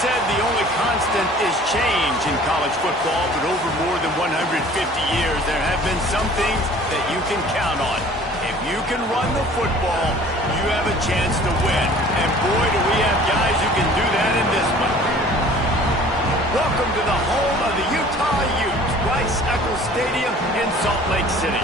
said the only constant is change in college football, but over more than 150 years, there have been some things that you can count on. If you can run the football, you have a chance to win. And boy, do we have guys who can do that in this one. Welcome to the home of the Utah Utes, Rice-Eccles Stadium in Salt Lake City.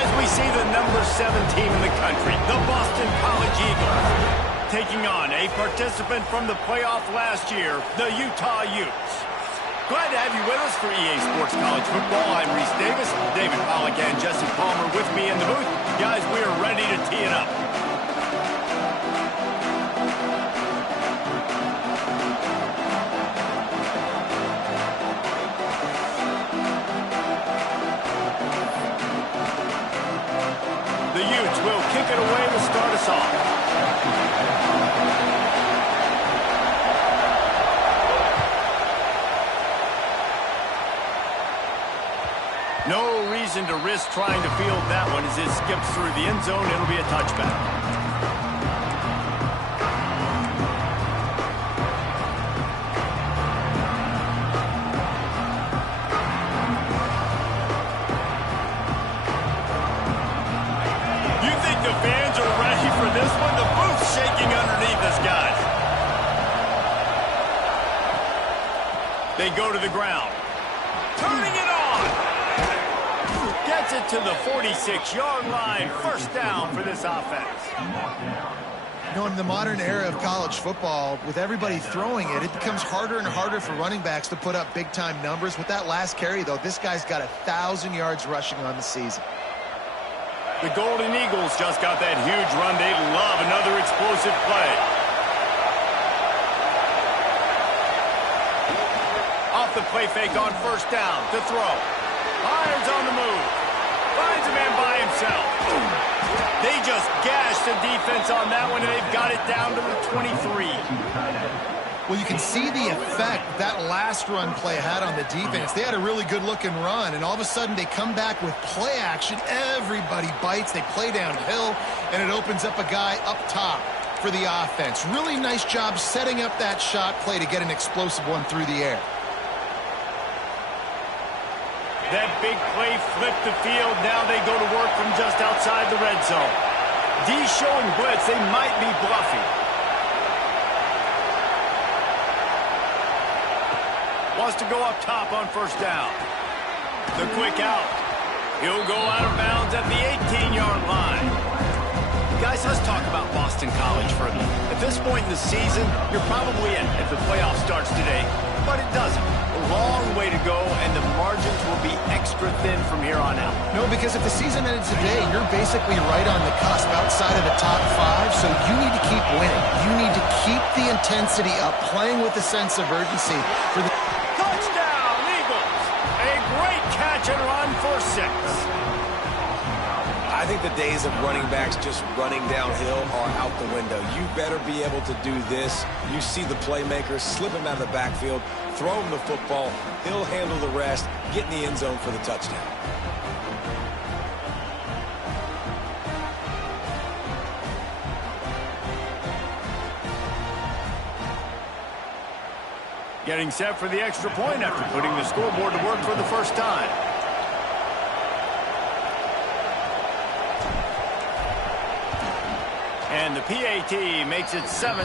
As we see the number 7 team in the country, the Boston College Eagles, taking on a participant from the playoff last year, the Utah Utes. Glad to have you with us for EA Sports College Football. I'm Reese Davis, David Pollack and Jesse Palmer with me in the booth. Guys, we are ready to tee it up. The Utes will kick it away to start us off. No reason to risk trying to field that one as it skips through the end zone. It'll be a touchback. You think the fans are ready for this one? The booth's shaking underneath us, guys. They go to the ground. Turning it on. Gets it to the 46-yard line. First down for this offense. You know, in the modern era of college football, with everybody throwing it, it becomes harder and harder for running backs to put up big-time numbers. With that last carry, though, this guy's got 1,000 yards rushing on the season. The Golden Eagles just got that huge run. They love another explosive play. Off the play fake on first down to throw. Irons on the move. Finds a man by himself. They just gashed the defense on that one, and they've got it down to the 23. Well, you can see the effect that last run play had on the defense. They had a really good-looking run, and all of a sudden they come back with play action. Everybody bites. They play downhill, and it opens up a guy up top for the offense. Really nice job setting up that shot play to get an explosive one through the air. That big play flipped the field. Now they go to work from just outside the red zone. D showing blitz. They might be bluffing. Wants to go up top on first down. The quick out. He'll go out of bounds at the 18-yard line. Guys, let's talk about Boston College for a minute. At this point in the season, you're probably in if the playoff starts today, but it doesn't. A long way to go, and the margins will be extra thin from here on out. No, because if the season ended today, you're basically right on the cusp outside of the top 5, so you need to keep winning. You need to keep the intensity up, playing with a sense of urgency. For the touchdown, Eagles! A great catch and run for 6. I think the days of running backs just running downhill are out the window. You better be able to do this. You see the playmaker, slip him out of the backfield, throw him the football, he'll handle the rest, get in the end zone for the touchdown. Getting set for the extra point after putting the scoreboard to work for the first time. And the PAT makes it 7-0.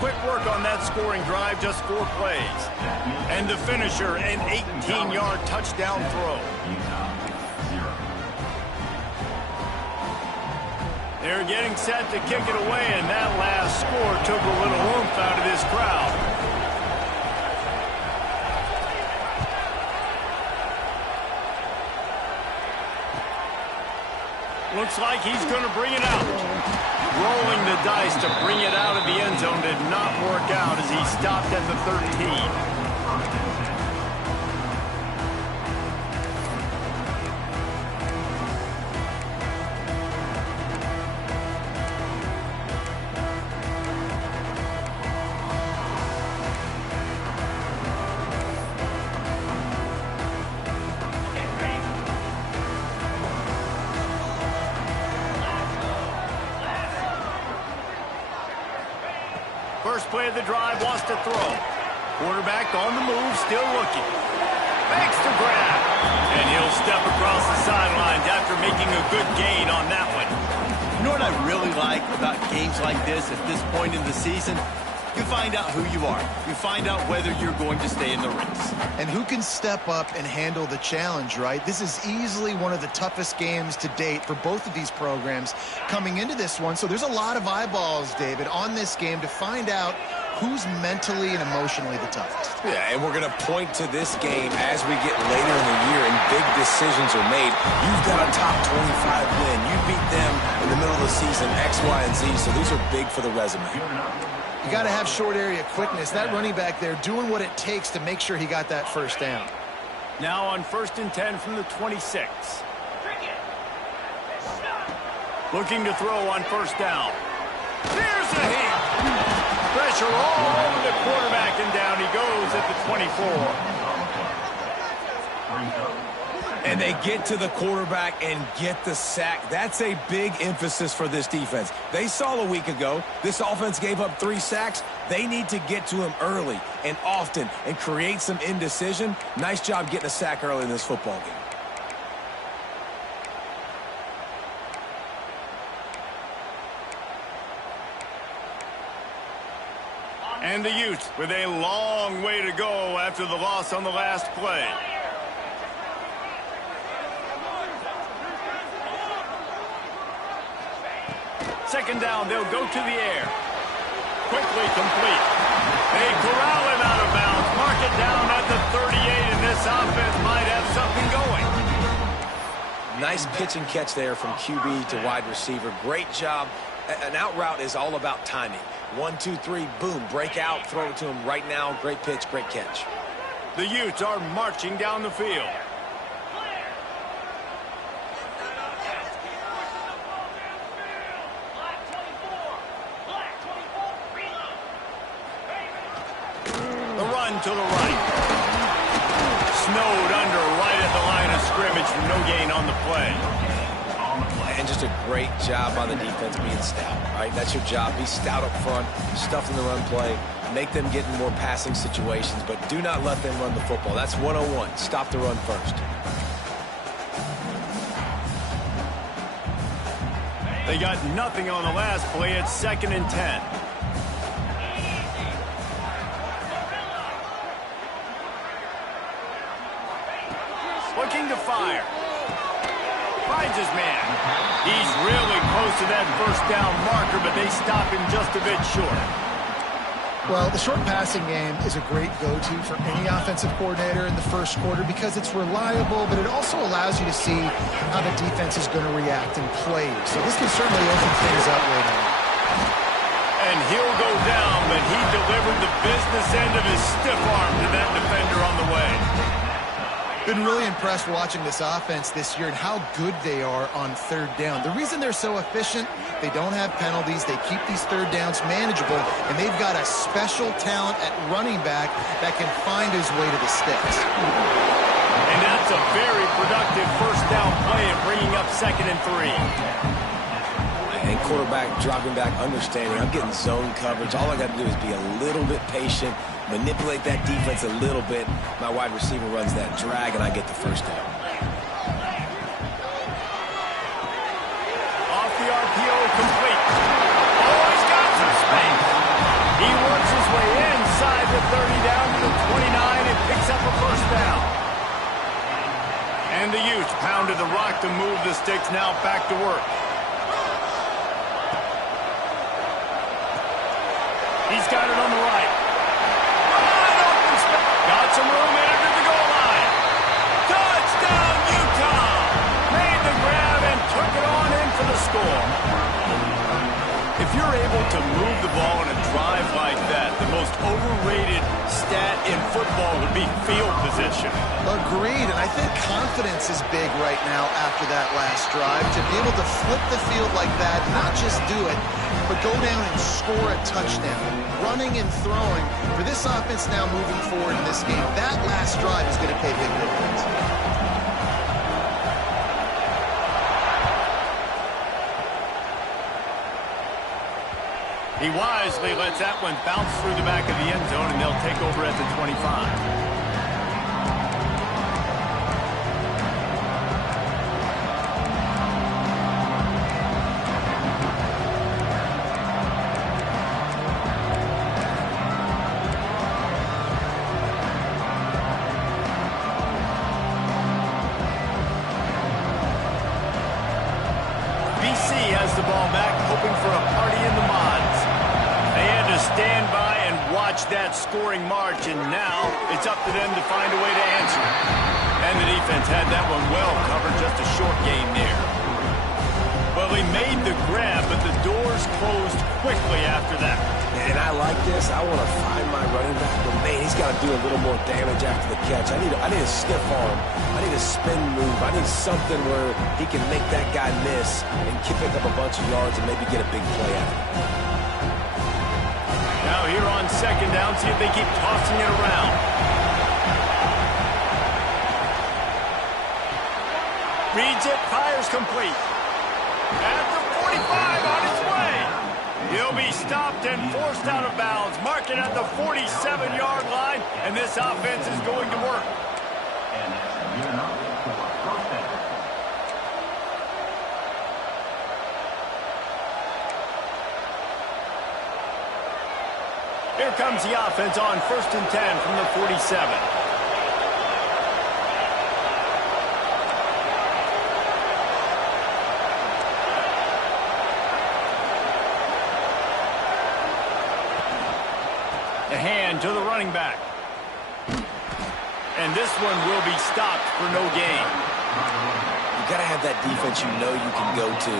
Quick work on that scoring drive, just 4 plays. And the finisher, an 18-yard touchdown throw. They're getting set to kick it away, and that last score took a little oomph out of this crowd. Looks like he's going to bring it out. Rolling the dice to bring it out of the end zone did not work out as he stopped at the 13. first play of the drive, wants to throw. Quarterback on the move, still looking. Makes the grab. And he'll step across the sidelines after making a good gain on that one. You know what I really like about games like this at this point in the season? You find out who you are. You find out whether you're going to stay in the race. And who can step up and handle the challenge, right? This is easily one of the toughest games to date for both of these programs coming into this one. So there's a lot of eyeballs, David, on this game to find out who's mentally and emotionally the toughest. Yeah, and we're going to point to this game as we get later in the year and big decisions are made. You've got a top 25 win. You beat them in the middle of the season, X, Y, and Z. So these are big for the resume. You got to have short area quickness. That running back there doing what it takes to make sure he got that first down. Now on 1st and 10 from the 26. Looking to throw on 1st down. There's a hit. Pressure all over the quarterback, and down he goes at the 24. And they get to the quarterback and get the sack. That's a big emphasis for this defense. They saw a week ago, this offense gave up 3 sacks. They need to get to him early and often and create some indecision. Nice job getting a sack early in this football game. And the Utes with a long way to go after the loss on the last play. Second down, they'll go to the air. Quickly complete. They corral him out of bounds. Mark it down at the 38, and this offense might have something going. Nice pitch and catch there from QB to wide receiver. Great job. An out route is all about timing. 1, 2, 3, boom, break out, throw it to him right now. Great pitch, great catch. The Utes are marching down the field. The run to the right. Snowed under right at the line of scrimmage for no gain on the play. And just a great job on the defense being stout, right? That's your job. Be stout up front, stuff in the run play, make them get in more passing situations, but do not let them run the football. That's 101. Stop the run first. They got nothing on the last play. It's 2nd and 10. Looking to fire. Finds his man. He's really close to that first down marker, but they stop him just a bit short. Well, the short passing game is a great go-to for any offensive coordinator in the first quarter because it's reliable, but it also allows you to see how the defense is going to react and play. So this can certainly open things up later on. And he'll go down, but he delivered the business end of his stiff arm to that defender on the way. Been really impressed watching this offense this year and how good they are on 3rd down. The reason they're so efficient, they don't have penalties, they keep these 3rd downs manageable, and they've got a special talent at running back that can find his way to the sticks. And that's a very productive first down play and bringing up 2nd and 3. And quarterback dropping back, understanding I'm getting zone coverage. All I got to do is be a little bit patient, manipulate that defense a little bit. My wide receiver runs that drag, and I get the first down. Off the RPO, complete. Oh, he's got some space. He works his way inside the 30 down to the 29 and picks up a first down. And the Utes pounded the rock to move the sticks, now back to work. He's got it on the right. Got some room into the goal line. Touchdown, Utah! Made the grab and took it on in for the score. If you're able to move the ball in a drive like that, the most overrated stat in football would be field position. Agreed, and I think confidence is big right now after that last drive. To be able to flip the field like that, not just do it, but go down and score a touchdown. Running and throwing, for this offense now moving forward in this game, that last drive is going to pay big dividends. He wisely lets that one bounce through the back of the end zone, and they'll take over at the 25. BC has the ball back, hoping for a party in the mods. They had to stand by and watch that scoring march, and now it's up to them to find a way to answer it. And the defense had that one well covered, just a short gain there. Well, he made the grab, but the doors closed quickly after that. And I like this. I want to find my running back, but man, he's got to do a little more damage after the catch. I need a stiff arm. I need a spin move. I need something where he can make that guy miss and pick up a bunch of yards and maybe get a big play out of it. Now here on second down, see if they keep tossing it around. Reads it, fires complete. At the 45 on his way. He'll be stopped and forced out of bounds. Mark it at the 47-yard line, and this offense is going to work. Here comes the offense on 1st and 10 from the 47. The hand to the running back. And this one will be stopped for no gain. You got to have that defense you know you can go to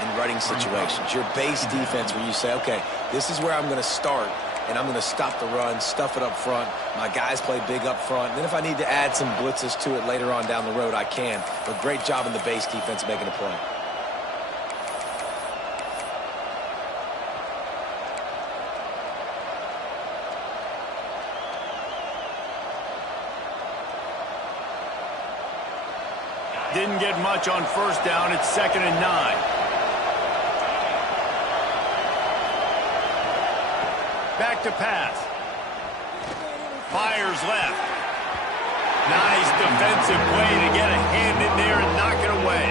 in running situations. Your base defense where you say, okay, this is where I'm going to start, and I'm going to stop the run, stuff it up front. My guys play big up front. And then if I need to add some blitzes to it later on down the road, I can. But great job in the base defense making a play. Didn't get much on 1st down. It's 2nd and 9. Back to pass. Fires left. Nice defensive play to get a hand in there and knock it away.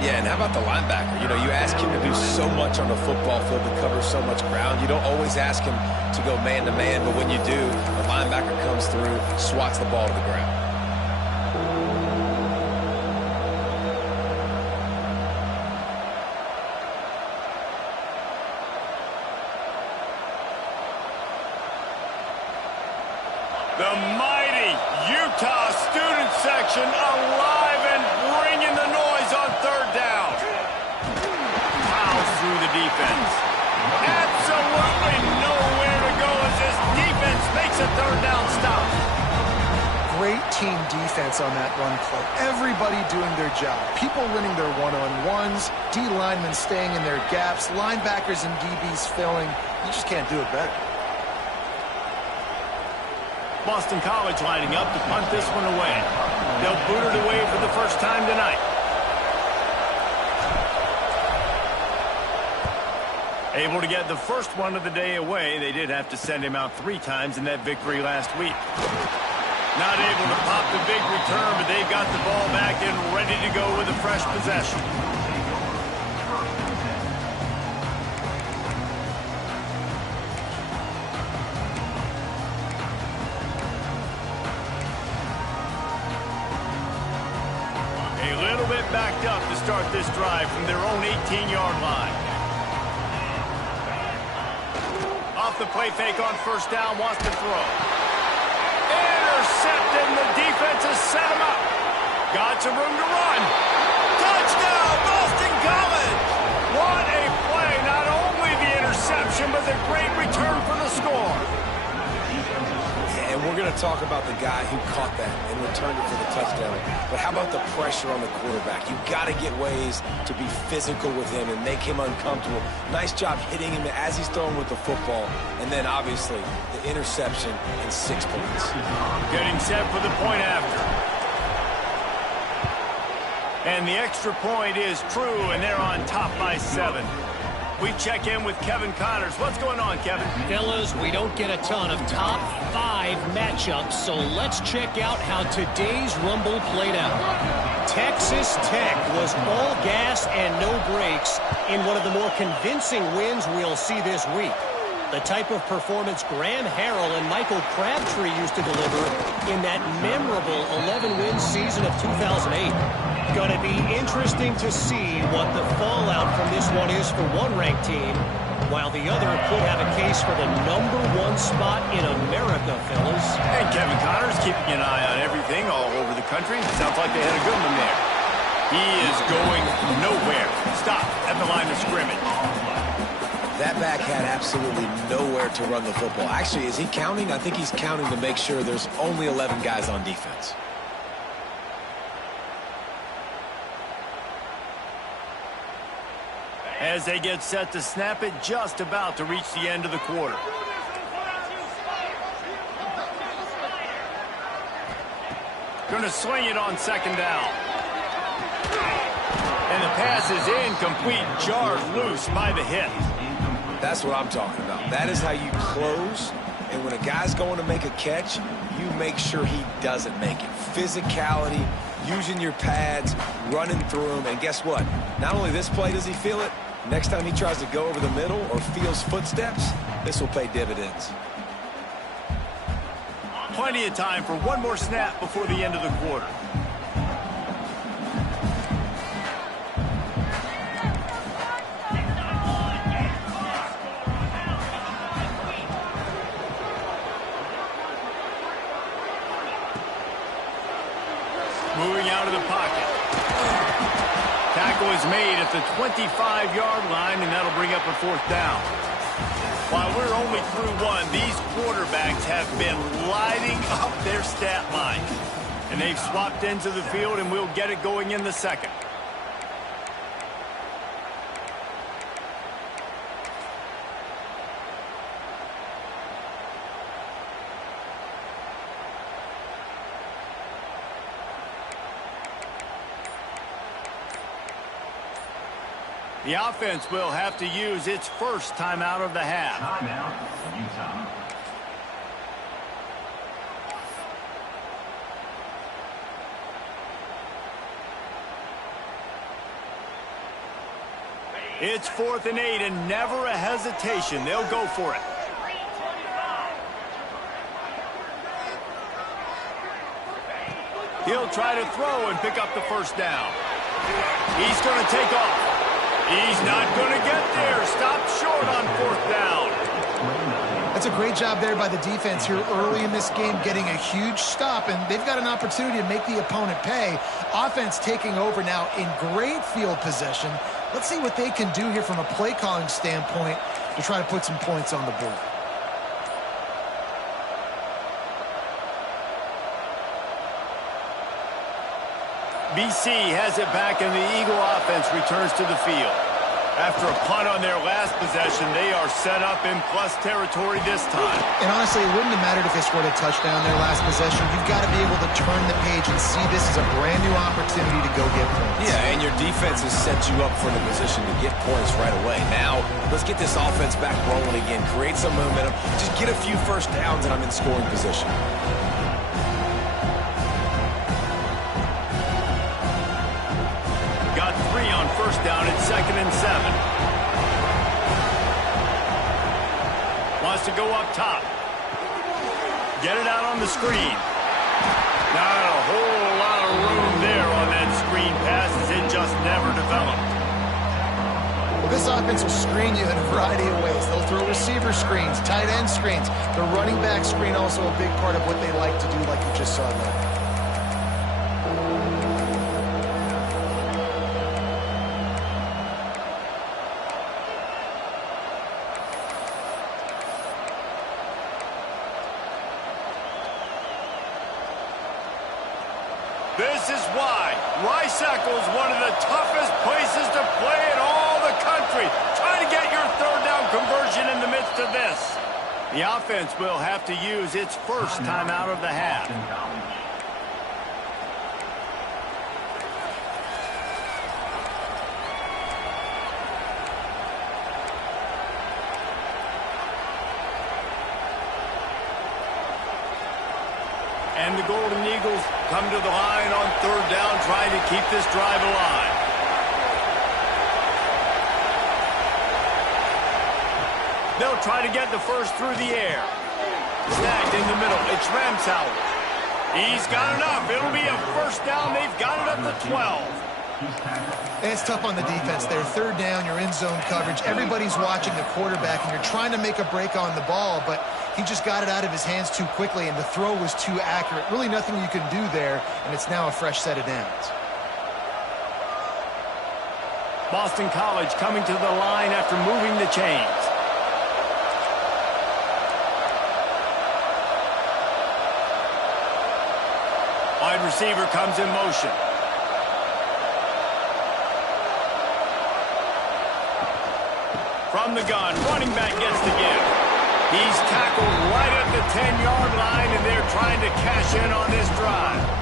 Yeah, and how about the linebacker? You know, you ask him to do so much on the football field, to cover so much ground. You don't always ask him to go man-to-man, but when you do, the linebacker comes through, swats the ball to the ground. The mighty Utah student section alive and bringing the noise on 3rd down. Plows through the defense. Absolutely nowhere to go as this defense makes a 3rd down stop. Great team defense on that run play. Everybody doing their job. People winning their one-on-ones, D linemen staying in their gaps, linebackers and DBs filling. You just can't do it better. Boston College lining up to punt this one away. They'll boot it away for the first time tonight. Able to get the first one of the day away. They did have to send him out 3 times in that victory last week. Not able to pop the big return, but they've got the ball back and ready to go with a fresh possession. Backed up to start this drive from their own 18-yard line. Off the play fake on 1st down, wants to throw. Intercepted, and the defense has set him up. Got some room to run. Touchdown, Boston College! What a play. Not only the interception, but the great return for the score. And we're going to talk about the guy who caught that and returned it for the touchdown. But how about the pressure on the quarterback? You've got to get ways to be physical with him and make him uncomfortable. Nice job hitting him as he's throwing with the football. And then, obviously, the interception and 6 points. Getting set for the point after. And the extra point is true, and they're on top by 7. We check in with Kevin Connors. What's going on, Kevin? Fellas, we don't get a ton of top 5 matchups, so let's check out how today's Rumble played out. Texas Tech was all gas and no brakes in one of the more convincing wins we'll see this week. The type of performance Graham Harrell and Michael Crabtree used to deliver in that memorable 11-win season of 2008. Going to be interesting to see what the fallout from this one is for one ranked team, while the other could have a case for the #1 spot in America, fellas. And Kevin Connors keeping an eye on everything all over the country. Sounds like they had a good one there. He is going nowhere. Stop at the line of scrimmage. That back had absolutely nowhere to run the football. Actually, is he counting? I think he's counting to make sure there's only 11 guys on defense. As they get set to snap it, just about to reach the end of the quarter. Going to swing it on 2nd down. And the pass is incomplete, jarred loose by the hit. That's what I'm talking about. That is how you close. And when a guy's going to make a catch, you make sure he doesn't make it. Physicality, using your pads, running through them. And guess what? Not only this play does he feel it, next time he tries to go over the middle or feels footsteps, this will pay dividends. Plenty of time for one more snap before the end of the quarter. Moving out of the pocket. Tackle is made at the 25-yard line, and that'll bring up a 4th down. While we're only through one, these quarterbacks have been lighting up their stat line. And they've swapped into the field, and we'll get it going in the 2nd. The offense will have to use its first timeout of the half. Timeout, Utah. It's 4th and 8, and never a hesitation. They'll go for it. He'll try to throw and pick up the 1st down. He's going to take off. He's not going to get there. Stop short on 4th down. That's a great job there by the defense here early in this game, getting a huge stop, and they've got an opportunity to make the opponent pay. Offense taking over now in great field position. Let's see what they can do here from a play calling standpoint to try to put some points on the board. BC has it back, and the Eagle offense returns to the field. After a punt on their last possession, they are set up in plus territory this time. And honestly, it wouldn't have mattered if they scored a touchdown their last possession. You've got to be able to turn the page and see this as a brand new opportunity to go get points. Yeah, and your defense has set you up for the position to get points right away. Now, let's get this offense back rolling again. Create some momentum. Just get a few 1st downs, and I'm in scoring position. Got 3 on 1st down at 2nd and 7. Wants to go up top. Get it out on the screen. Not a whole lot of room there on that screen pass, as it just never developed. Well, this offense will screen you in a variety of ways. They'll throw receiver screens, tight end screens. The running back screen also a big part of what they like to do, like you just saw there. This is why Rice-Eccles is one of the toughest places to play in all the country. Try to get your 3rd down conversion in the midst of this. The offense will have to use its first timeout of the half. And the Golden Eagles come to the line on third down, trying to keep this drive alive. They'll try to get the first through the air. Snagged in the middle. It's Ramsauer. He's got enough. It'll be a first down. They've got it up to 12. And it's tough on the defense there. Third down, you're in zone coverage. Everybody's watching the quarterback, and you're trying to make a break on the ball, but he just got it out of his hands too quickly, and the throw was too accurate. Really nothing you can do there, and it's now a fresh set of downs. Boston College coming to the line after moving the chains. Wide receiver comes in motion. From the gun, running back gets the give. He's tackled right at the 10-yard line, and they're trying to cash in on this drive.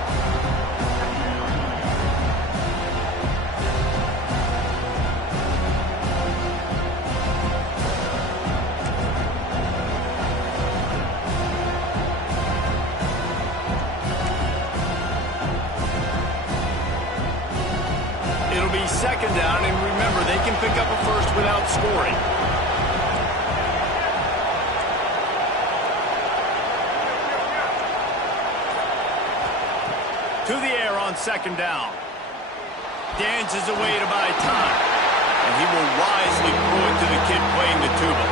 It'll be second down, and remember, they can pick up a first without scoring. To the air on second down. Dances away to buy time. And he will wisely throw it to the kid playing the tuba.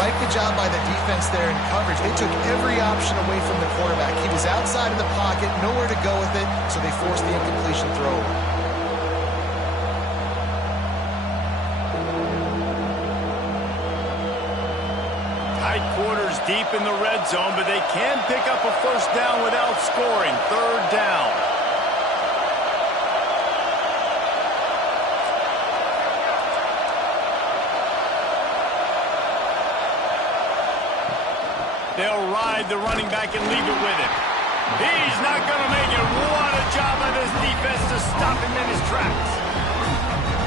Like the job by the defense there in coverage. They took every option away from the quarterback. He was outside of the pocket, nowhere to go with it, so they forced the incompletion throw. Tight quarters deep in the red zone, but they can pick up a first down without scoring. Third down. They'll ride the running back and leave it with him. He's not going to make it. What a job by this defense to stop him in his tracks.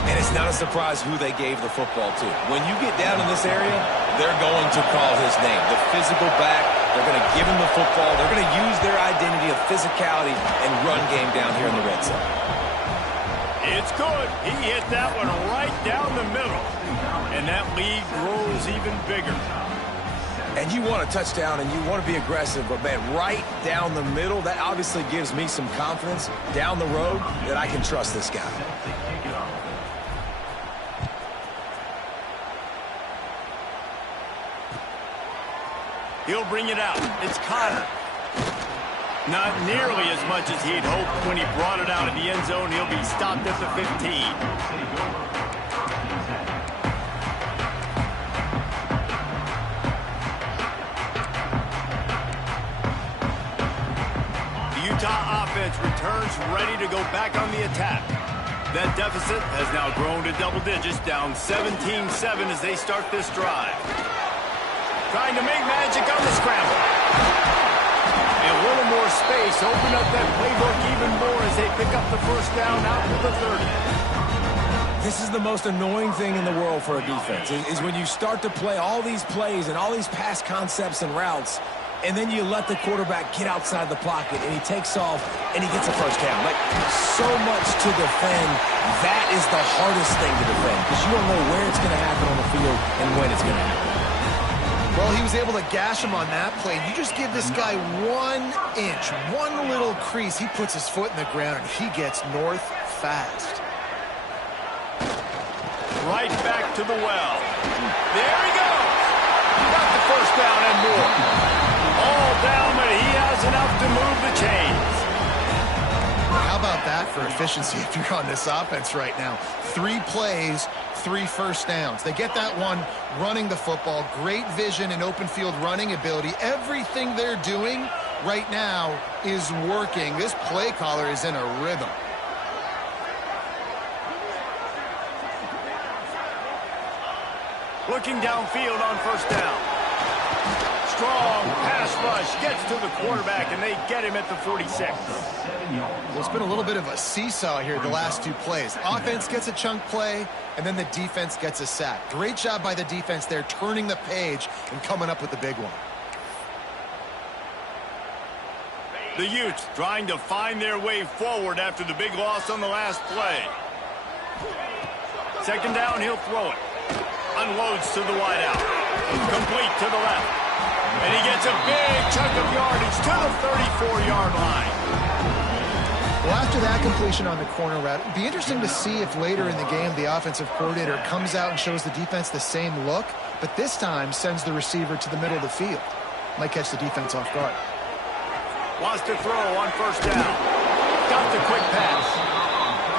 And it's not a surprise who they gave the football to. When you get down in this area, they're going to call his name. The physical back, they're going to give him the football. They're going to use their identity of physicality and run game down here in the red zone. It's good. He hit that one right down the middle. And that lead grows even bigger. And you want a touchdown and you want to be aggressive, but, man, right down the middle, that obviously gives me some confidence down the road that I can trust this guy. He'll bring it out. It's Connor. Not nearly as much as he'd hoped when he brought it out of the end zone. He'll be stopped at the 15. Utah offense returns ready to go back on the attack. That deficit has now grown to double digits, down 17-7 as they start this drive. Trying to make magic on the scramble. And a little more space, open up that playbook even more as they pick up the first down out to the 30. This is the most annoying thing in the world for a defense, is when you start to play all these plays and all these pass concepts and routes, and then you let the quarterback get outside the pocket, and he takes off, and he gets a first down. Like, so much to defend. That is the hardest thing to defend, because you don't know where it's going to happen on the field and when it's going to happen. Well, he was able to gash him on that play. You just give this guy 1 inch, one little crease. He puts his foot in the ground, and he gets north fast. Right back to the well. There he goes. Got the first down and more. All down, but he has enough to move the chains. How about that for efficiency if you're on this offense right now? 3 plays, 3 first downs. They get that one running the football. Great vision and open field running ability. Everything they're doing right now is working. This play caller is in a rhythm. Looking downfield on first down. Strong pass rush gets to the quarterback, and they get him at the 46. Well, it's been a little bit of a seesaw here the last 2 plays. Offense gets a chunk play, and then the defense gets a sack. Great job by the defense there, turning the page and coming up with the big one. The Utes trying to find their way forward after the big loss on the last play. Second down, he'll throw it. Unloads to the wide out. Complete to the left. And he gets a big chunk of yardage to the 34-yard line. Well, after that completion on the corner route, it'd be interesting to see if later in the game the offensive coordinator comes out and shows the defense the same look, but this time sends the receiver to the middle of the field. Might catch the defense off guard. Wants to throw on first down. Got the quick pass.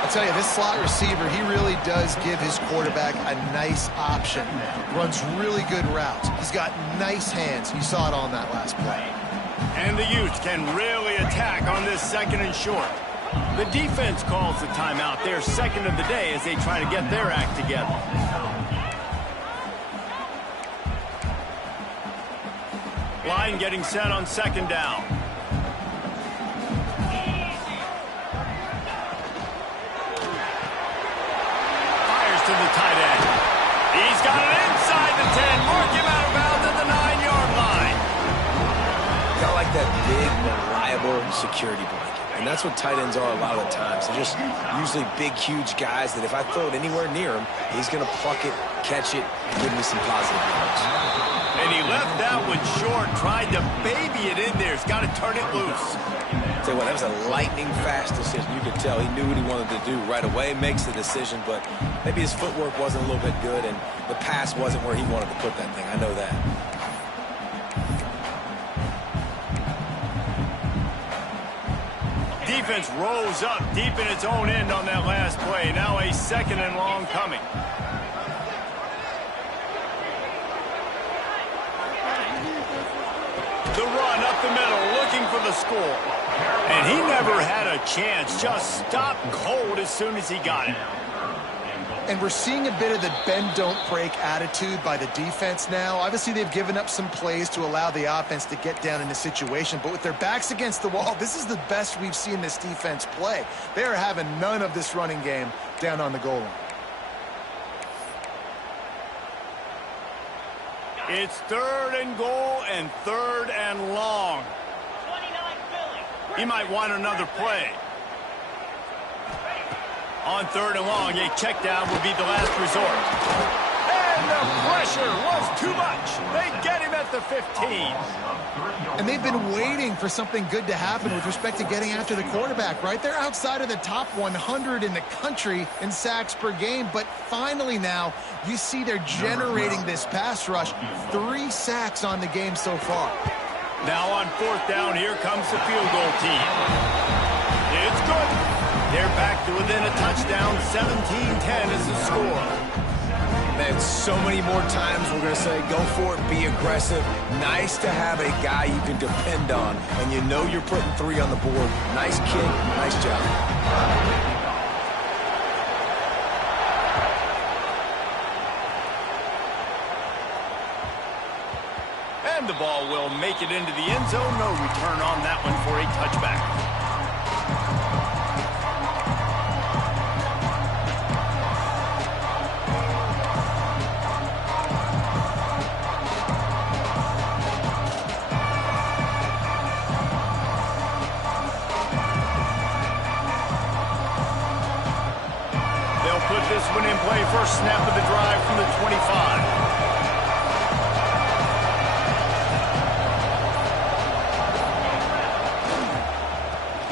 I'll tell you, this slot receiver, he really does give his quarterback a nice option. Runs really good routes. He's got nice hands. You saw it on that last play. And the Utes can really attack on this second and short. The defense calls the timeout, their second of the day, as they try to get their act together. Line getting set on second down. To the tight end. He's got it inside the 10. Mark him out of bounds at the 9-yard line. Got like that big, reliable security blanket. And that's what tight ends are a lot of the times. They're just usually big, huge guys that if I throw it anywhere near him, he's going to pluck it, catch it, and give me some positive yards. And he left that one short, tried to baby it in there. He's got to turn it loose. Tell you what, that was a lightning-fast decision. You could tell he knew what he wanted to do right away, makes the decision, but maybe his footwork wasn't a little bit good, and the pass wasn't where he wanted to put that thing. I know that. Defense rose up deep in its own end on that last play. Now a second and long coming. The run up the middle, looking for the score. And he never had a chance, just stopped cold as soon as he got it. And we're seeing a bit of the bend-don't-break attitude by the defense now. Obviously, they've given up some plays to allow the offense to get down in the situation. But with their backs against the wall, this is the best we've seen this defense play. They are having none of this running game down on the goal line. It's third and goal and third and long. He might want another play. On third and long, a check down will be the last resort. And the pressure was too much. They get him at the 15. And they've been waiting for something good to happen with respect to getting after the quarterback, right? They're outside of the top 100 in the country in sacks per game, but finally now you see they're generating this pass rush. 3 sacks on the game so far. Now on fourth down, here comes the field goal team. It's good. They're back to within a touchdown. 17-10 is the score. Man, so many more times we're going to say, go for it, be aggressive. Nice to have a guy you can depend on, and you know you're putting 3 on the board. Nice kick, nice job. And the ball will make it into the end zone. No return on that one for a touchback. They'll put this one in play. First snap of the drive from the 25.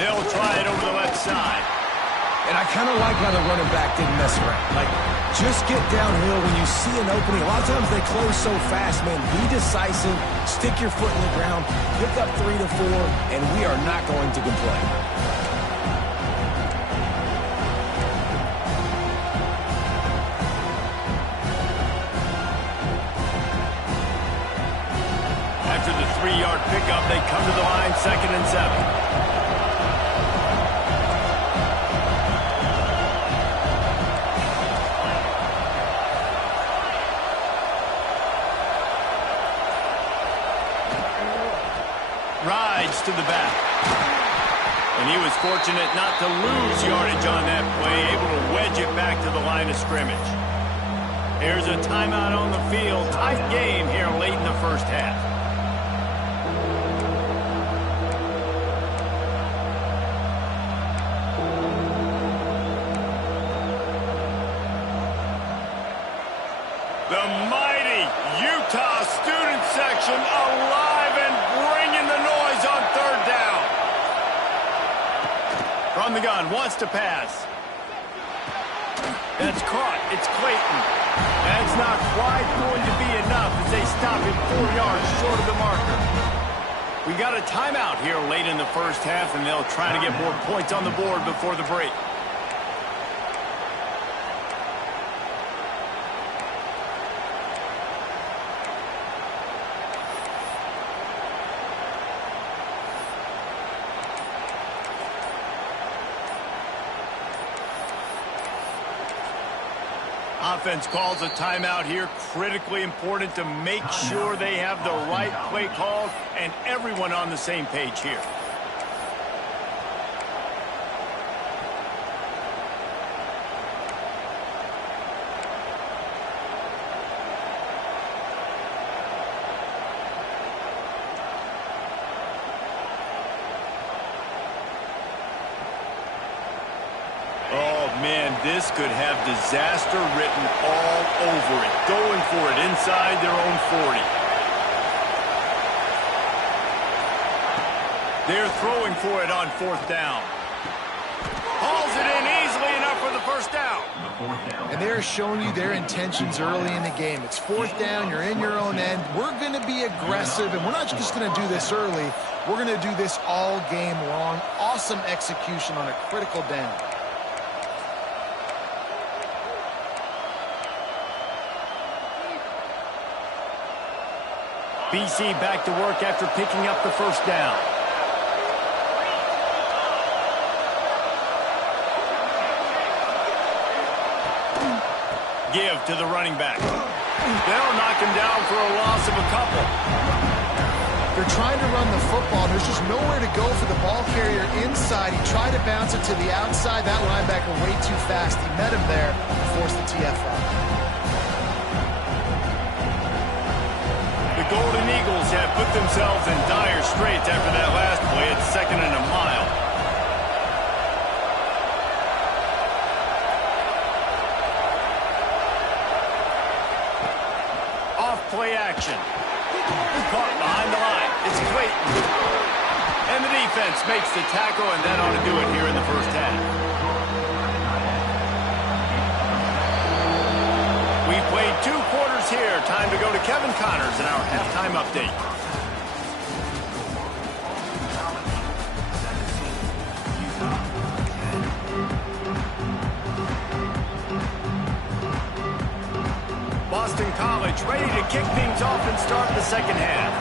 They'll try it over the left side. And I kind of like how the running back didn't mess around. Like, just get downhill when you see an opening. A lot of times they close so fast, man. Be decisive, stick your foot in the ground, pick up 3 to 4, and we are not going to complain. After the 3-yard pickup, they come to the line, 2nd and 7. Rides to the back. And he was fortunate not to lose yardage on that play, able to wedge it back to the line of scrimmage. Here's a timeout on the field. Tight game here late in the first half. The mighty Utah student section alive and bringing the noise on third down. From the gun, wants to pass. That's caught. It's Clayton. That's not quite going to be enough as they stop him 4 yards short of the marker. We got a timeout here late in the first half, and they'll try to get more points on the board before the break. Offense calls a timeout here. Critically important to make sure they have the right play called and everyone on the same page here. Man, this could have disaster written all over it. Going for it inside their own 40. They're throwing for it on fourth down. Hauls it in easily enough for the first down. And they're showing you their intentions early in the game. It's fourth down, you're in your own end. We're going to be aggressive, and we're not just going to do this early. We're going to do this all game long. Awesome execution on a critical down. BC back to work after picking up the first down. Give to the running back. They'll knock him down for a loss of a couple. They're trying to run the football. There's just nowhere to go for the ball carrier inside. He tried to bounce it to the outside. That linebacker way too fast. He met him there and forced the TFL. The Golden Eagles have put themselves in dire straits after that last play. It's 2nd and a mile. Off play action. Caught behind the line. It's Clayton. And the defense makes the tackle, and that ought to do it here in the first half. We played 2 quarters here. Time to go to Kevin Connors in our halftime update. Boston College ready to kick things off and start the second half.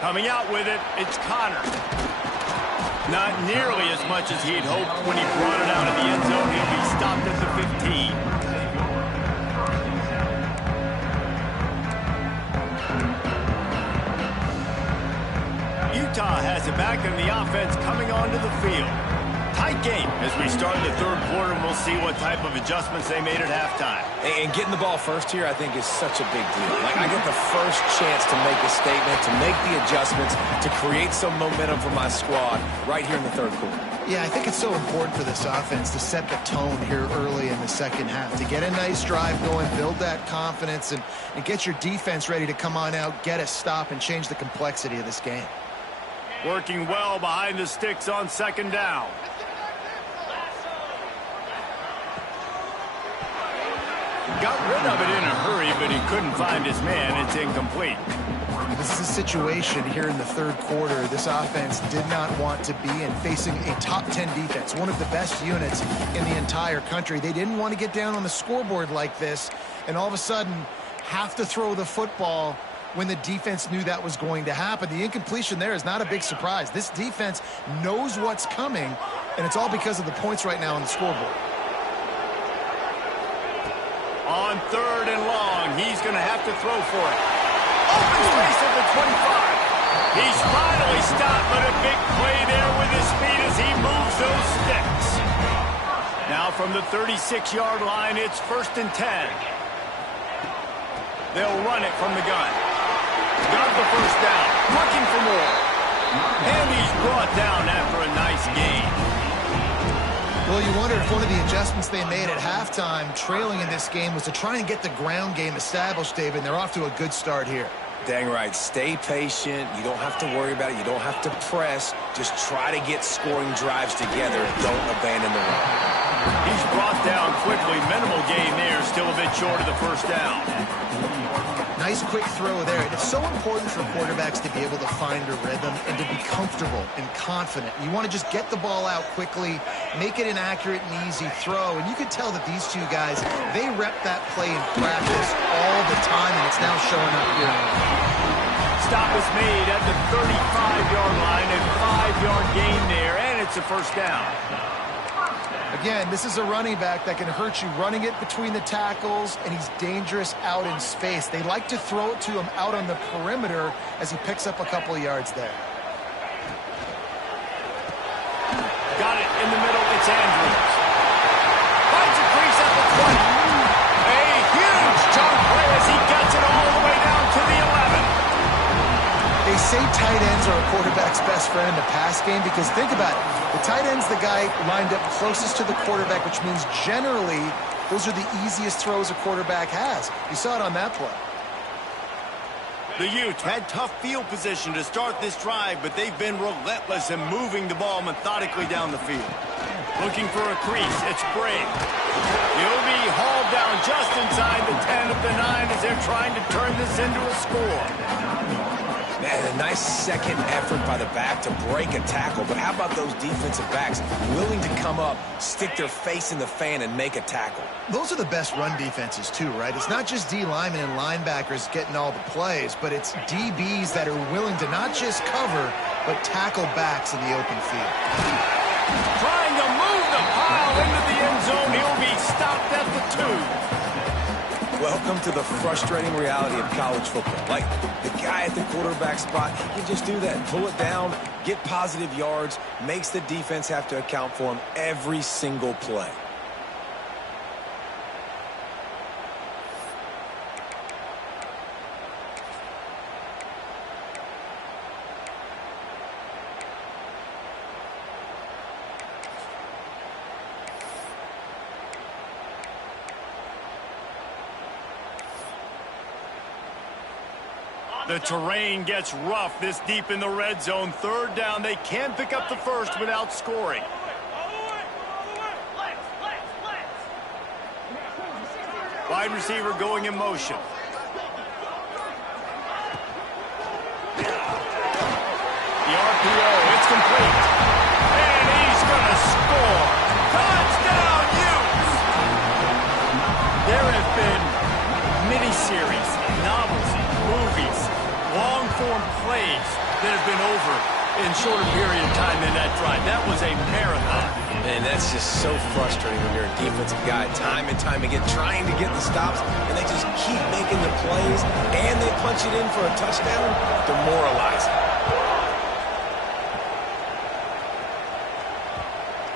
Coming out with it, it's Connors. Not nearly as much as he'd hoped when he brought it out of the end zone. He'll be stopped at the 15. Utah has it back in the offense coming onto the field. Tight game as we start the third quarter, and we'll see what type of adjustments they made at halftime. And getting the ball first here, I think, is such a big deal. Like, I get the first chance to make a statement, to make the adjustments, to create some momentum for my squad right here in the third quarter. Yeah, I think it's so important for this offense to set the tone here early in the second half, to get a nice drive going, build that confidence, and get your defense ready to come on out, get a stop, and change the complexity of this game. Working well behind the sticks on second down. Got rid of it in a hurry, but he couldn't find his man. It's incomplete. This is a situation here in the third quarter this offense did not want to be in, facing a top 10 defense, one of the best units in the entire country. They didn't want to get down on the scoreboard like this and all of a sudden have to throw the football when the defense knew that was going to happen. The incompletion there is not a big surprise. This defense knows what's coming, and it's all because of the points right now on the scoreboard. On third and long, he's going to have to throw for it. Open space at the 25. He's finally stopped, but a big play there with his feet as he moves those sticks. Now from the 36-yard line, it's 1st and 10. They'll run it from the gun. Got the first down, looking for more. And he's brought down after a nice gain. Well, you wonder if one of the adjustments they made at halftime, trailing in this game, was to try and get the ground game established, David, and they're off to a good start here. Dang right. Stay patient. You don't have to worry about it. You don't have to press. Just try to get scoring drives together and don't abandon the run. He's brought down quickly. Minimal gain there. Still a bit short of the first down. Nice quick throw there. It's so important for quarterbacks to be able to find a rhythm and to be comfortable and confident. You want to just get the ball out quickly, make it an accurate and easy throw. And you can tell that these two guys, they rep that play in practice all the time, and it's now showing up here. Stop is made at the 35-yard line. A 5-yard gain there, and it's a first down. Again, this is a running back that can hurt you running it between the tackles, and he's dangerous out in space. They like to throw it to him out on the perimeter as he picks up a couple of yards there. Got it in the middle. It's Andrews. Finds a crease at the 20. A huge chunk play as he gets it all the way down to the 11. They say tight ends are a quarterback's best friend in the pass game because think about it. The tight end's the guy lined up closest to the quarterback, which means generally those are the easiest throws a quarterback has. You saw it on that play. The Utes had tough field position to start this drive, but they've been relentless in moving the ball methodically down the field. Looking for a crease, it's Briggs. He'll be hauled down just inside the 10 of the 9 as they're trying to turn this into a score. Man, a nice second effort by the back to break a tackle. But how about those defensive backs willing to come up, stick their face in the fan, and make a tackle? Those are the best run defenses, too, right? It's not just D linemen and linebackers getting all the plays, but it's DBs that are willing to not just cover, but tackle backs in the open field. Trying to move the pile into the end zone. He'll be stopped at the 2. Welcome to the frustrating reality of college football. Like, the guy at the quarterback spot, he can just do that. Pull it down, get positive yards, makes the defense have to account for him every single play. The terrain gets rough this deep in the red zone. Third down, they can pick up the first without scoring. Wide receiver going in motion. The RPO, it's complete. And he's going to score. Touchdown, Utes! There have been miniseries, novels, movies, long-form plays that have been over in shorter period of time than that drive. That was a marathon. And that's just so frustrating when you're a defensive guy time and time again trying to get the stops, and they just keep making the plays, and they punch it in for a touchdown. Demoralizing.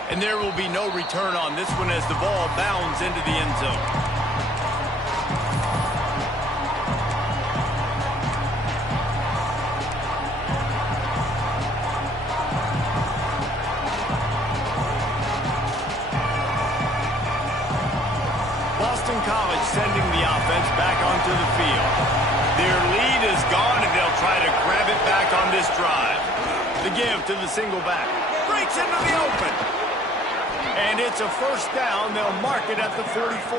And there will be no return on this one as the ball bounds into the end zone. College sending the offense back onto the field. Their lead is gone, and they'll try to grab it back on this drive. The give to the single back. Breaks into the open. And it's a first down. They'll mark it at the 44.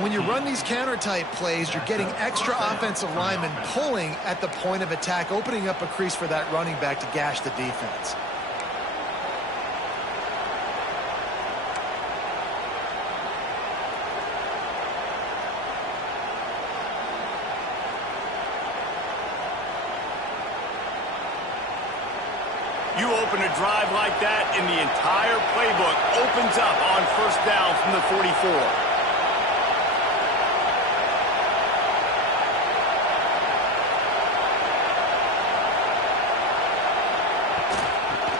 When you run these counter-type plays, you're getting extra offensive linemen pulling at the point of attack, opening up a crease for that running back to gash the defense. You open a drive like that, and the entire playbook opens up on first down from the 44.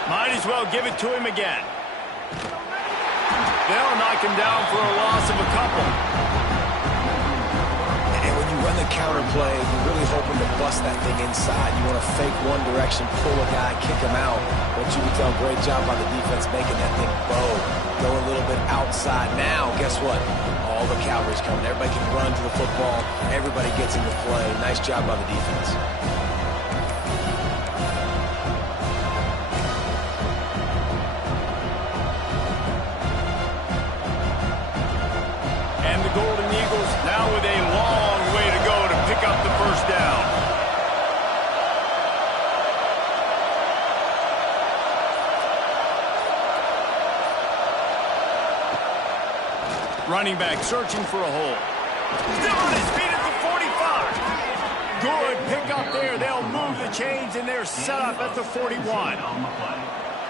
Might as well give it to him again. They'll knock him down for a loss of a couple. And when you run run the counter play, you're really hoping to bust that thing inside. You want to fake one direction, pull a guy, kick him out. But you can tell, great job by the defense making that thing bow. Go a little bit outside. Now, guess what? All the cavalry's coming. Everybody can run to the football. Everybody gets into play. Nice job by the defense. And the Golden Eagles now with a long way to go to pick up the first down. Running back searching for a hole. Still on his feet at the 45. Good pickup there. They'll move the chains, and they're set up at the 41.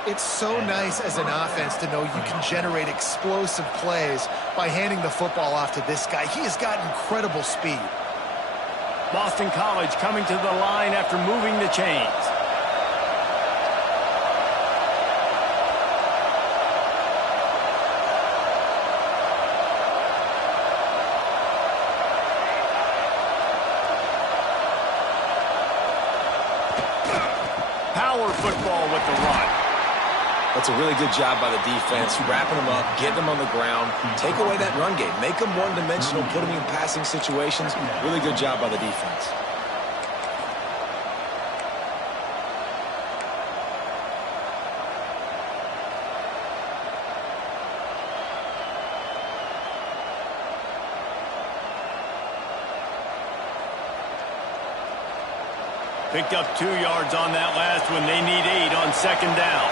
It's so nice as an offense to know you can generate explosive plays by handing the football off to this guy. He has got incredible speed. Boston College coming to the line after moving the chains. Power football with the run. That's a really good job by the defense, wrapping them up, getting them on the ground, take away that run game, make them one-dimensional, put them in passing situations. Really good job by the defense. Picked up 2 yards on that last one. They need 8 on second down.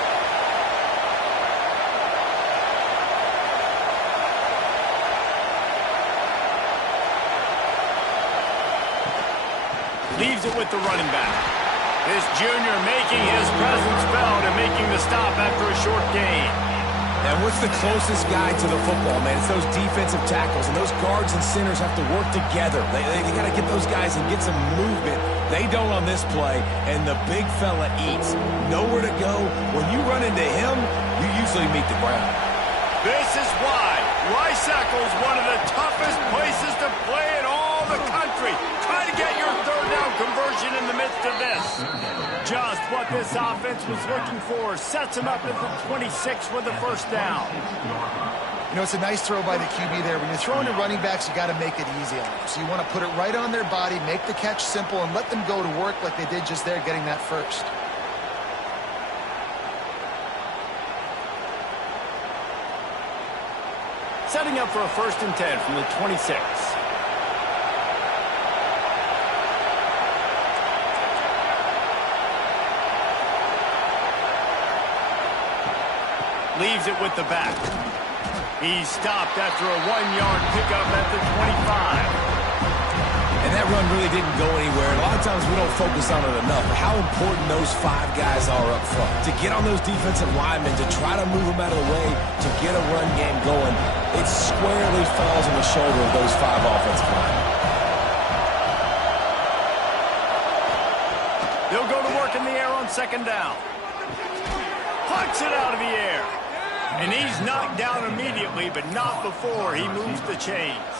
Leaves it with the running back. This junior making his presence felt and making the stop after a short gain. And what's the closest guy to the football, man? It's those defensive tackles, and those guards and centers have to work together. They got to get those guys and get some movement. They don't on this play, and the big fella eats. Nowhere to go. When you run into him, you usually meet the ground. This is why Rice-Eccles is one of the toughest places to play in all the country. Try to get your third down conversion in the midst of this. Just what this offense was looking for. Sets him up at the 26 with the first down. You know, it's a nice throw by the QB there. When you're throwing to running backs, you got to make it easy on them. So you want to put it right on their body, make the catch simple, and let them go to work like they did just there, getting that first. Setting up for a 1st and 10 from the 26. Leaves it with the back. He's stopped after a 1-yard pickup at the 25. And that run really didn't go anywhere. And a lot of times we don't focus on it enough. But how important those 5 guys are up front. To get on those defensive linemen, to try to move them out of the way, to get a run game going, it squarely falls on the shoulder of those 5 offensive linemen. They'll go to work in the air on second down. Pucks it out of the air. And he's knocked down immediately, but not before he moves the chains.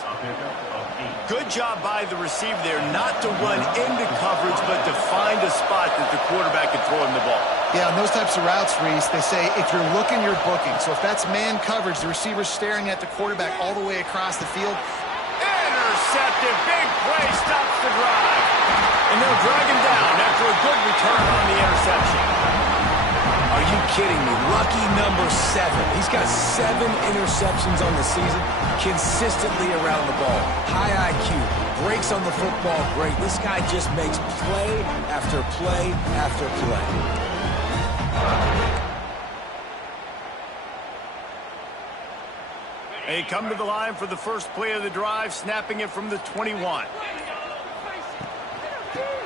Good job by the receiver there, not to run into coverage, but to find a spot that the quarterback can throw him the ball. Yeah, on those types of routes, Reese, they say if you're looking, you're booking. So if that's man coverage, the receiver's staring at the quarterback all the way across the field. Intercepted, big play, stops the drive. And they'll drag him down after a good return on the interception. Are you kidding me? Lucky number 7. He's got 7 interceptions on the season, consistently around the ball. High IQ, breaks on the football great. This guy just makes play after play after play. They come to the line for the first play of the drive, snapping it from the 21.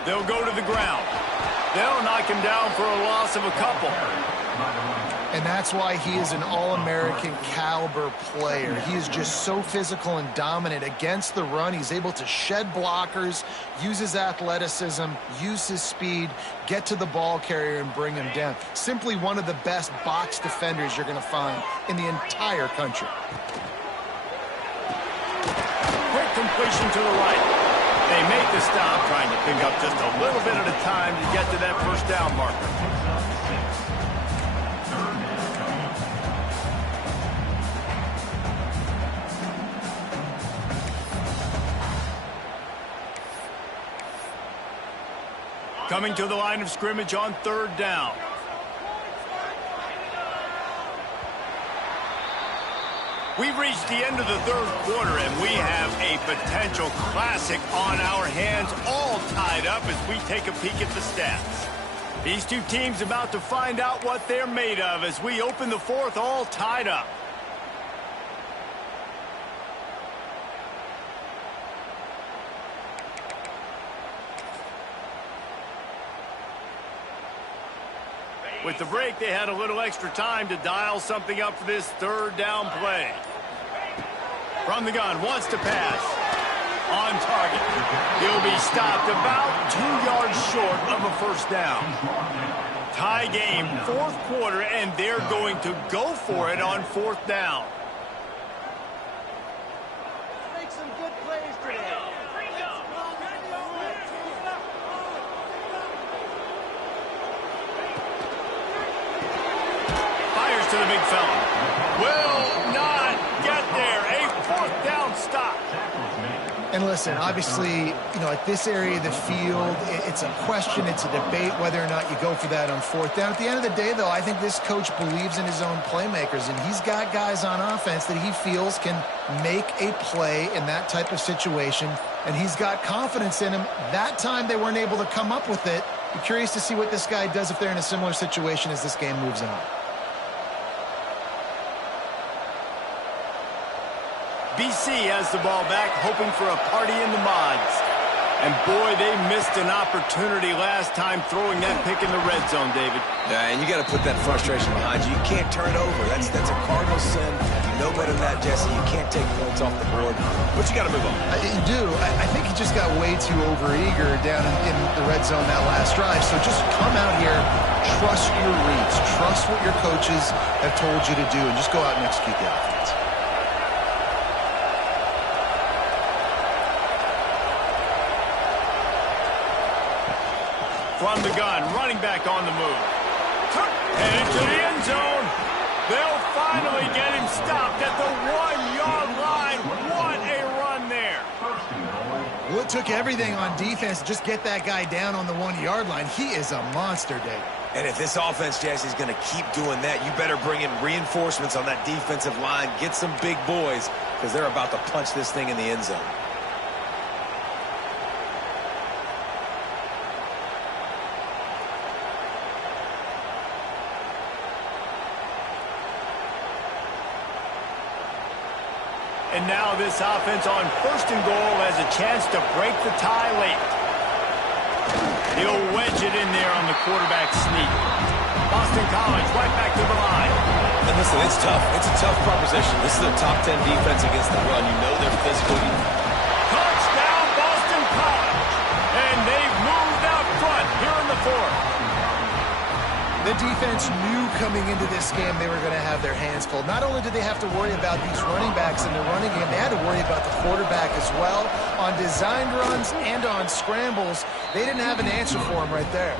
They'll go to the ground. They'll knock him down for a loss of a couple. And that's why he is an All-American caliber player. He is just so physical and dominant against the run. He's able to shed blockers, use his athleticism, use his speed, get to the ball carrier and bring him down. Simply one of the best box defenders you're going to find in the entire country. Quick completion to the right. They make the stop, trying to pick up just a little bit at a time to get to that first down marker. Coming to the line of scrimmage on third down. We've reached the end of the third quarter, and we have a potential classic on our hands, all tied up as we take a peek at the stats. These two teams about to find out what they're made of as we open the fourth, all tied up. With the break, they had a little extra time to dial something up for this third down play. From the gun, wants to pass. On target. He'll be stopped about 2 yards short of a first down. Tie game, fourth quarter, and they're going to go for it on fourth down. Make some good plays today. To the big fella. Will not get there. A fourth down stop. And listen, obviously, you know, at this area of the field, it's a question, it's a debate whether or not you go for that on fourth down. At the end of the day, though, I think this coach believes in his own playmakers, and he's got guys on offense that he feels can make a play in that type of situation, and he's got confidence in him. That time they weren't able to come up with it. Be curious to see what this guy does if they're in a similar situation as this game moves on. BC has the ball back, hoping for a party in the mods. And boy, they missed an opportunity last time throwing that pick in the red zone, David. Yeah, and you got to put that frustration behind you. You can't turn it over. That's a cardinal sin. You know better than that, Jesse. You can't take points off the board, but you got to move on. You do. I think he just got way too overeager down in the red zone that last drive. So just come out here, trust your reads, trust what your coaches have told you to do, and just go out and execute the offense. From the gun, running back on the move. Headed to the end zone. They'll finally get him stopped at the 1-yard line. What a run there. Well, it took everything on defense to just get that guy down on the 1-yard line. He is a monster, Dave. And if this offense, Jesse, is going to keep doing that, you better bring in reinforcements on that defensive line. Get some big boys, because they're about to punch this thing in the end zone. And now this offense on first and goal has a chance to break the tie late. He'll wedge it in there on the quarterback sneak. Boston College right back to the line. And listen, it's tough. It's a tough proposition. This is a top 10 defense against the run. You know they're physical. Touchdown, Boston College. And they've moved out front here in the fourth. The defense knew coming into this game they were going to have their hands full. Not only did they have to worry about these running backs in the running game, they had to worry about the quarterback as well. On designed runs and on scrambles, they didn't have an answer for him right there.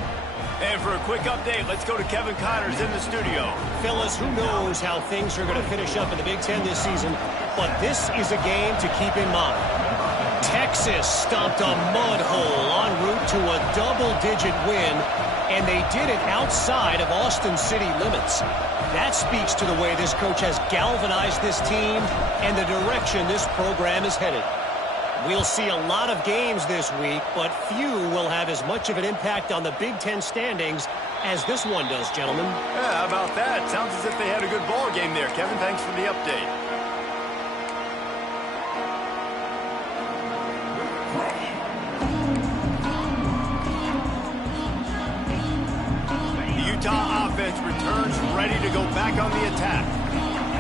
And for a quick update, let's go to Kevin Connors in the studio. Fellas, who knows how things are going to finish up in the Big Ten this season, but this is a game to keep in mind. Texas stomped a mud hole en route to a double-digit win, and they did it outside of Austin City limits. That speaks to the way this coach has galvanized this team and the direction this program is headed. We'll see a lot of games this week, but few will have as much of an impact on the Big Ten standings as this one does, gentlemen. Yeah, how about that? Sounds as if they had a good ball game there. Kevin, thanks for the update. The Utah offense returns ready to go back on the attack.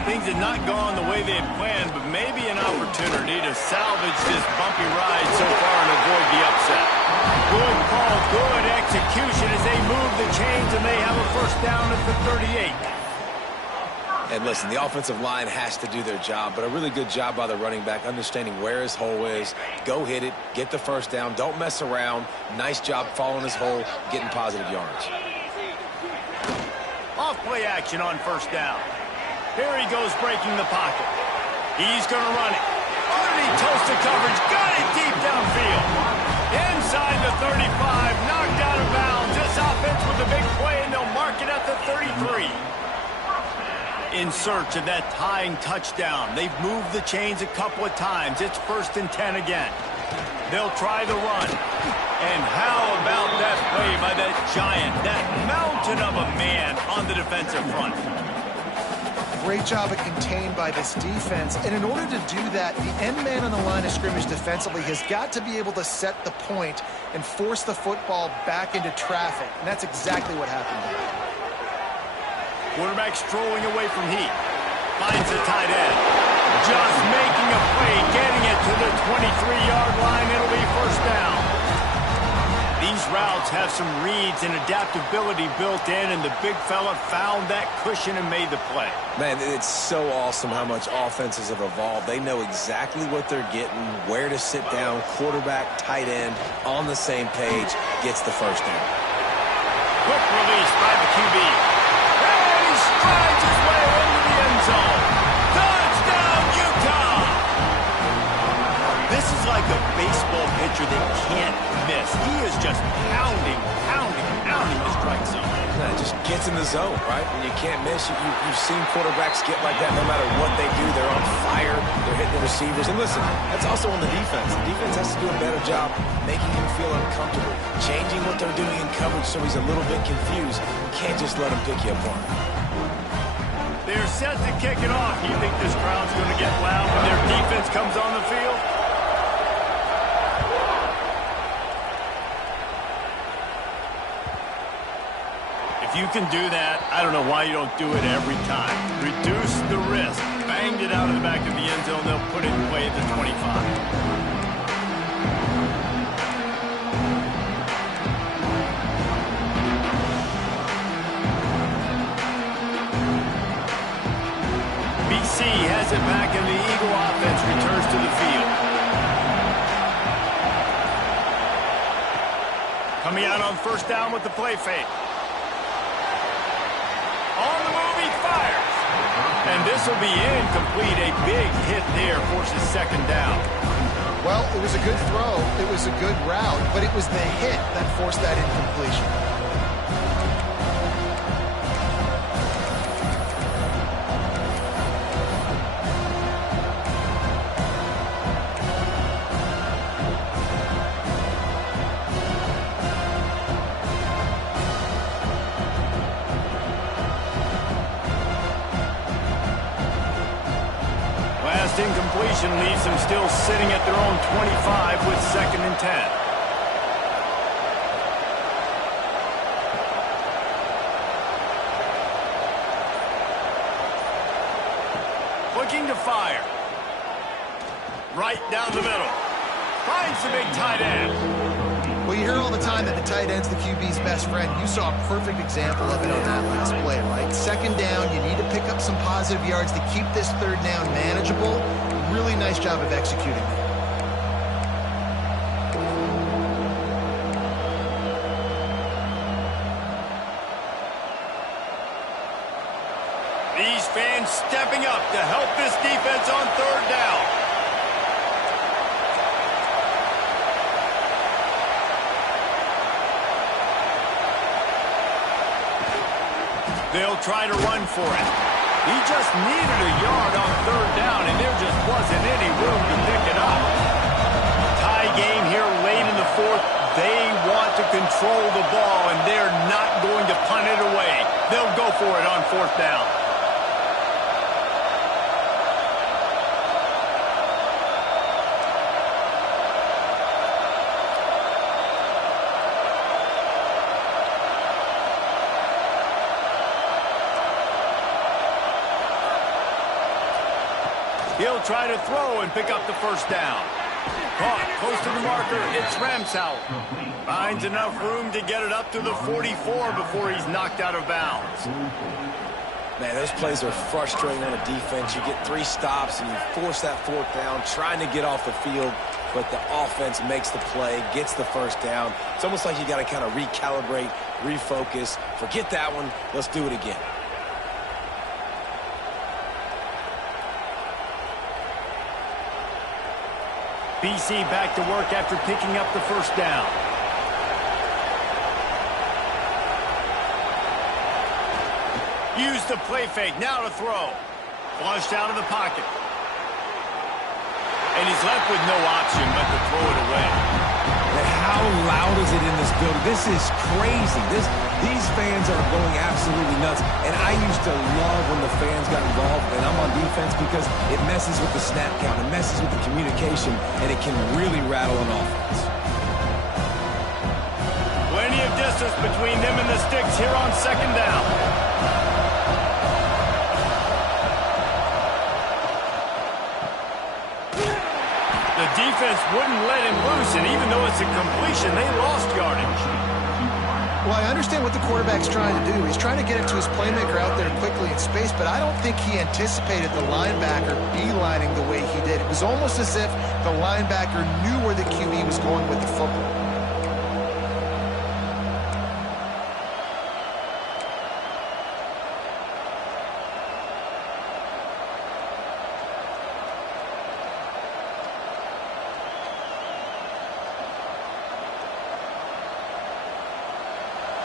Things had not gone the way they had planned, but maybe an opportunity to salvage this bumpy ride so far and avoid the upset. Good call, good execution as they move the chains, and they have a first down at the 38. And listen, the offensive line has to do their job, but a really good job by the running back understanding where his hole is. Go hit it, get the first down, don't mess around. Nice job following his hole, getting positive yards. Off play action on first down. Here he goes breaking the pocket. He's going to run it. Underneath toasted coverage, got it deep downfield. Inside the 35, knocked out of bounds. This offense with a big play, and they'll mark it at the 33. In search of that tying touchdown. They've moved the chains a couple of times. It's 1st and 10 again. They'll try the run. And how about that play by that giant, that mountain of a man on the defensive front? Great job of contained by this defense. And in order to do that, the end man on the line of scrimmage defensively has got to be able to set the point and force the football back into traffic. And that's exactly what happened here. Quarterback strolling away from heat. Finds the tight end. Just making a play, getting it to the 23-yard line. It'll be first down. These routes have some reads and adaptability built in, and the big fella found that cushion and made the play. Man, it's so awesome how much offenses have evolved. They know exactly what they're getting, where to sit down, quarterback, tight end, on the same page, gets the first down. Quick release by the QB. And he strides his way into the end zone. Touchdown, Utah! This is like a baseball pitcher that can't miss. He is just pounding the strike zone. Yeah, it just gets in the zone, right? When you can't miss, you've seen quarterbacks get like that no matter what they do. They're on fire. They're hitting the receivers. And listen, that's also on the defense. The defense has to do a better job making him feel uncomfortable, changing what they're doing in coverage so he's a little bit confused. You can't just let him pick you apart. They're set to kick it off. You think this crowd's going to get loud when their defense comes on the field? If you can do that, I don't know why you don't do it every time. Reduce the risk. Banged it out of the back of the end zone. They'll put it in play at the 25. BC has it back, and the Eagle offense returns to the field. Coming out on first down with the play fake. On the move, he fires. And this will be incomplete. A big hit there forces second down. Well, it was a good throw. It was a good route, but it was the hit that forced that incompletion. Incompletion leaves them still sitting at their own 25 with 2nd and 10. Looking to fire. Right down the middle. Finds the big tight end. Well, you hear all the time that the tight end's the QB's best friend. You saw a perfect example of it on that last play, right? Second down, you need to pick up some positive yards to keep this third down manageable. Really nice job of executing that. These fans stepping up to help this defense on third down. They'll try to run for it. He just needed a yard on third down, and there just wasn't any room to pick it up. Tie game here late in the fourth. They want to control the ball, and they're not going to punt it away. They'll go for it on fourth down. He'll try to throw and pick up the first down. Caught close to the marker. It's Ramsauer. Finds enough room to get it up to the 44 before he's knocked out of bounds. Man, those plays are frustrating on a defense. You get 3 stops and you force that 4th down, trying to get off the field, but the offense makes the play, gets the 1st down. It's almost like you got to kind of recalibrate, refocus. Forget that one. Let's do it again. BC back to work after picking up the 1st down. Use the play fake. Now to throw. Flushed out of the pocket. And he's left with no option but to throw it away. And how loud is it in this building? This is crazy. These fans are going absolutely nuts. And I used to love when the fans got involved and I'm on defense because it messes with the snap count. It messes with the communication, and it can really rattle an offense. Plenty of distance between them and the sticks here on 2nd down. The defense wouldn't let him loose, and even though it's a completion, they lost yardage. Well, I understand what the quarterback's trying to do. He's trying to get it to his playmaker out there quickly in space, but I don't think he anticipated the linebacker beelining the way he did. It was almost as if the linebacker knew where the QB was going with the football.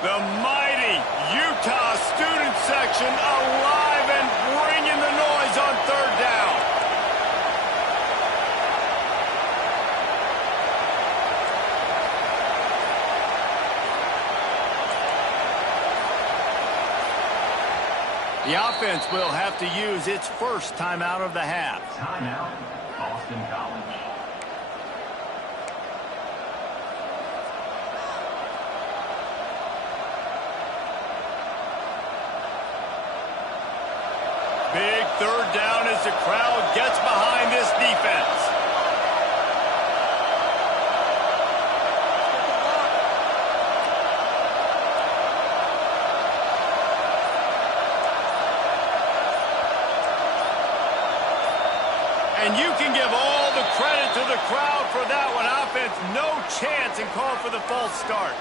The mighty Utah student section alive and bringing the noise on 3rd down. The offense will have to use its 1st timeout of the half. Timeout, Boston College. Big 3rd down as the crowd gets behind this defense. And you can give all the credit to the crowd for that one. Offense, no chance, and call for the false start.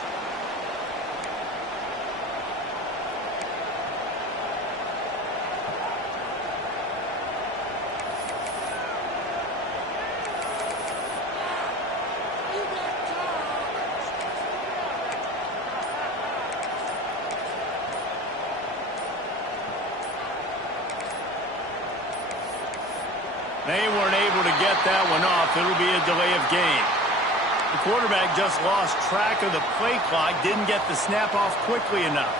They weren't able to get that one off. It'll be a delay of game. The quarterback just lost track of the play clock, didn't get the snap off quickly enough.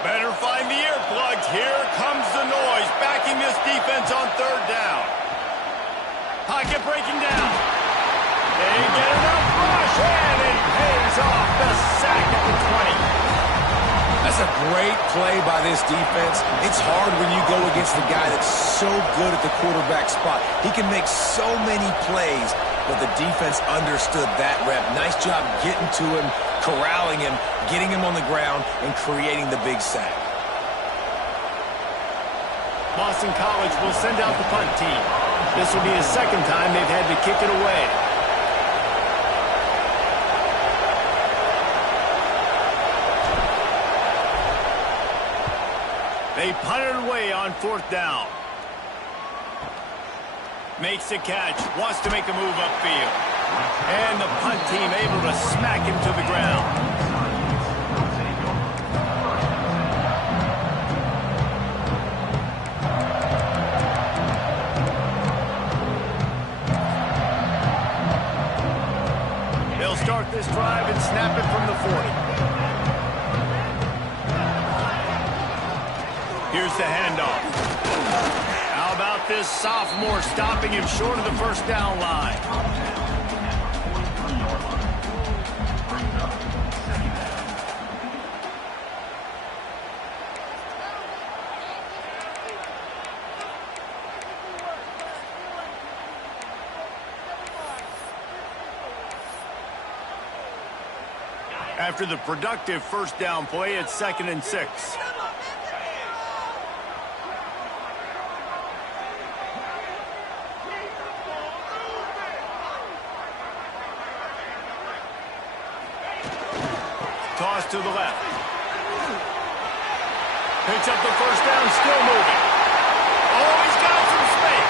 Better find the earplugs. Here comes the noise, backing this defense on 3rd down. Pocket breaking down. They get enough rush, and it pays off the sack at the 20. That's a great play by this defense. It's hard when you go against the guy that's so good at the quarterback spot. He can make so many plays, but the defense understood that rep. Nice job getting to him, corralling him, getting him on the ground, and creating the big sack. Boston College will send out the punt team. This will be the 2nd time they've had to kick it away. They punt it away on 4th down. Makes the catch, wants to make a move upfield. And the punt team able to smack him to the ground. They'll start this drive and snap it from the 40. Here's the handoff. How about this sophomore stopping him short of the 1st down line? After the productive first down play, it's 2nd and 6. Toss to the left. Picks up the first down, still moving. Oh, he's got some space.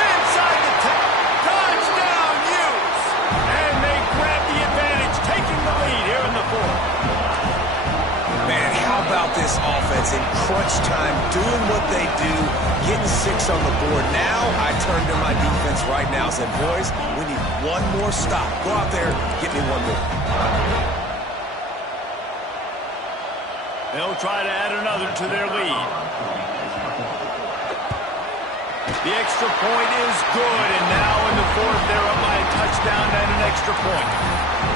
Inside the 10. Touchdown, Utes. And they grab the advantage, taking the lead here in the 4th. Man, how about this offense in crunch time, doing what they do, getting 6 on the board. Now I turn to my defense right now and say, boys, we need one more stop. Go out there, get me one more. They'll try to add another to their lead. The extra point is good, and now in the 4th, they're up by a touchdown and an extra point.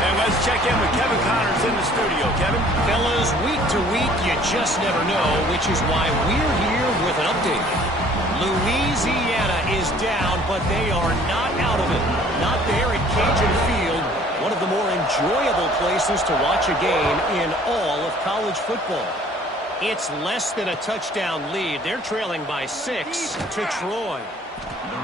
And let's check in with Kevin Connors in the studio. Kevin? Fellas, week to week, you just never know, which is why we're here with an update. Louisiana is down, but they are not out of it. Not there at Cajun Field, one of the more enjoyable places to watch a game in all of college football. It's less than a touchdown lead. They're trailing by 6 to Troy.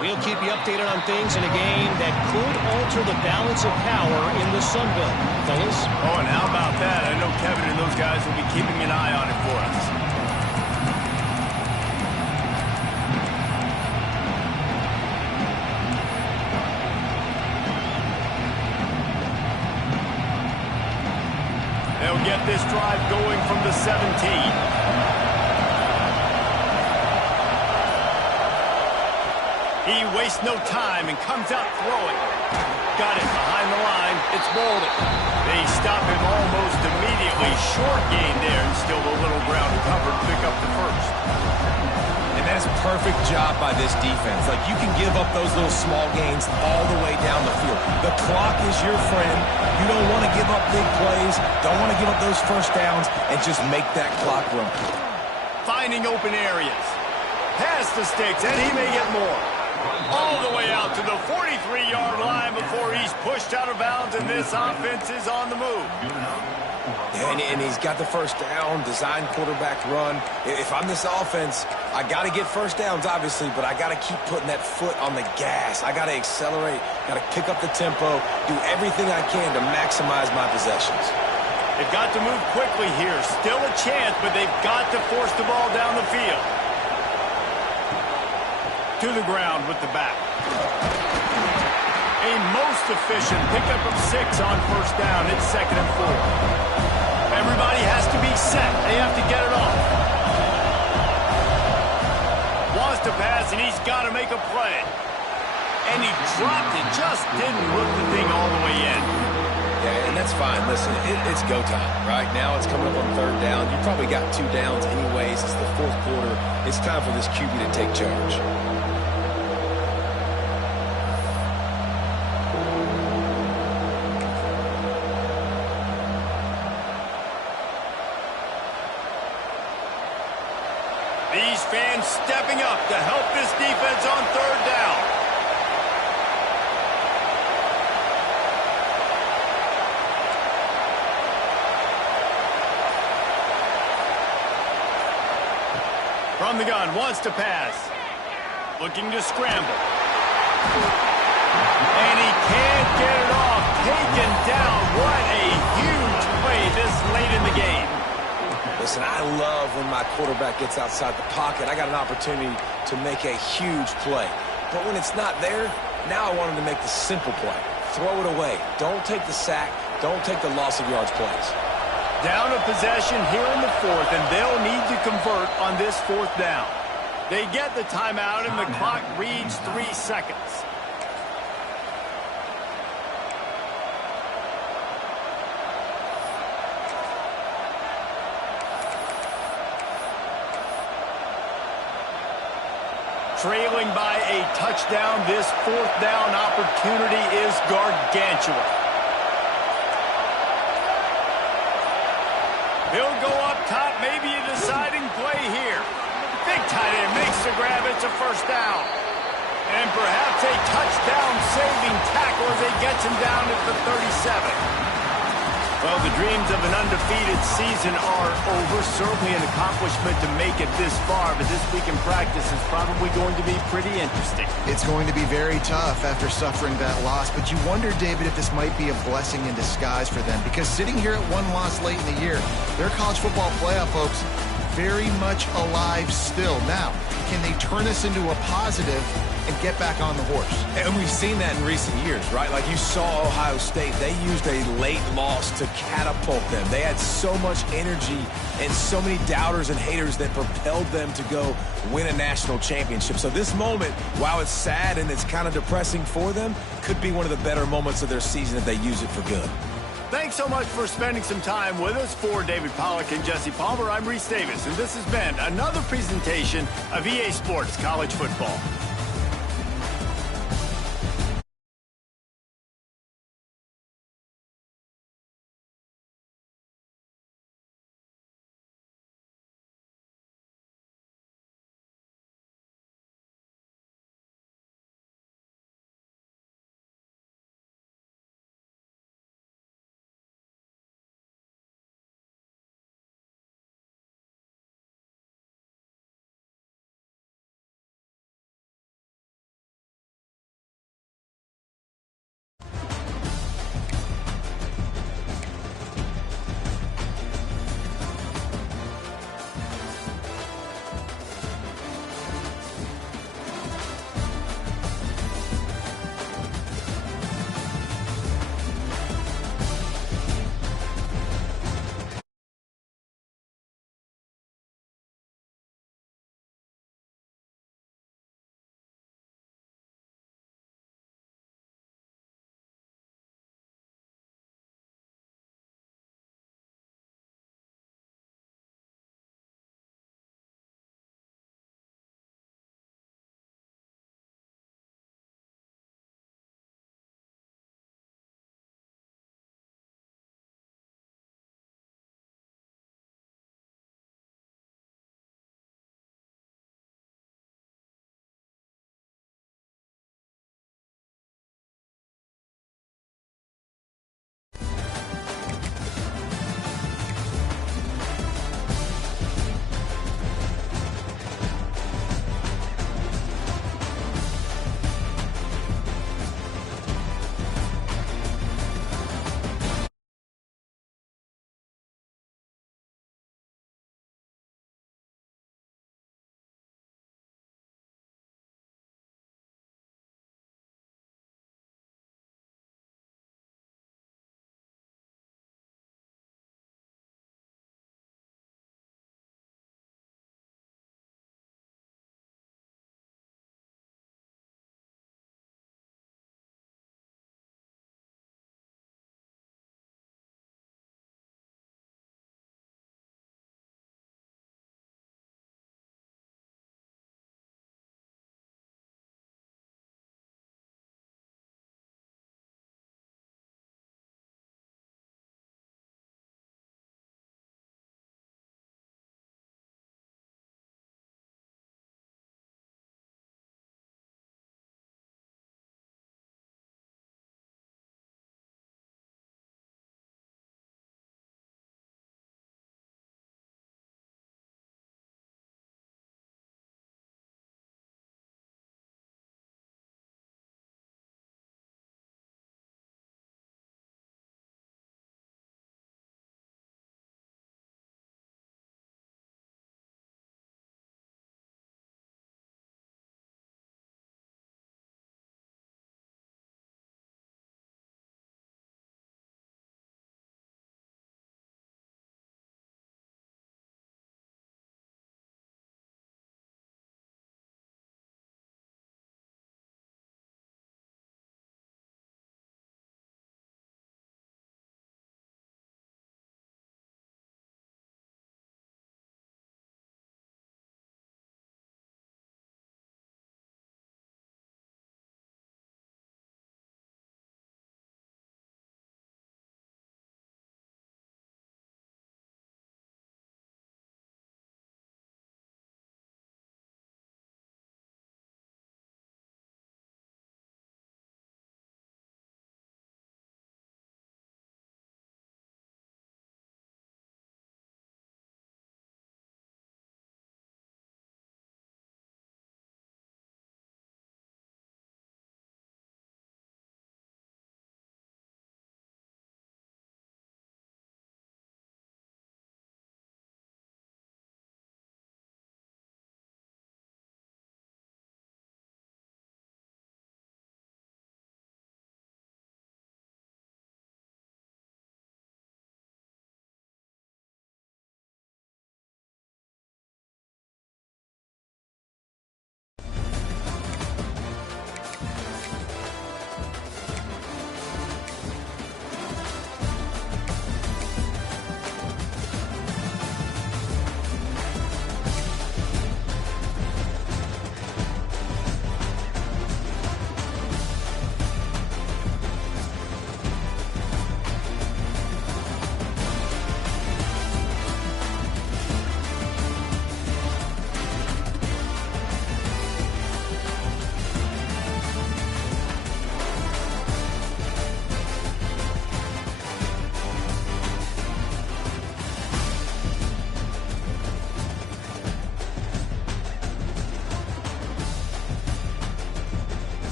We'll keep you updated on things in a game that could alter the balance of power in the Sun Belt. Fellas? Oh, and how about that? I know Kevin and those guys will be keeping an eye on it for us. They'll get this drive going from the 17. He wastes no time and comes out throwing. Got it behind the line. It's Bolden. They stop him almost immediately. Short gain there and still a little ground covered. Pick up the first. And that's a perfect job by this defense. Like, you can give up those little small gains all the way down the field. The clock is your friend. You don't want to give up big plays. Don't want to give up those first downs and just make that clock run. Finding open areas. Past the sticks, and he may get more. All the way out to the 43-yard line before he's pushed out of bounds, and this offense is on the move. And he's got the first down, design quarterback run. If I'm this offense, I got to get first downs, obviously, but I got to keep putting that foot on the gas. I got to accelerate, got to pick up the tempo, do everything I can to maximize my possessions. They've got to move quickly here. Still a chance, but they've got to force the ball down the field. To the ground with the back. A most efficient pickup of 6 on first down. It's 2nd and 4. Everybody has to be set. They have to get it off. Wants to pass, and he's got to make a play. And he dropped it. Just didn't hook the thing all the way in. Yeah, and that's fine. Listen, it's go time. Right now it's coming up on 3rd down. You probably got 2 downs anyways. It's the 4th quarter. It's time for this QB to take charge. These fans stepping up to help this defense on 3rd down. From the gun, wants to pass. Looking to scramble. And he can't get it off. Taken down. What a huge play this late in the game. Listen, I love when my quarterback gets outside the pocket. I got an opportunity to make a huge play. But when it's not there, now I want him to make the simple play. Throw it away. Don't take the sack. Don't take the loss of yards plays. Down a possession here in the 4th, and they'll need to convert on this 4th down. They get the timeout, and the clock reads 3 seconds. Trailing by a touchdown, this 4th down opportunity is gargantuan. He'll go up top, maybe a deciding play here. Big tight end makes the grab, it's a first down. And perhaps a touchdown-saving tackle as they gets him down at the 37. Well, the dreams of an undefeated season are over. Certainly an accomplishment to make it this far, but this week in practice is probably going to be pretty interesting. It's going to be very tough after suffering that loss, but you wonder, David, if this might be a blessing in disguise for them, because sitting here at one loss late in the year, their college football playoff hopes very much alive still. Now, can they turn this into a positive and get back on the horse? And we've seen that in recent years, right? Like you saw Ohio State, they used a late loss to catapult them. They had so much energy and so many doubters and haters that propelled them to go win a national championship. So this moment, while it's sad and it's kind of depressing for them, could be one of the better moments of their season if they use it for good. Thanks so much for spending some time with us. For David Pollack and Jesse Palmer, I'm Reese Davis, and this has been another presentation of EA Sports College Football.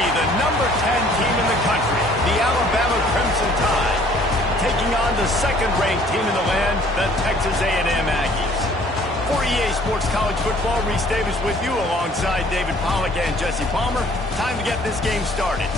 the number 10 team in the country, the Alabama Crimson Tide, taking on the second-ranked team in the land, the Texas A&M Aggies. For EA Sports College Football, Reese Davis with you alongside David Pollack and Jesse Palmer. Time to get this game started.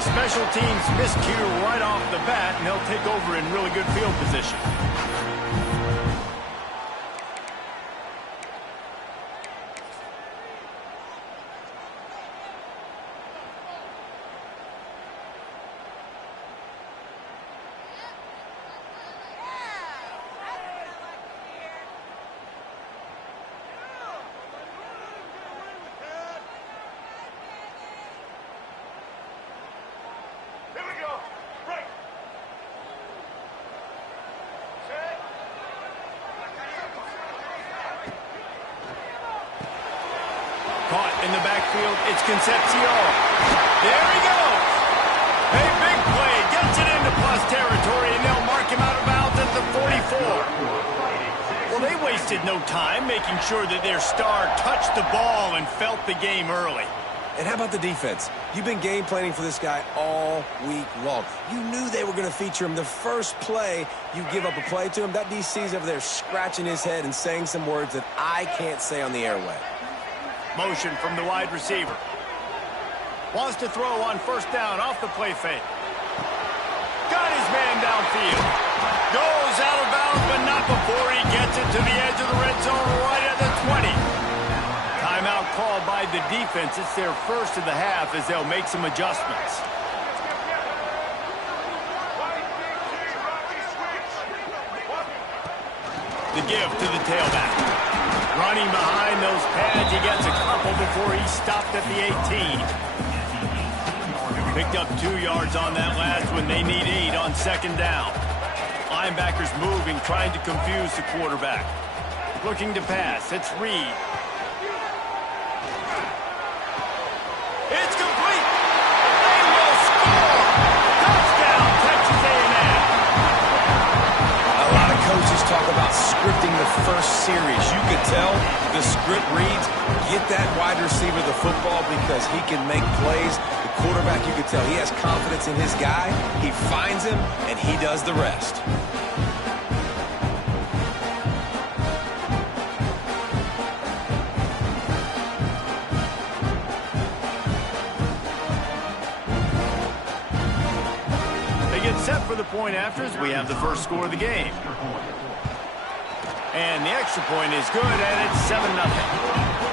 Special teams miscue right off the bat, and they'll take over in really good field position. Caught in the backfield, it's Concepcion. There he goes. A big play, gets it into plus territory, and they'll mark him out of bounds at the 44. Well, they wasted no time making sure that their star touched the ball and felt the game early. And how about the defense? You've been game planning for this guy all week long. You knew they were going to feature him. The first play, you give up a play to him. That DC's over there scratching his head and saying some words that I can't say on the airway. Motion from the wide receiver. Wants to throw on first down off the play fake. Got his man downfield. Goes out of bounds, but not before he gets it to the edge of the red zone right at the 20. Timeout called by the defense. It's their first of the half as they'll make some adjustments. The give to the tailback. Running behind those pads, he gets a couple before he's stopped at the 18. Picked up 2 yards on that last one. They need 8 on second down. Linebackers moving, trying to confuse the quarterback. Looking to pass. It's Reed. It's complete. They will score. Touchdown, Texas A&M. A lot of coaches talk about scripting the first series. You could tell the script reads, get that wide receiver the football because he can make plays. The quarterback, you could tell he has confidence in his guy. He finds him, and he does the rest. They get set for the point afters. We have the first score of the game. And the extra point is good, and it's 7-0.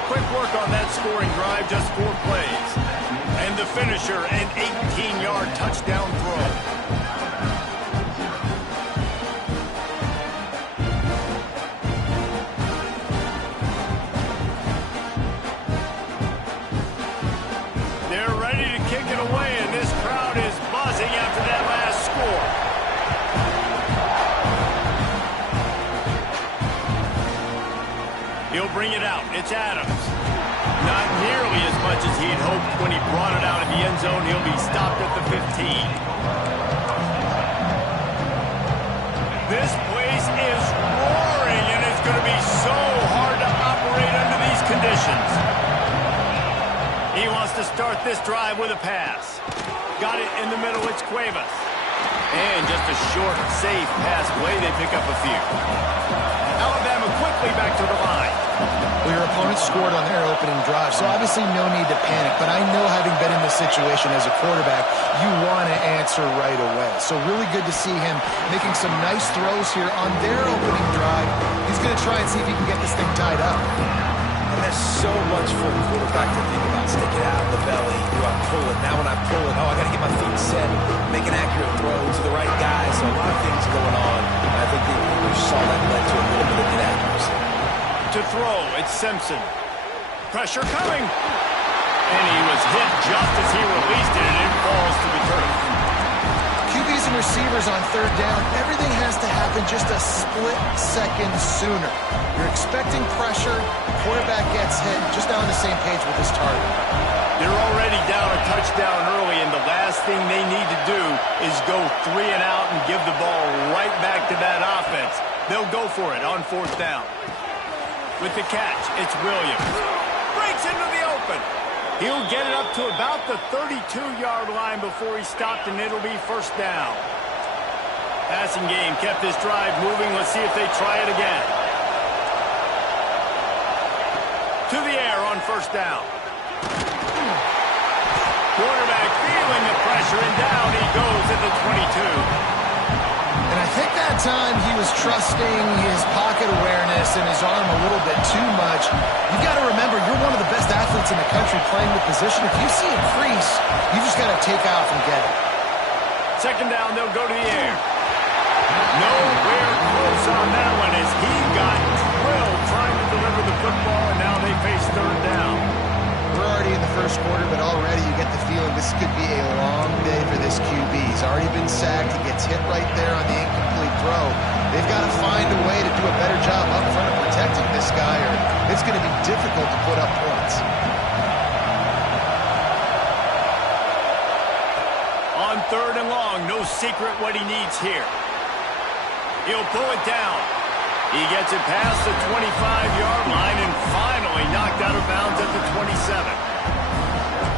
Quick work on that scoring drive, just 4 plays. And the finisher, an 18-yard touchdown throw. They're ready to kick it away, and this crowd is buzzing after that last score. He'll bring it out. It's Adams. Not nearly as much as he'd hoped when he brought it out of the end zone. He'll be stopped at the 15. This place is roaring, and it's going to be so hard to operate under these conditions. He wants to start this drive with a pass. Got it in the middle. It's Cuevas. And just a short, safe pass play. They pick up a few. Alabama quickly back to the line. Well, your opponent scored on their opening drive, so obviously no need to panic. But I know, having been in this situation as a quarterback, you want to answer right away. So really good to see him making some nice throws here on their opening drive. He's going to try and see if he can get this thing tied up. And there's so much for a quarterback to think about. Stick it out in the belly. Do I pull it? Now when I pull it, I got to get my feet set, make an accurate throw to the right guy. So a lot of things going on. And I think we saw that led to a little bit of inaccuracy. To throw, it's Simpson. Pressure coming. And he was hit just as he released it, and it falls to the turf. QBs and receivers on third down, everything has to happen just a split second sooner. You're expecting pressure, quarterback gets hit, just now on the same page with his target. They're already down a touchdown early, and the last thing they need to do is go 3 and out and give the ball right back to that offense. They'll go for it on fourth down. With the catch, it's Williams. Breaks into the open. He'll get it up to about the 32-yard line before he stopped, and it'll be first down. Passing game kept this drive moving. Let's see if they try it again. To the air on first down. Quarterback feeling the pressure, and down he goes at the 22. And I think that time he was trusting his pocket awareness and his arm a little bit too much. You've got to remember, you're one of the best athletes in the country playing the position. If you see a crease, you just got to take off and get it. Second down, they'll go to the air. Nowhere close on that one as he got drilled trying to deliver the football, and now they face third down. We're already in the first quarter, but already you get the feeling this could be a long day for this QB. He's already been sacked. He gets hit right there on the incomplete throw. They've got to find a way to do a better job up front of protecting this guy, or it's going to be difficult to put up points. On third and long, no secret what he needs here. He'll pull it down. He gets it past the 25-yard line and finally knocked out of bounds at the 27.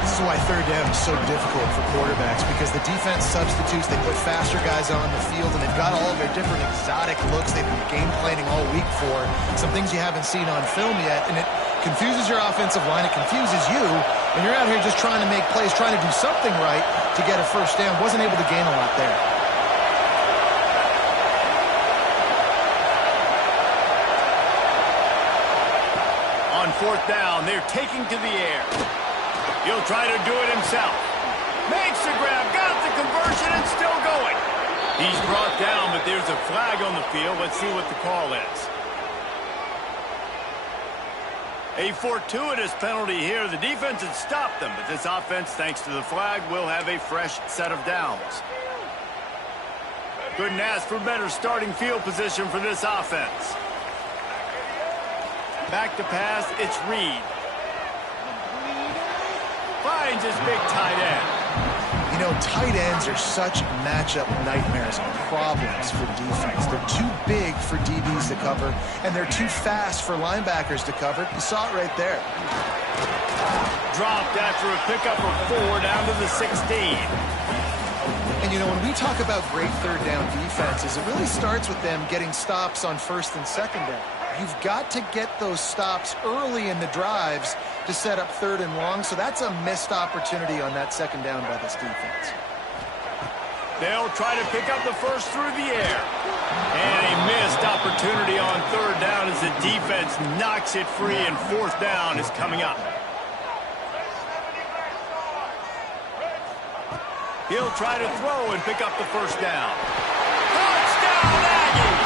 This is why third down is so difficult for quarterbacks, because the defense substitutes. They put faster guys on the field, and they've got all of their different exotic looks they've been game planning all week for. Some things you haven't seen on film yet, and it confuses your offensive line. It confuses you, and you're out here just trying to make plays, trying to do something right to get a first down. Wasn't able to gain a lot there. On fourth down, they're taking to the air. He'll try to do it himself. Makes the grab, got the conversion, and still going. He's brought down, but there's a flag on the field. Let's see what the call is. A fortuitous penalty here. The defense had stopped them, but this offense, thanks to the flag, will have a fresh set of downs. Couldn't ask for better starting field position for this offense. Back to pass, it's Reed. Finds his big tight end. You know, tight ends are such matchup nightmares and problems for defense. They're too big for DBs to cover, and they're too fast for linebackers to cover. You saw it right there. Dropped after a pickup of 4 down to the 16. And, you know, when we talk about great third down defenses, it really starts with them getting stops on first and second down. You've got to get those stops early in the drives to set up third and long, so that's a missed opportunity on that second down by this defense. They'll try to pick up the first through the air. And a missed opportunity on third down as the defense knocks it free, and fourth down is coming up. He'll try to throw and pick up the first down. Touchdown, Aggie!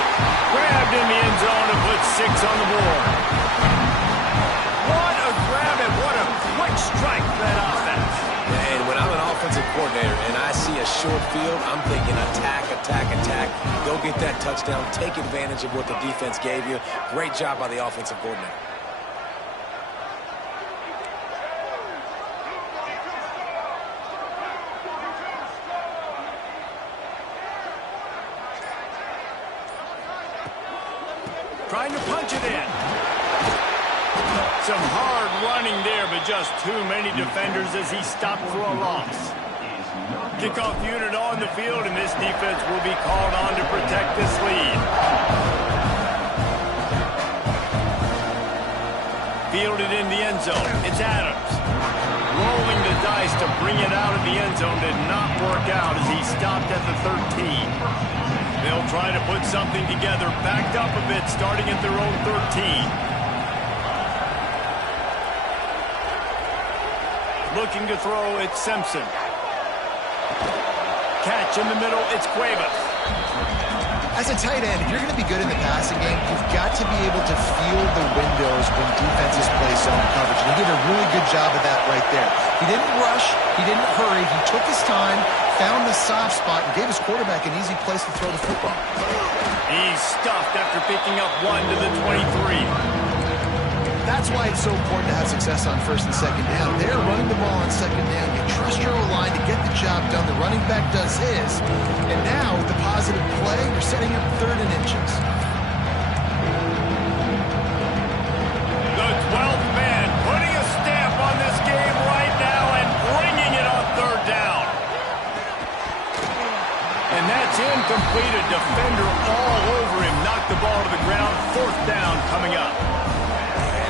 Grabbed in the end zone and put 6 on the board. What a grab and what a quick strike for that offense. And when I'm an offensive coordinator and I see a short field, I'm thinking attack, attack, attack. Go get that touchdown. Take advantage of what the defense gave you. Great job by the offensive coordinator. Trying to punch it in. Some hard running there, but just too many defenders as he stopped for a loss. Kickoff unit on the field, and this defense will be called on to protect this lead. Fielded in the end zone. It's Adams. Rolling the dice to bring it out of the end zone did not work out as he stopped at the 13. They'll try to put something together, backed up a bit, starting at their own 13. Looking to throw, it's Simpson. Catch in the middle, it's Cuevas. As a tight end, if you're going to be good in the passing game, you've got to be able to feel the windows when defenses play zone coverage. And he did a really good job of that right there. He didn't rush. He didn't hurry. He took his time, found the soft spot, and gave his quarterback an easy place to throw the football. He's stuffed after picking up 1 to the 23. That's why it's so important to have success on first and second down. They're running the ball on second down. You trust your O-line to get the job done. The running back does his. And now, with the positive play, you're setting up 3rd and inches. The 12th man putting a stamp on this game right now and bringing it on 3rd down. And that's incomplete. A defender all over him. Knocked the ball to the ground. 4th down coming up.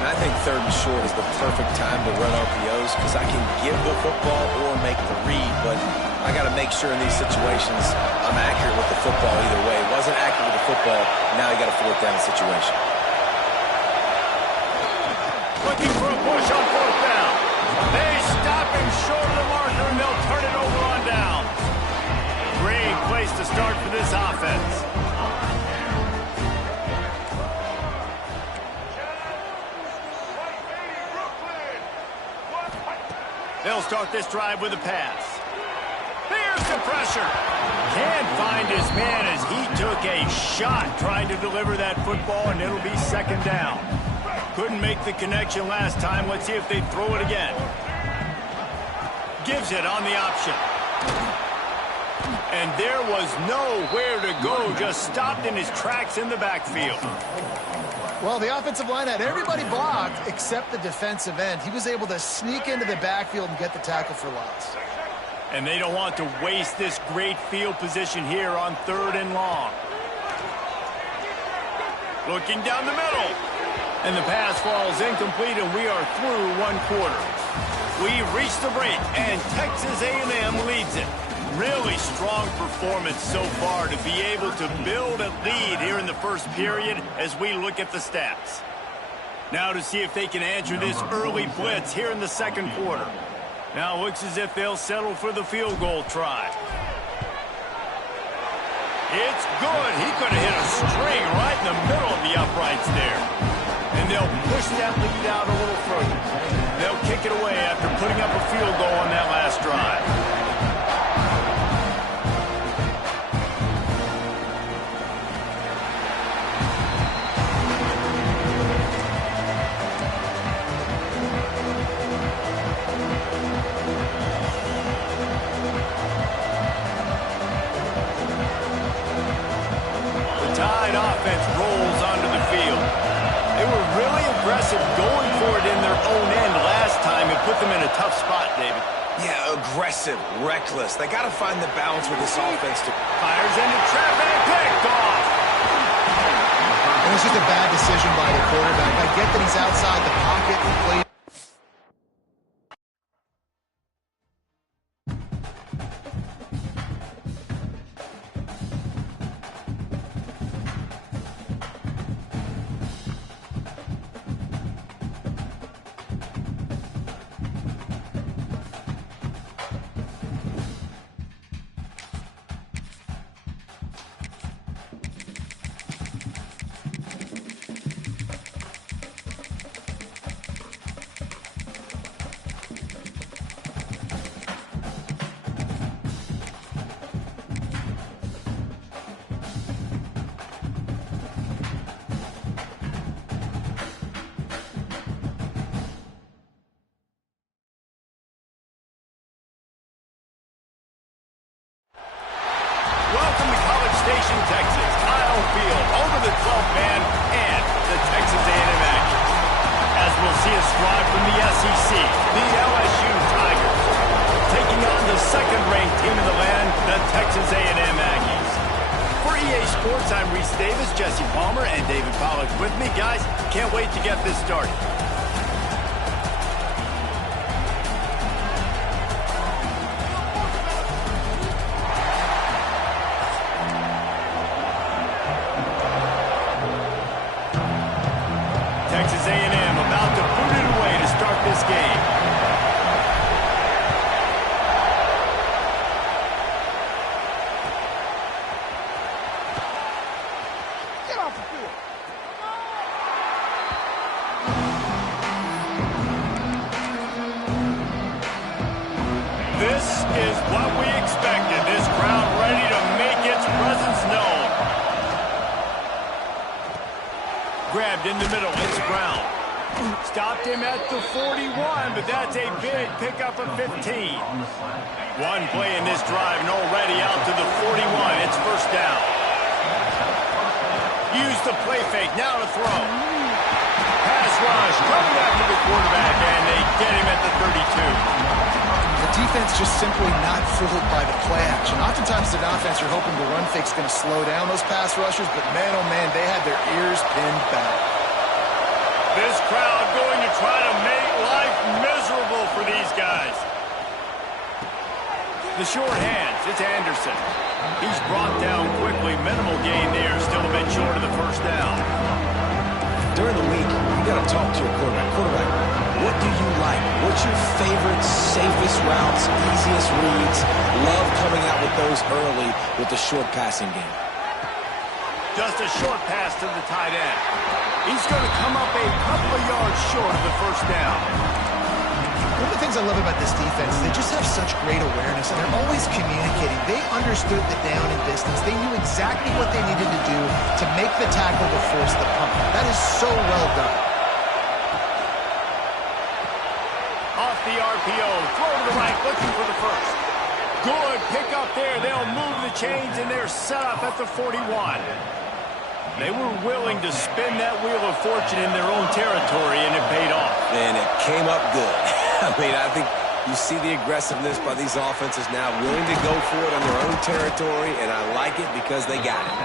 I think 3rd and short is the perfect time to run RPOs because I can give the football or make the read, but I got to make sure in these situations I'm accurate with the football either way. Wasn't accurate with the football, now you got a 4th down situation. Looking for a push on 4th down. They stop him short of the marker and they'll turn it over on down. Great place to start for this offense. They'll start this drive with a pass. Here's the pressure. Can't find his man as he took a shot trying to deliver that football, and it'll be 2nd down. Couldn't make the connection last time. Let's see if they throw it again. Gives it on the option. And there was nowhere to go. Just stopped in his tracks in the backfield. Well, the offensive line had everybody blocked except the defensive end. He was able to sneak into the backfield and get the tackle for loss. And they don't want to waste this great field position here on 3rd and long. Looking down the middle. And the pass falls incomplete, and we are through 1 quarter. We've reached the break, and Texas A&M leads it. Really strong performance so far to be able to build a lead here in the first period as we look at the stats. Now to see if they can answer this early blitz here in the 2nd quarter. Now it looks as if they'll settle for the field goal try. It's good. He could have hit a string right in the middle of the uprights there. And they'll push that lead out a little further. They'll kick it away after putting up a field goal on that last drive. Offense rolls onto the field. They were really aggressive going for it in their own end last time and put them in a tough spot, David. Yeah, aggressive, reckless. They got to find the balance with this offense. Fires into traffic, picked off. And it's just a bad decision by the quarterback. I get that he's outside the pocket and played. Welcome to College Station, Texas. Kyle Field, over the 12th man, and the Texas A&M Aggies. As we'll see a stride from the SEC, the LSU Tigers. Taking on the 2nd-ranked team in the land, the Texas A&M Aggies. For EA Sports, I'm Reese Davis, Jesse Palmer, and David Pollack with me. Guys, can't wait to get this started. This is what we expected. This crowd ready to make its presence known. Grabbed in the middle. It's Brown. Stopped him at the 41, but that's a big pickup of 15. One play in this drive and already out to the 41. It's first down. Use the play fake. Now to throw. Pass rush. Coming after the quarterback, and they get him at the 32. The defense just simply not fooled by the play action. Oftentimes, as an offense, you're hoping the run fake's going to slow down those pass rushers, but man, oh man, they had their ears pinned back. This crowd going to try to make life miserable for these guys. The short hands, it's Anderson. He's brought down quickly. Minimal gain there, still a bit short of the first down. During the week, you got to talk to your quarterback. Quarterback, what do you like? What's your favorite, safest routes, easiest reads? Love coming out with those early with the short passing game. Just a short pass to the tight end. He's going to come up a couple of yards short of the first down. One of the things I love about this defense is they just have such great awareness, and they're always communicating. They understood the down and distance. They knew exactly what they needed to do to make the tackle to force the punt. That is so well done. Off the RPO, throw to the right, looking for the first. Good pick up there. They'll move the chains, and they're set up at the 41. They were willing to spin that wheel of fortune in their own territory, and it paid off. And it came up good. I mean, I think you see the aggressiveness by these offenses now, willing to go for it on their own territory, and I like it because they got it.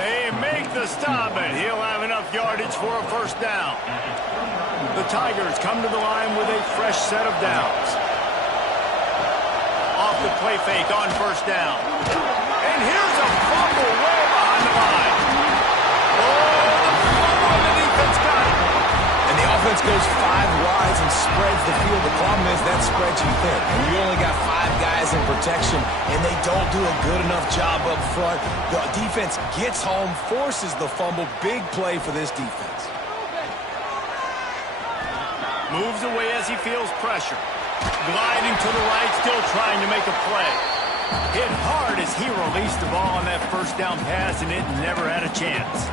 They make the stop, and he'll have enough yardage for a first down. The Tigers come to the line with a fresh set of downs. Off the play fake on first down. And here's a fumble way behind the line. Offense goes 5 wides and spreads the field. The problem is that spreads you thin. And you only got 5 guys in protection, and they don't do a good enough job up front. The defense gets home, forces the fumble. Big play for this defense. Moves away as he feels pressure. Gliding to the right, still trying to make a play. Hit hard as he released the ball on that first down pass, and it never had a chance.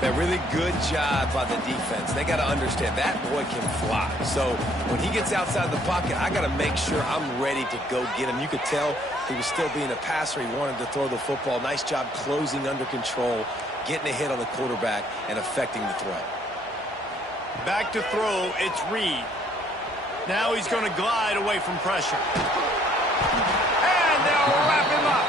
A really good job by the defense. They got to understand that boy can fly. So when he gets outside the pocket, I got to make sure I'm ready to go get him. You could tell he was still being a passer. He wanted to throw the football. Nice job closing under control, getting a hit on the quarterback, and affecting the throw. Back to throw, it's Reed. Now he's going to glide away from pressure. And they'll wrap him up.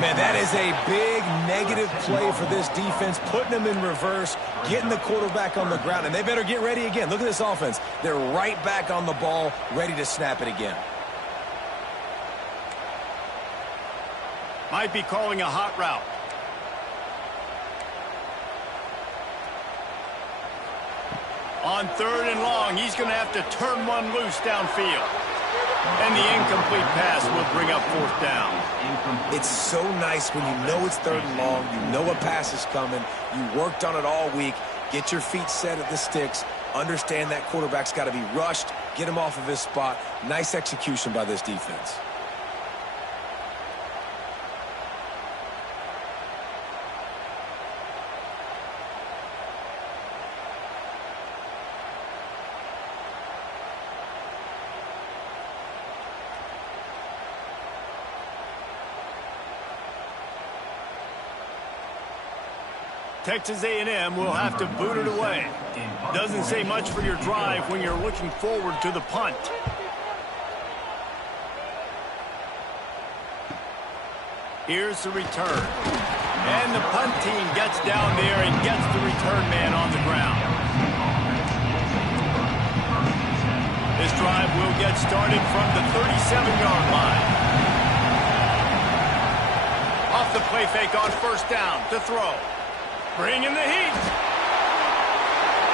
Man, that is a big negative play for this defense, putting them in reverse, getting the quarterback on the ground, and they better get ready again. Look at this offense. They're right back on the ball, ready to snap it again. Might be calling a hot route. On 3rd and long, he's going to have to turn one loose downfield. And the incomplete pass will bring up 4th down. It's so nice when you know it's 3rd and long, you know a pass is coming, you worked on it all week, get your feet set at the sticks, understand that quarterback's got to be rushed, get him off of his spot. Nice execution by this defense. Texas A&M will have to boot it away. Doesn't say much for your drive when you're looking forward to the punt. Here's the return. And the punt team gets down there and gets the return man on the ground. This drive will get started from the 37-yard line. Off the play fake on first down to throw. Bringing the heat.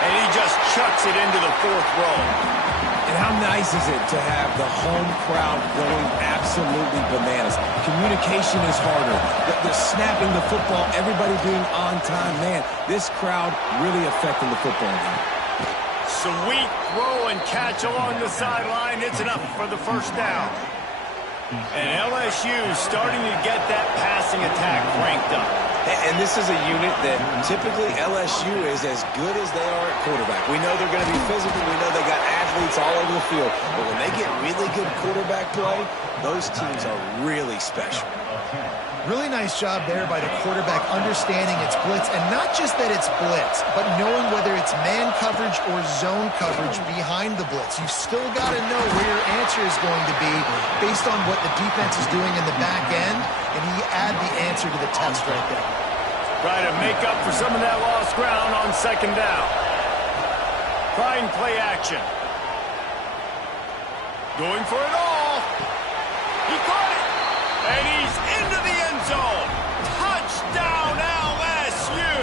And he just chucks it into the 4th row. And how nice is it to have the home crowd going absolutely bananas? Communication is harder. They're snapping the football, everybody being on time. Man, this crowd really affecting the football game. Sweet throw and catch along the sideline. It's enough for the first down. And LSU starting to get that passing attack cranked up. And this is a unit that typically LSU is as good as they are at quarterback. We know they're going to be physical. We know they got athletes all over the field. But when they get really good quarterback play, those teams are really special. Really nice job there by the quarterback understanding it's blitz, and not just that it's blitz, but knowing whether it's man coverage or zone coverage behind the blitz. You've still got to know where your answer is going to be based on what the defense is doing in the back end, and he add the answer to the test right there. Try to make up for some of that lost ground on second down. Trying play action. Going for it all. He caught it. And he's into the end zone. Touchdown, LSU.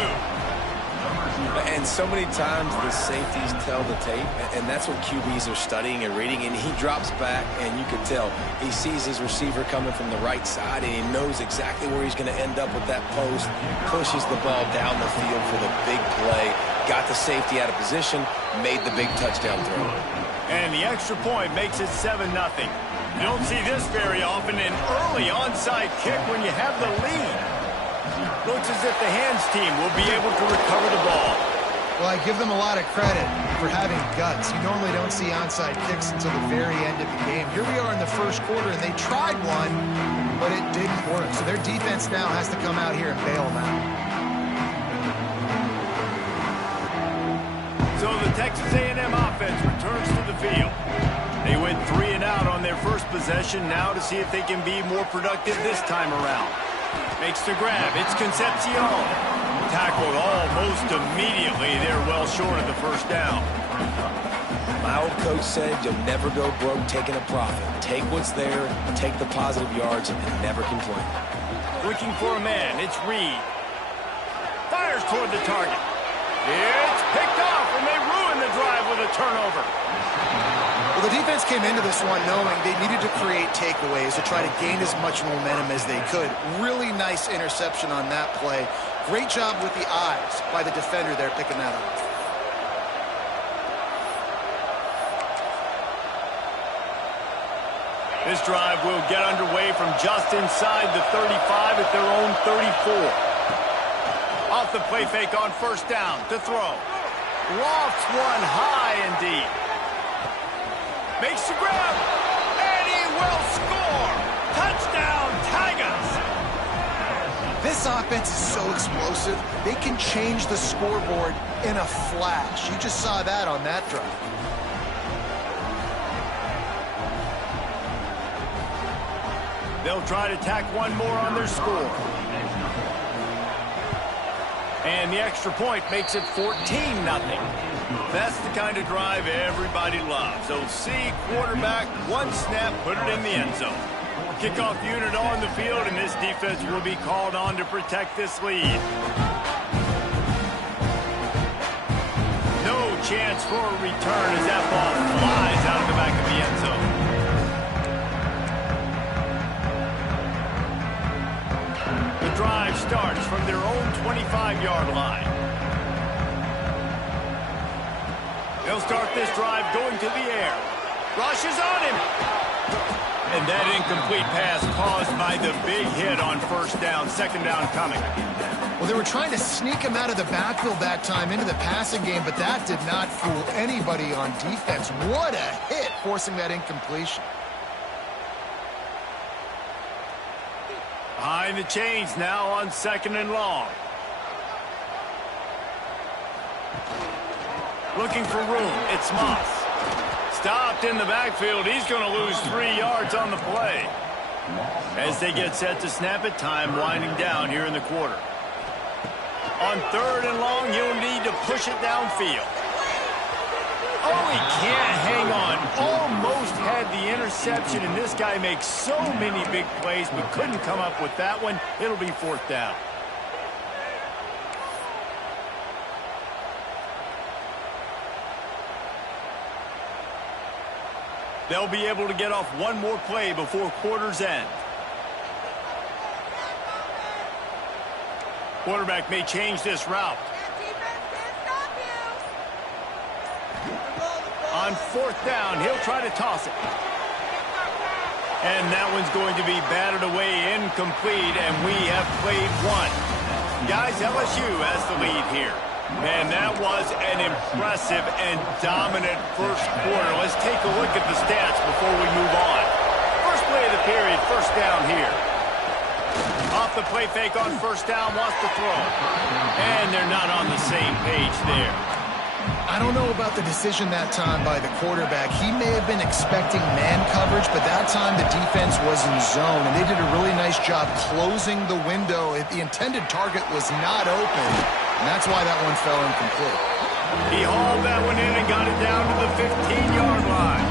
And so many times the safeties tell the tape, and that's what QBs are studying and reading, and he drops back, and you can tell he sees his receiver coming from the right side, and he knows exactly where he's going to end up with that post, pushes the ball down the field for the big play, got the safety out of position, made the big touchdown throw. And the extra point makes it 7-0. You don't see this very often, an early onside kick when you have the lead. Looks as if the hands team will be able to recover the ball. Well, I give them a lot of credit for having guts. You normally don't see onside kicks until the very end of the game. Here we are in the first quarter, and they tried one, but it didn't work. So their defense now has to come out here and bail them out. So the Texas A&M offense returns to the field. They went 3 and out on their first possession, now to see if they can be more productive this time around. Makes the grab. It's Concepcion. Tackled almost immediately. They're well short of the first down. My old coach said you'll never go broke taking a profit. Take what's there, take the positive yards, and never complain. Looking for a man. It's Reed. Fires toward the target. It's picked off, and they ruin the drive with a turnover. Well, the defense came into this one knowing they needed to create takeaways to try to gain as much momentum as they could. Really nice interception on that play. Great job with the eyes by the defender there picking that up. This drive will get underway from just inside the 35 at their own 34. Off the play fake on first down to throw. Lofts one high and deep. Makes the grab, and he will score. Touchdown, Tigers. This offense is so explosive, they can change the scoreboard in a flash. You just saw that on that drive. They'll try to tack one more on their score. And the extra point makes it 14-0. That's the kind of drive everybody loves. OC, quarterback, one snap, put it in the end zone. Kickoff unit on the field, and this defense will be called on to protect this lead. No chance for a return as that ball flies out of the back of the end zone. The drive starts from their own 25-yard line. They'll start this drive going to the air. Rush is on him. And that incomplete pass caused by the big hit on first down, second down coming. Well, they were trying to sneak him out of the backfield that time into the passing game, but that did not fool anybody on defense. What a hit, forcing that incompletion. Behind the chains now on second and long. Looking for room. It's Moss. Stopped in the backfield. He's going to lose 3 yards on the play. As they get set to snap it, time winding down here in the quarter. On third and long, you'll need to push it downfield. Oh, he can't hang on. Almost had the interception, and this guy makes so many big plays, but couldn't come up with that one. It'll be fourth down. They'll be able to get off one more play before quarter's end. Quarterback may change this route. On fourth down, he'll try to toss it. And that one's going to be batted away incomplete, and we have played one. Guys, LSU has the lead here. Man, that was an impressive and dominant first quarter. Let's take a look at the stats before we move on. First play of the period, first down here. Off the play fake on first down, wants to throw. And they're not on the same page there. I don't know about the decision that time by the quarterback. He may have been expecting man coverage, but that time the defense was in zone, and they did a really nice job closing the window. The intended target was not open, and that's why that one fell incomplete. He hauled that one in and got it down to the 15-yard line.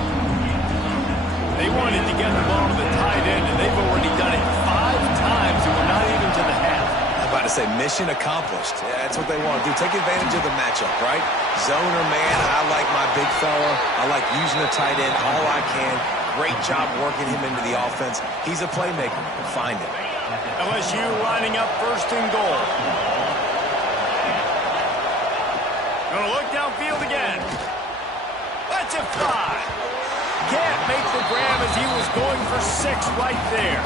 They wanted to get the ball to the tight end, and they've already done it 5 times, and we're not even to the half. I'm about to say mission accomplished. Yeah, that's what they want to do. Take advantage of the matchup, right? Zone or man, I like my big fella. I like using the tight end all I can. Great job working him into the offense. He's a playmaker. Find him. LSU lining up first and goal. Gonna look downfield again. Let's it fly. Can't make the grab as he was going for 6 right there.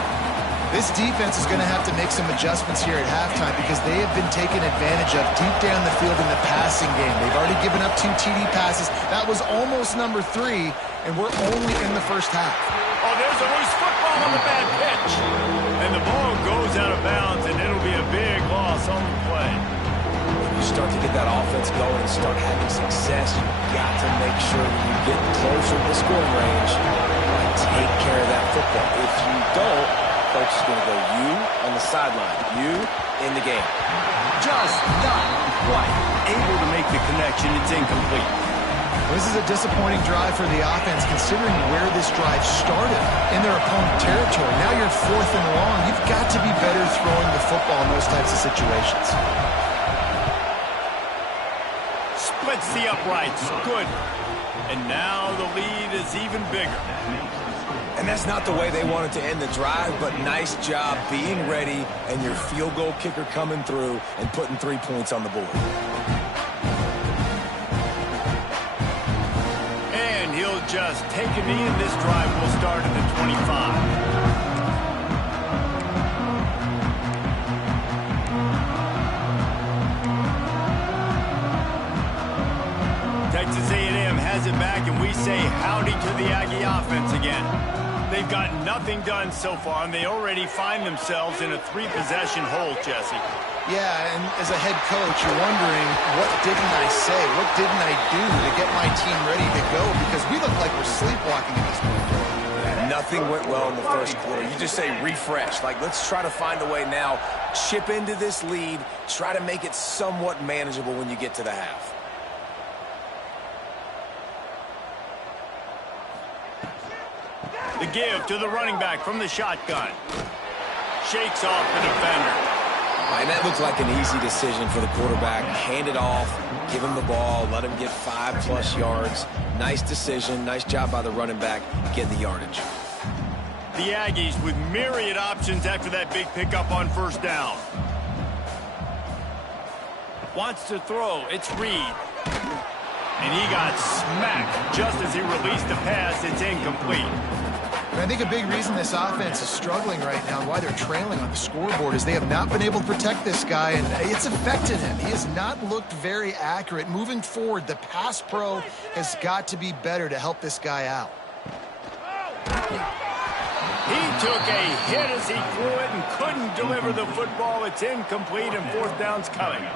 This defense is going to have to make some adjustments here at halftime because they have been taken advantage of deep down the field in the passing game. They've already given up 2 TD passes. That was almost number 3, and we're only in the first half. Oh, there's a loose football on the bad pitch. And the ball goes out of bounds, and it'll be a big loss on the play. When you start to get that offense going and start having success, you've got to make sure when you get closer to the scoring range, you take care of that football. If you don't, coach is going to go you on the sideline, you in the game. Just not quite able to make the connection. It's incomplete. This is a disappointing drive for the offense considering where this drive started in their opponent territory. Now you're 4th and long. You've got to be better throwing the football in those types of situations. Splits the uprights. Good. And now the lead is even bigger. And that's not the way they wanted to end the drive, but nice job being ready and your field goal kicker coming through and putting 3 points on the board. And he'll just take a knee, and this drive will start at the 25. Texas A&M has it back, and we say howdy to the Aggie offense again. They've got nothing done so far, and they already find themselves in a 3-possession hole, Jesse. Yeah, and as a head coach, you're wondering, what didn't I say? What didn't I do to get my team ready to go? Because we look like we're sleepwalking at this point. Nothing went well in the first quarter. You just say refresh. Like, let's try to find a way now. Chip into this lead. Try to make it somewhat manageable when you get to the half. The give to the running back from the shotgun. Shakes off the defender. And that looked like an easy decision for the quarterback. Hand it off, give him the ball, let him get 5+ yards. Nice decision, nice job by the running back, get the yardage. The Aggies with myriad options after that big pickup on first down. Wants to throw, it's Reed. And he got smacked just as he released the pass. It's incomplete. And I think a big reason this offense is struggling right now and why they're trailing on the scoreboard is they have not been able to protect this guy, and it's affected him. He has not looked very accurate. Moving forward, the pass pro has got to be better to help this guy out. He took a hit as he threw it and couldn't deliver the football. It's incomplete, and 4th down's coming.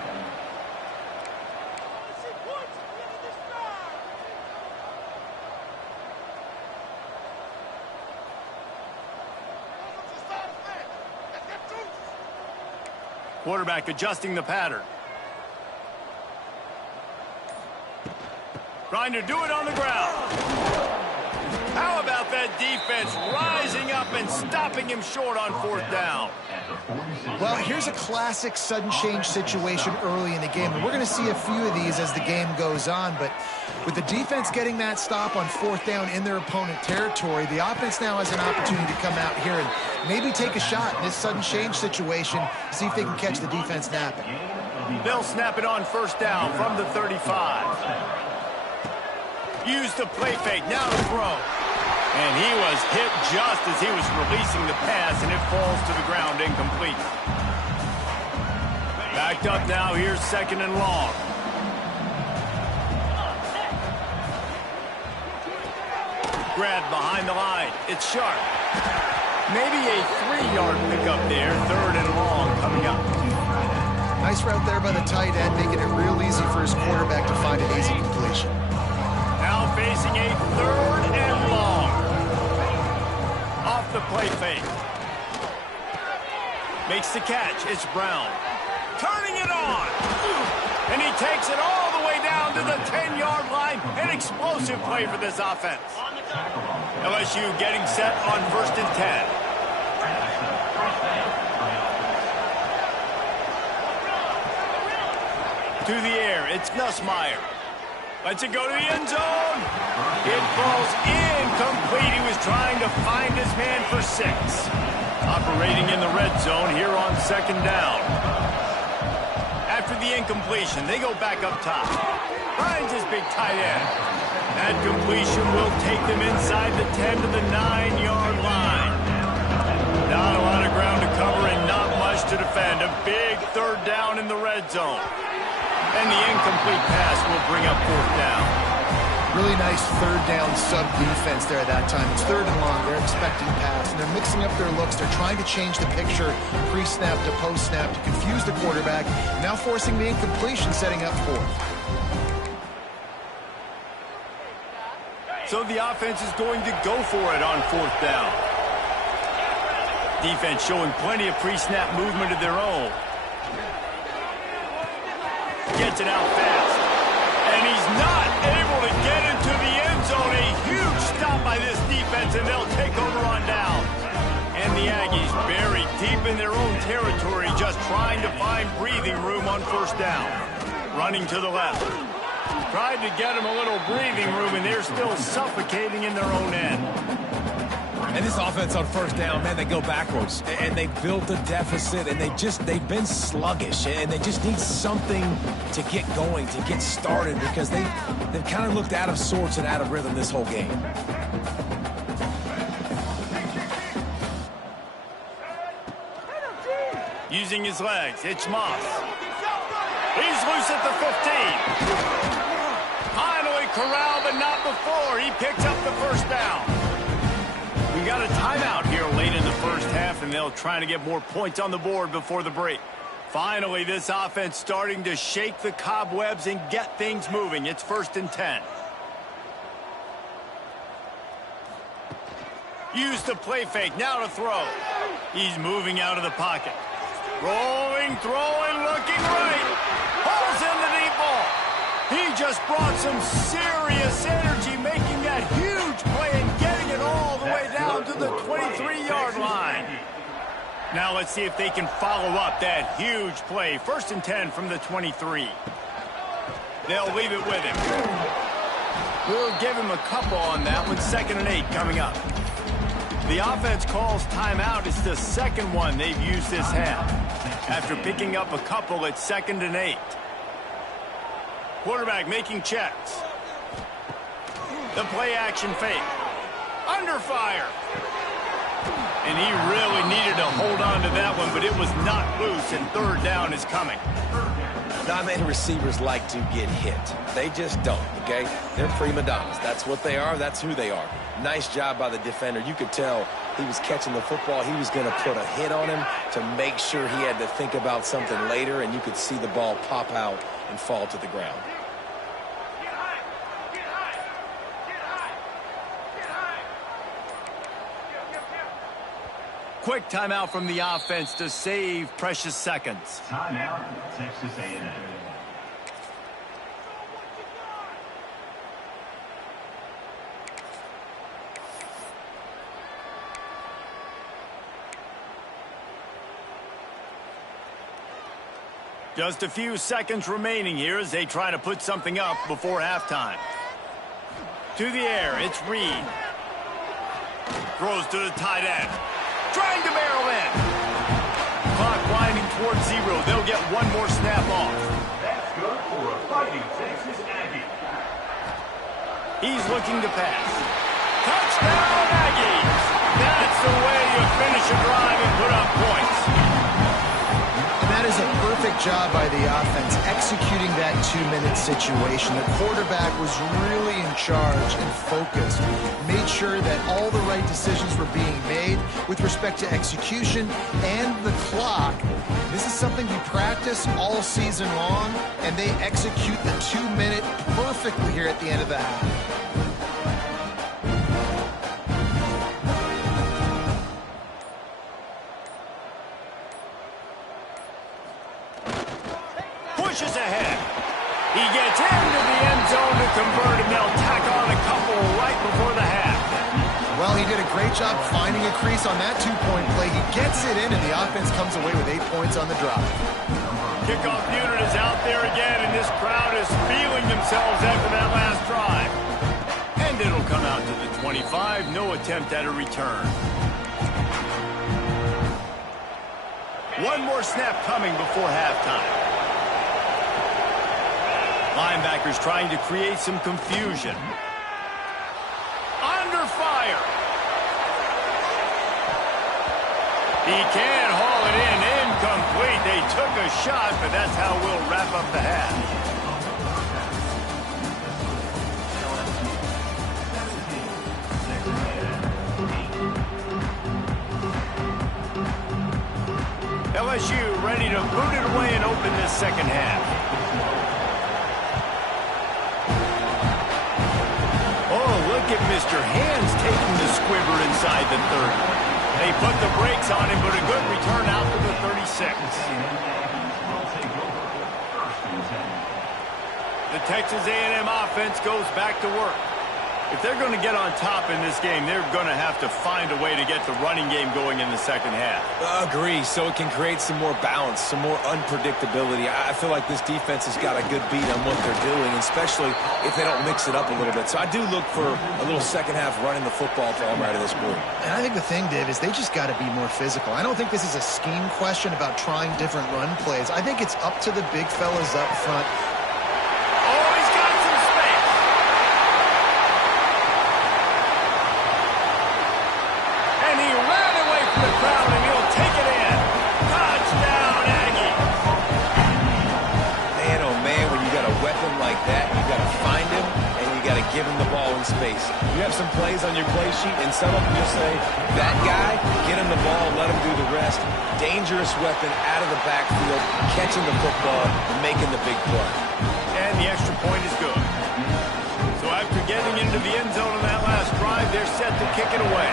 Quarterback adjusting the pattern. Trying to do it on the ground. How about that defense rising up and stopping him short on 4th down? Well, here's a classic sudden change situation early in the game, and we're going to see a few of these as the game goes on, but with the defense getting that stop on 4th down in their opponent territory, the offense now has an opportunity to come out here and maybe take a shot in this sudden change situation, see if they can catch the defense napping. They'll snap it on 1st down from the 35. Use the play fake, now to throw. And he was hit just as he was releasing the pass, and it falls to the ground incomplete. Backed up now, here's 2nd and long. Grabbed behind the line. It's Sharp. Maybe a 3-yard pickup there. 3rd and long coming up. Nice route there by the tight end, making it real easy for his quarterback to find an easy completion. Now facing a 3rd and long. Off the play fake. Makes the catch. It's Brown. Turning it on. And he takes it all the way down to the 10-yard line. An explosive play for this offense. LSU getting set on 1st and 10. To the air, it's Nussmeier. Lets it go to the end zone. It falls incomplete. He was trying to find his man for 6. Operating in the red zone here on 2nd down. After the incompletion, they go back up top. Finds his big tight end. That completion will take them inside the 10 to the 9-yard line. Not a lot of ground to cover and not much to defend. A big 3rd down in the red zone. And the incomplete pass will bring up 4th down. Really nice 3rd down sub-defense there at that time. It's 3rd and long. They're expecting pass, and they're mixing up their looks. They're trying to change the picture pre-snap to post-snap to confuse the quarterback, now forcing the incompletion, setting up 4th. So the offense is going to go for it on 4th down. Defense showing plenty of pre-snap movement of their own. Gets it out fast. And he's not able to get into the end zone. A huge stop by this defense, and they'll take over on down. And the Aggies buried deep in their own territory, just trying to find breathing room on 1st down. Running to the left. Tried to get him a little breathing room, and they're still suffocating in their own end. And this offense on 1st down, man, they go backwards. And they built a deficit, and they've been sluggish. And they just need something to get going, to get started, because they've kind of looked out of sorts and out of rhythm this whole game. Using his legs, it's Moss. He's loose at the 15. Finally corralled, but not before. He picks up the 1st down. We got a timeout here late in the 1st half, and they'll try to get more points on the board before the break. Finally, this offense starting to shake the cobwebs and get things moving. It's 1st and 10. Use the play fake, now to throw. He's moving out of the pocket. Rolling, throwing, looking right. Pulls in the deep ball. He just brought some serious energy, making that huge play and getting it all the way down to the 23-yard line. Now let's see if they can follow up that huge play. 1st and 10 from the 23. They'll leave it with him. We'll give him a couple on that one. 2nd and 8 coming up. The offense calls timeout. It's the 2nd one they've used this half. After picking up a couple, it's 2nd and 8. Quarterback making checks. The play action fake. Under fire. And he really needed to hold on to that one, but it was not loose, and 3rd down is coming. Not many receivers like to get hit. They just don't, okay? They're prima donnas. That's what they are. That's who they are. Nice job by the defender. You could tell he was catching the football. He was going to put a hit on him to make sure he had to think about something later, and you could see the ball pop out and fall to the ground. Quick timeout from the offense to save precious seconds. Timeout, Texas A&M. Just a few seconds remaining here as they try to put something up before halftime. To the air, it's Reed. Throws to the tight end. Trying to barrel in. Clock winding towards 0. They'll get one more snap off. That's good for a Fighting Texas Aggie. He's looking to pass. Touchdown, job by the offense executing that 2-minute situation. The quarterback was really in charge and focused. Made sure that all the right decisions were being made with respect to execution and the clock. This is something we practice all season long, and they execute the 2-minute perfectly here at the end of the half. Pushes ahead. He gets into the end zone to convert, and they'll tack on a couple right before the half. Well, he did a great job finding a crease on that 2-point play. He gets it in, and the offense comes away with 8 points on the drive. Kickoff unit is out there again, and this crowd is feeling themselves after that last drive. And it'll come out to the 25. No attempt at a return. One more snap coming before halftime. Linebackers trying to create some confusion. Under fire. He can haul it in. Incomplete. They took a shot, but that's how we'll wrap up the half. LSU ready to boot it away and open this second half. Oh, look at Mr. Hands taking the squibber inside the 30. They put the brakes on him, but a good return out to the 36. The Texas A&M offense goes back to work. If they're going to get on top in this game, they're going to have to find a way to get the running game going in the second half. Agree, so it can create some more balance, some more unpredictability. I feel like this defense has got a good beat on what they're doing, especially if they don't mix it up a little bit. So I do look for a little second half running the football for all right of this group. And I think the thing, Dave, is they just got to be more physical. I don't think this is a scheme question about trying different run plays. I think it's up to the big fellas up front. Give him the ball in space. You have some plays on your play sheet, and some of them just say, that guy, get him the ball, let him do the rest. Dangerous weapon out of the backfield, catching the football, and making the big play. And the extra point is good. So after getting into the end zone on that last drive, they're set to kick it away.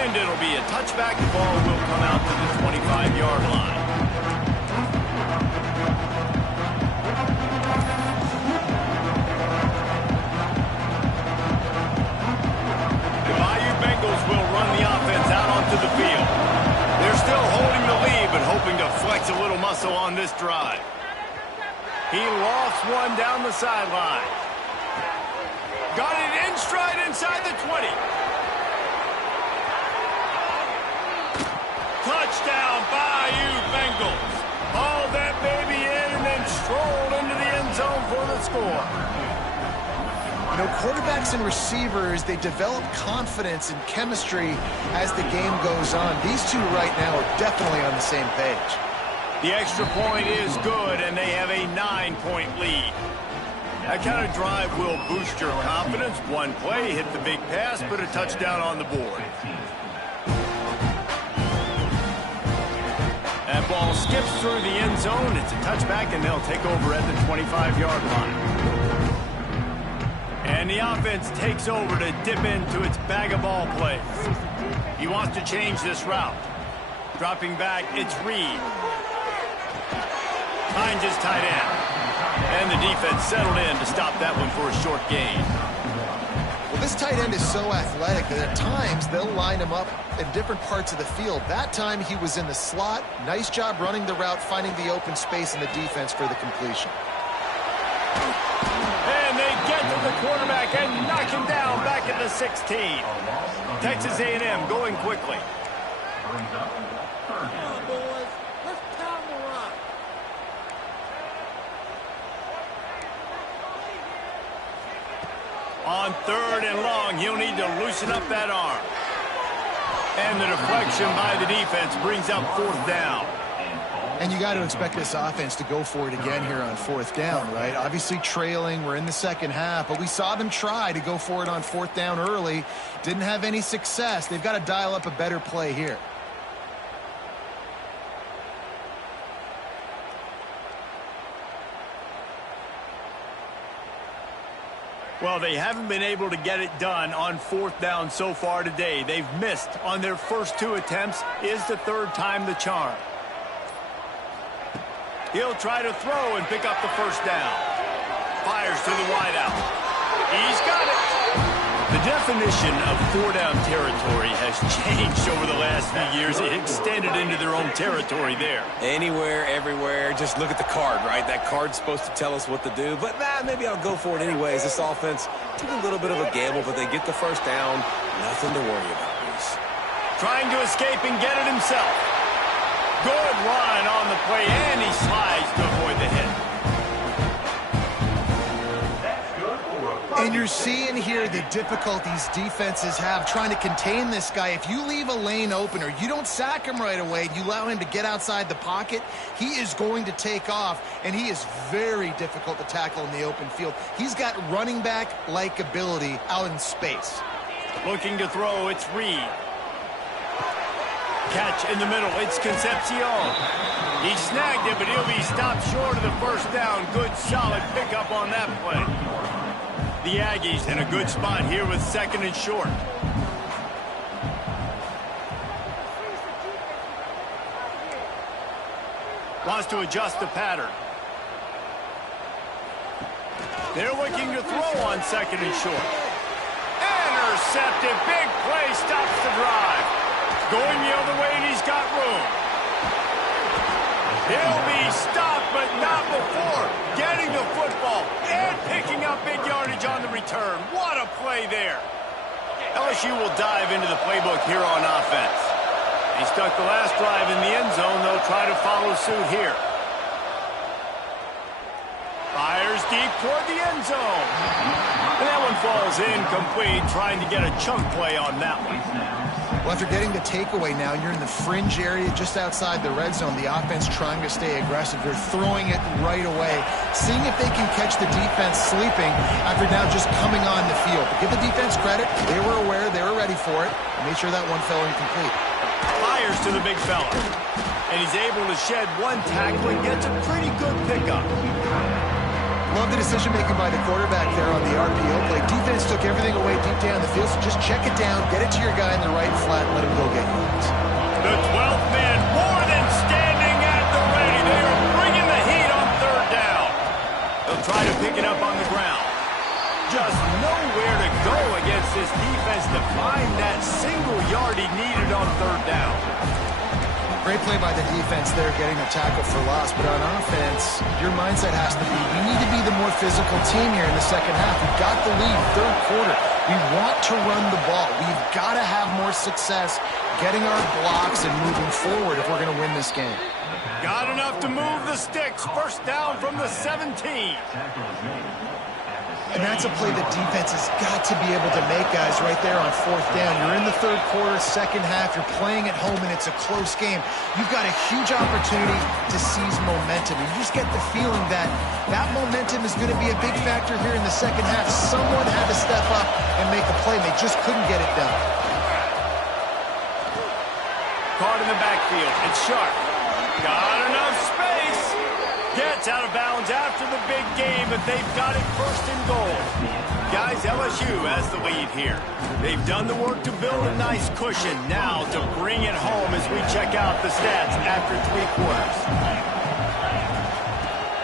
And it'll be a touchback. The ball will come out to the 25-yard line. Will run the offense out onto the field. They're still holding the lead, but hoping to flex a little muscle on this drive. He lost one down the sideline. Got it in stride inside the 20. Touchdown, Bayou Bengals. Hauled that baby in and then strolled into the end zone for the score. You know, quarterbacks and receivers, they develop confidence and chemistry as the game goes on. These two right now are definitely on the same page. The extra point is good, and they have a 9-point lead. That kind of drive will boost your confidence. One play, hit the big pass, put a touchdown on the board. That ball skips through the end zone. It's a touchback, and they'll take over at the 25-yard line. And the offense takes over to dip into its bag of ball plays. He wants to change this route. Dropping back, it's Reed. Finds his tight end. And the defense settled in to stop that one for a short gain. Well, this tight end is so athletic that at times they'll line him up in different parts of the field. That time he was in the slot. Nice job running the route, finding the open space in the defense for the completion. And they get to the quarterback and knock him down back at the 16. Texas A&M going quickly. Come on, boys. Let's pound the rock. On 3rd and long, he'll need to loosen up that arm. And the deflection by the defense brings up 4th down. And you got to expect this offense to go for it again here on 4th down, right? Obviously trailing, we're in the second half, but we saw them try to go for it on 4th down early. Didn't have any success. They've got to dial up a better play here. Well, they haven't been able to get it done on 4th down so far today. They've missed on their first 2 attempts. Is the 3rd time the charm? He'll try to throw and pick up the 1st down. Fires to the wideout. He's got it. The definition of 4-down territory has changed over the last few years. It extended into their own territory there. Anywhere, everywhere, just look at the card, right? That card's supposed to tell us what to do, but maybe I'll go for it anyways. This offense took a little bit of a gamble, but they get the 1st down. Nothing to worry about, Reese. Trying to escape and get it himself. Good run on the play, and he slides to avoid the hit. And you're seeing here the difficulties defenses have trying to contain this guy. If you leave a lane open or you don't sack him right away, you allow him to get outside the pocket, he is going to take off, and he is very difficult to tackle in the open field. He's got running back-like ability out in space. Looking to throw, it's Reed. Catch in the middle, it's Concepcion. He snagged it, but he'll be stopped short of the 1st down. Good, solid pickup on that play. The Aggies in a good spot here with 2nd and short. Wants to adjust the pattern. They're looking to throw on 2nd and short. Intercepted, big play, stops the drive. Going the other way, and he's got room. He'll be stopped, but not before getting the football and picking up big yardage on the return. What a play there. LSU will dive into the playbook here on offense. He stuck the last drive in the end zone. They'll try to follow suit here. Fires deep toward the end zone. And that one falls incomplete, trying to get a chunk play on that one. Well, after getting the takeaway now, you're in the fringe area just outside the red zone. The offense trying to stay aggressive. They're throwing it right away, seeing if they can catch the defense sleeping after now just coming on the field. But give the defense credit. They were aware. They were ready for it. Made sure that one fell incomplete. Fires to the big fella. And he's able to shed one tackle and gets a pretty good pickup. Love the decision-making by the quarterback there on the RPO play. Defense took everything away deep down the field, so just check it down, get it to your guy in the right flat, and let him go get yards. The 12th man more than standing at the ready. They are bringing the heat on 3rd down. They'll try to pick it up on the ground. Just nowhere to go against this defense to find that single yard he needed on 3rd down. Great play by the defense there, getting a tackle for loss. But on offense, your mindset has to be, we need to be the more physical team here in the second half. We've got the lead, 3rd quarter. We want to run the ball. We've got to have more success getting our blocks and moving forward if we're going to win this game. Got enough to move the sticks. 1st down from the 17. And that's a play the defense has got to be able to make, guys, right there on 4th down. You're in the 3rd quarter, second half. You're playing at home, and it's a close game. You've got a huge opportunity to seize momentum. And you just get the feeling that that momentum is going to be a big factor here in the second half. Someone had to step up and make a play, and they just couldn't get it done. Caught in the backfield. It's Sharp. Got enough space. Gets out of bounds after the big game, but they've got it 1st and goal. Guys, LSU has the lead here. They've done the work to build a nice cushion. Now to bring it home as we check out the stats after 3 quarters.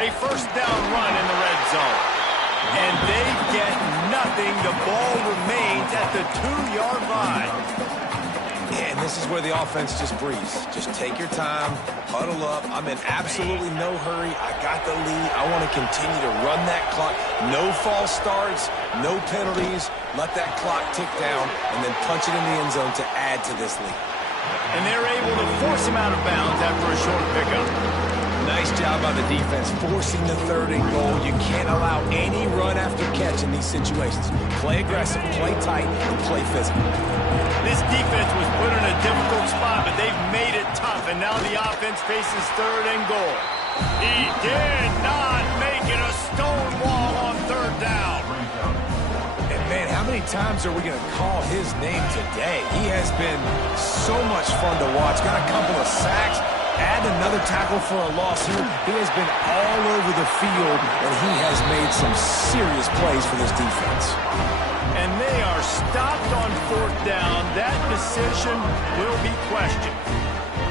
A 1st down run in the red zone. And they get nothing. The ball remains at the 2-yard line. And this is where the offense just breathes. Just take your time, huddle up. I'm in absolutely no hurry. I got the lead. I want to continue to run that clock. No false starts, no penalties. Let that clock tick down and then punch it in the end zone to add to this lead. And they're able to force him out of bounds after a short pickup. Nice job by the defense, forcing the 3rd and goal. You can't allow any run after catch in these situations. Play aggressive, play tight, and play physical. This defense was put in a difficult spot, but they've made it tough, and now the offense faces 3rd and goal. He did not make it a stone wall on 3rd down. And man, how many times are we going to call his name today? He has been so much fun to watch. Got a couple of sacks. Add another tackle for a loss here. He has been all over the field, and he has made some serious plays for this defense. And they are stopped on 4th down. That decision will be questioned.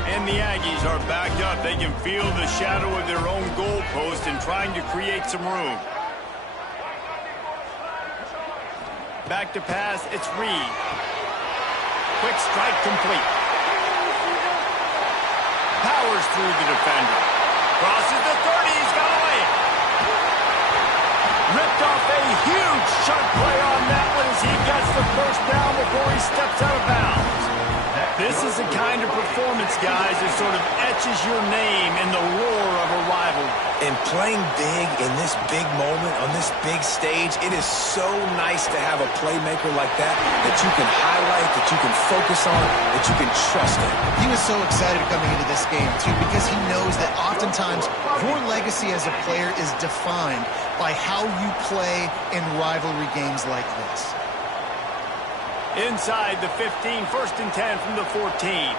And the Aggies are backed up. They can feel the shadow of their own goalpost and trying to create some room. Back to pass, it's Reed. Quick strike complete. Powers through the defender. Crosses the 30, he's got away. Ripped off a huge chunk play on that one as he gets the 1st down before he steps out of bounds. This is the kind of performance, guys, that sort of etches your name in the roar of a rivalry. And playing big in this big moment, on this big stage, it is so nice to have a playmaker like that you can highlight, that you can focus on, that you can trust in. He was so excited coming into this game, too, because he knows that oftentimes your legacy as a player is defined by how you play in rivalry games like this. Inside the 15, 1st and 10 from the 14.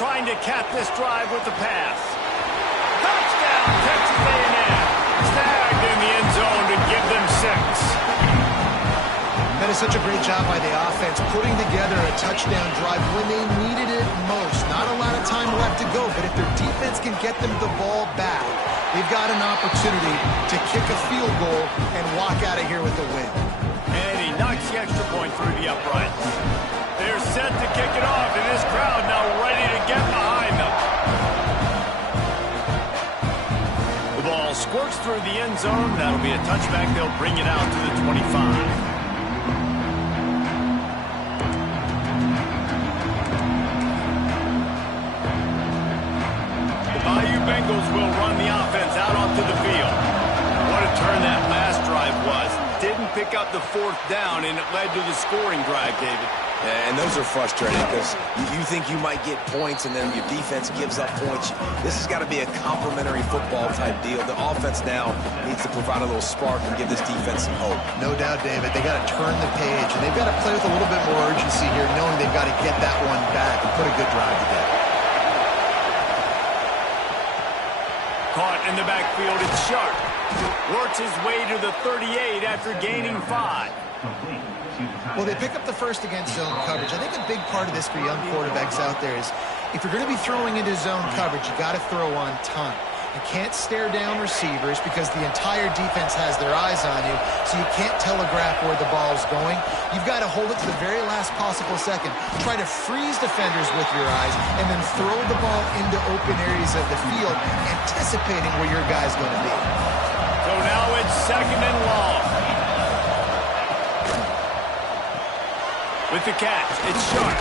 Trying to cap this drive with the pass. Touchdown, Texas A&M. Snagged in the end zone to give them 6. That is such a great job by the offense, putting together a touchdown drive when they needed it most. Not a lot of time left to go, but if their defense can get them the ball back, they've got an opportunity to kick a field goal and walk out of here with a win. And he knocks the extra point through the uprights. They're set to kick it off, and this crowd now ready to get behind them. The ball squirts through the end zone. That'll be a touchback. They'll bring it out to the 25. Bengals will run the offense out onto the field. What a turn that last drive was. Didn't pick up the 4th down, and it led to the scoring drive, David. And those are frustrating because you think you might get points and then your defense gives up points. This has got to be a complementary football type deal. The offense now needs to provide a little spark and give this defense some hope. No doubt, David. They got to turn the page, and they've got to play with a little bit more urgency here, knowing they've got to get that one back and put a good drive together. Caught in the backfield, it's Sharp. Works his way to the 38 after gaining 5. Well, they pick up the 1st against zone coverage. I think a big part of this for young quarterbacks out there is if you're going to be throwing into zone coverage, you got to throw on time. You can't stare down receivers because the entire defense has their eyes on you, so you can't telegraph where the ball's going. You've got to hold it to the very last possible second. Try to freeze defenders with your eyes, and then throw the ball into open areas of the field, anticipating where your guy's going to be. So now it's 2nd and long. With the catch, it's Sharp.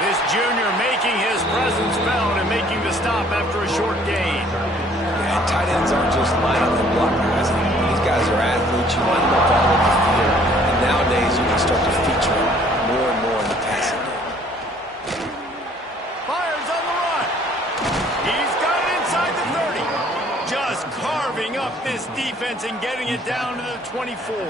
This junior making his presence felt and making the stop after a short gain. And tight ends aren't just lining and block guys. These guys are athletes. You line them up all over the field. And nowadays, you can start to feature them more and more in the passing game. Fires on the run. He's got it inside the 30. Just carving up this defense and getting it down to the 24.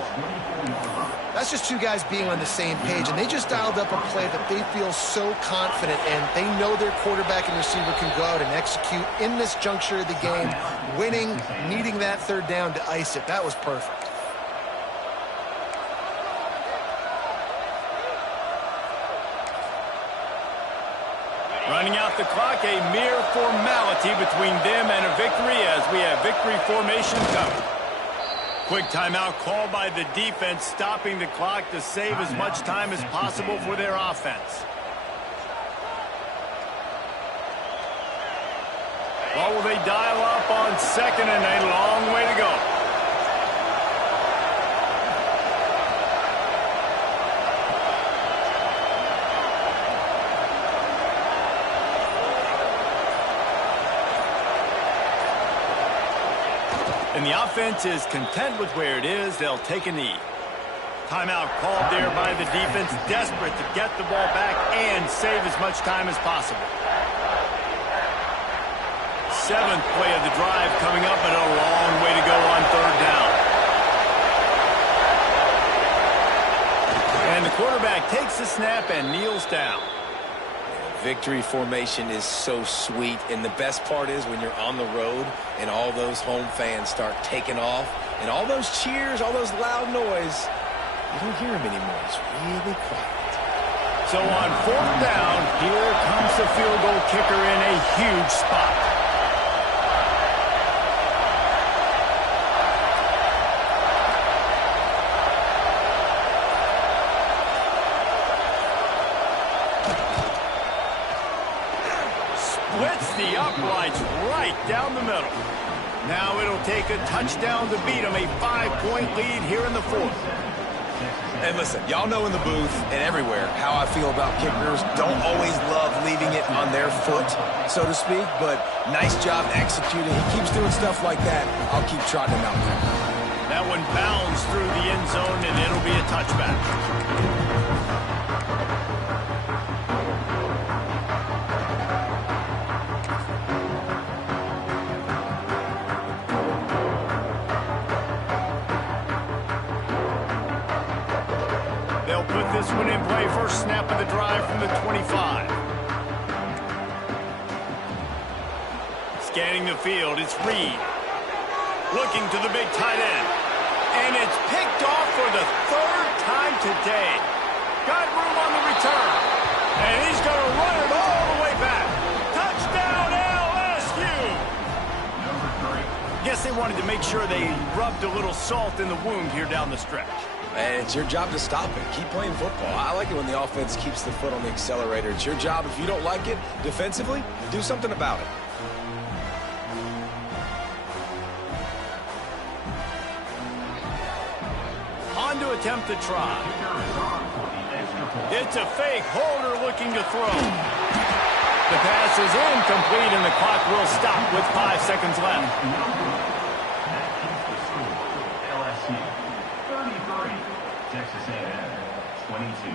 That's just two guys being on the same page, and they just dialed up a play that they feel so confident in. They know their quarterback and receiver can go out and execute in this juncture of the game, winning, needing that 3rd down to ice it. That was perfect. Running out the clock, a mere formality between them and a victory as we have victory formation covered. Quick timeout called by the defense, stopping the clock to save as much time as possible for their offense. Well, will they dial up on 2nd and a long way to go? And the offense is content with where it is. They'll take a knee. Timeout called there by the defense, desperate to get the ball back and save as much time as possible. 7th play of the drive coming up, but a long way to go on 3rd down. And the quarterback takes the snap and kneels down. Victory formation is so sweet, and the best part is when you're on the road and all those home fans start taking off, and all those cheers, all those loud noise, you don't hear them anymore. It's really quiet. So on 4th down, here comes the field goal kicker in a huge spot. Splits the uprights right down the middle. Now it'll take a touchdown to beat them, a 5-point lead here in the 4th. And listen, y'all know in the booth and everywhere how I feel about kickers. Don't always love leaving it on their foot, so to speak, but nice job executing. He keeps doing stuff like that. I'll keep trotting him out there. That one bounds through the end zone, and it'll be a touchback. They'll put this one in play. First snap of the drive from the 25. Scanning the field, it's Reed. Looking to the big tight end. And it's picked off for the 3rd time today. Got room on the return. And he's going to run it all the way back. Touchdown LSU! Guess they wanted to make sure they rubbed a little salt in the wound here down the stretch. And it's your job to stop it. Keep playing football. I like it when the offense keeps the foot on the accelerator. It's your job. If you don't like it defensively, do something about it. On to attempt to try. It's a fake. Holder looking to throw. The pass is incomplete, and the clock will stop with 5 seconds left. LSU 33, Texas A&M 22.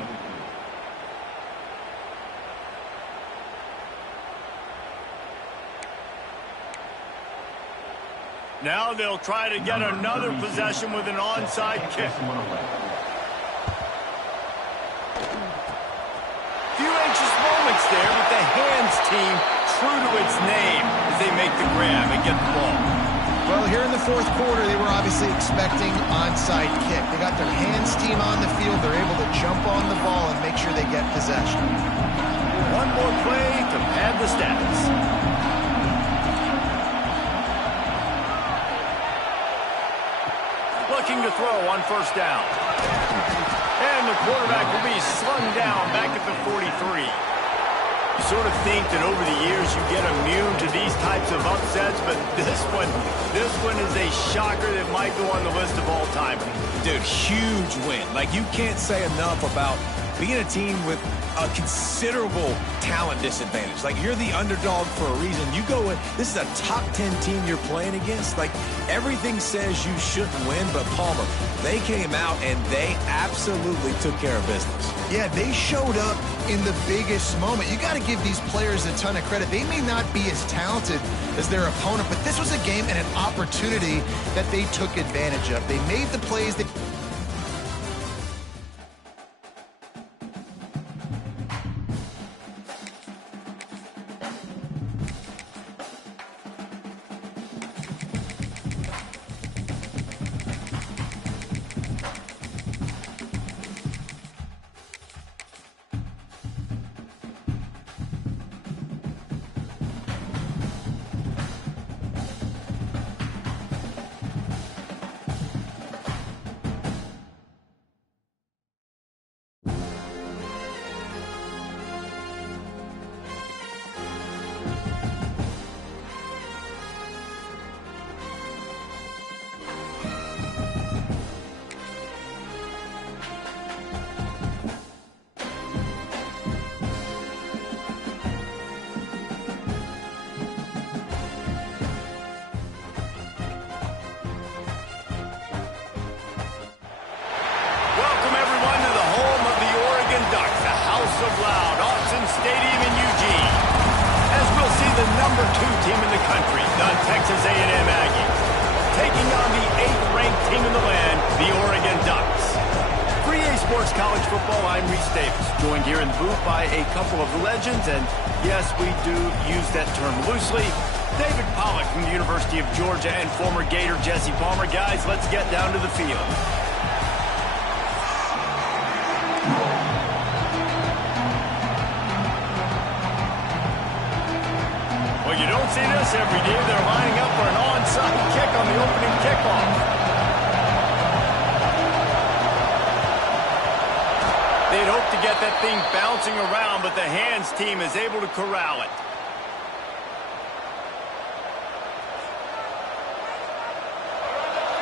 Now they'll try to get another possession with an onside kick. Few anxious moments there, but the hands team true to its name as they make the grab and get the ball. Well, here in the 4th quarter, they were obviously expecting onside kick. They got their hands team on the field. They're able to jump on the ball and make sure they get possession. One more play to pad the stats. Looking to throw on 1st down. And the quarterback will be slung down back at the 43. You sort of think that over the years you get immune to these types of upsets, but this one is a shocker that might go on the list of all time. Dude, huge win. Like, you can't say enough about being a team with a considerable talent disadvantage. Like, you're the underdog for a reason. You go in, this is a top 10 team you're playing against. Like, everything says you shouldn't win, but Palmer, they came out and they absolutely took care of business. Yeah, they showed up in the biggest moment. You got to give these players a ton of credit. They may not be as talented as their opponent, but this was a game and an opportunity that they took advantage of. They made the plays that... team in the country, the Texas A&M Aggies, taking on the 8th-ranked team in the land, the Oregon Ducks. For EA Sports College Football, I'm Reese Davis, joined here in the booth by a couple of legends, and yes, we do use that term loosely. David Pollack from the University of Georgia and former Gator Jesse Palmer. Guys, let's get down to the field. Well, you don't see this every day. They're lining up for an onside kick on the opening kickoff. They'd hope to get that thing bouncing around, but the hands team is able to corral it.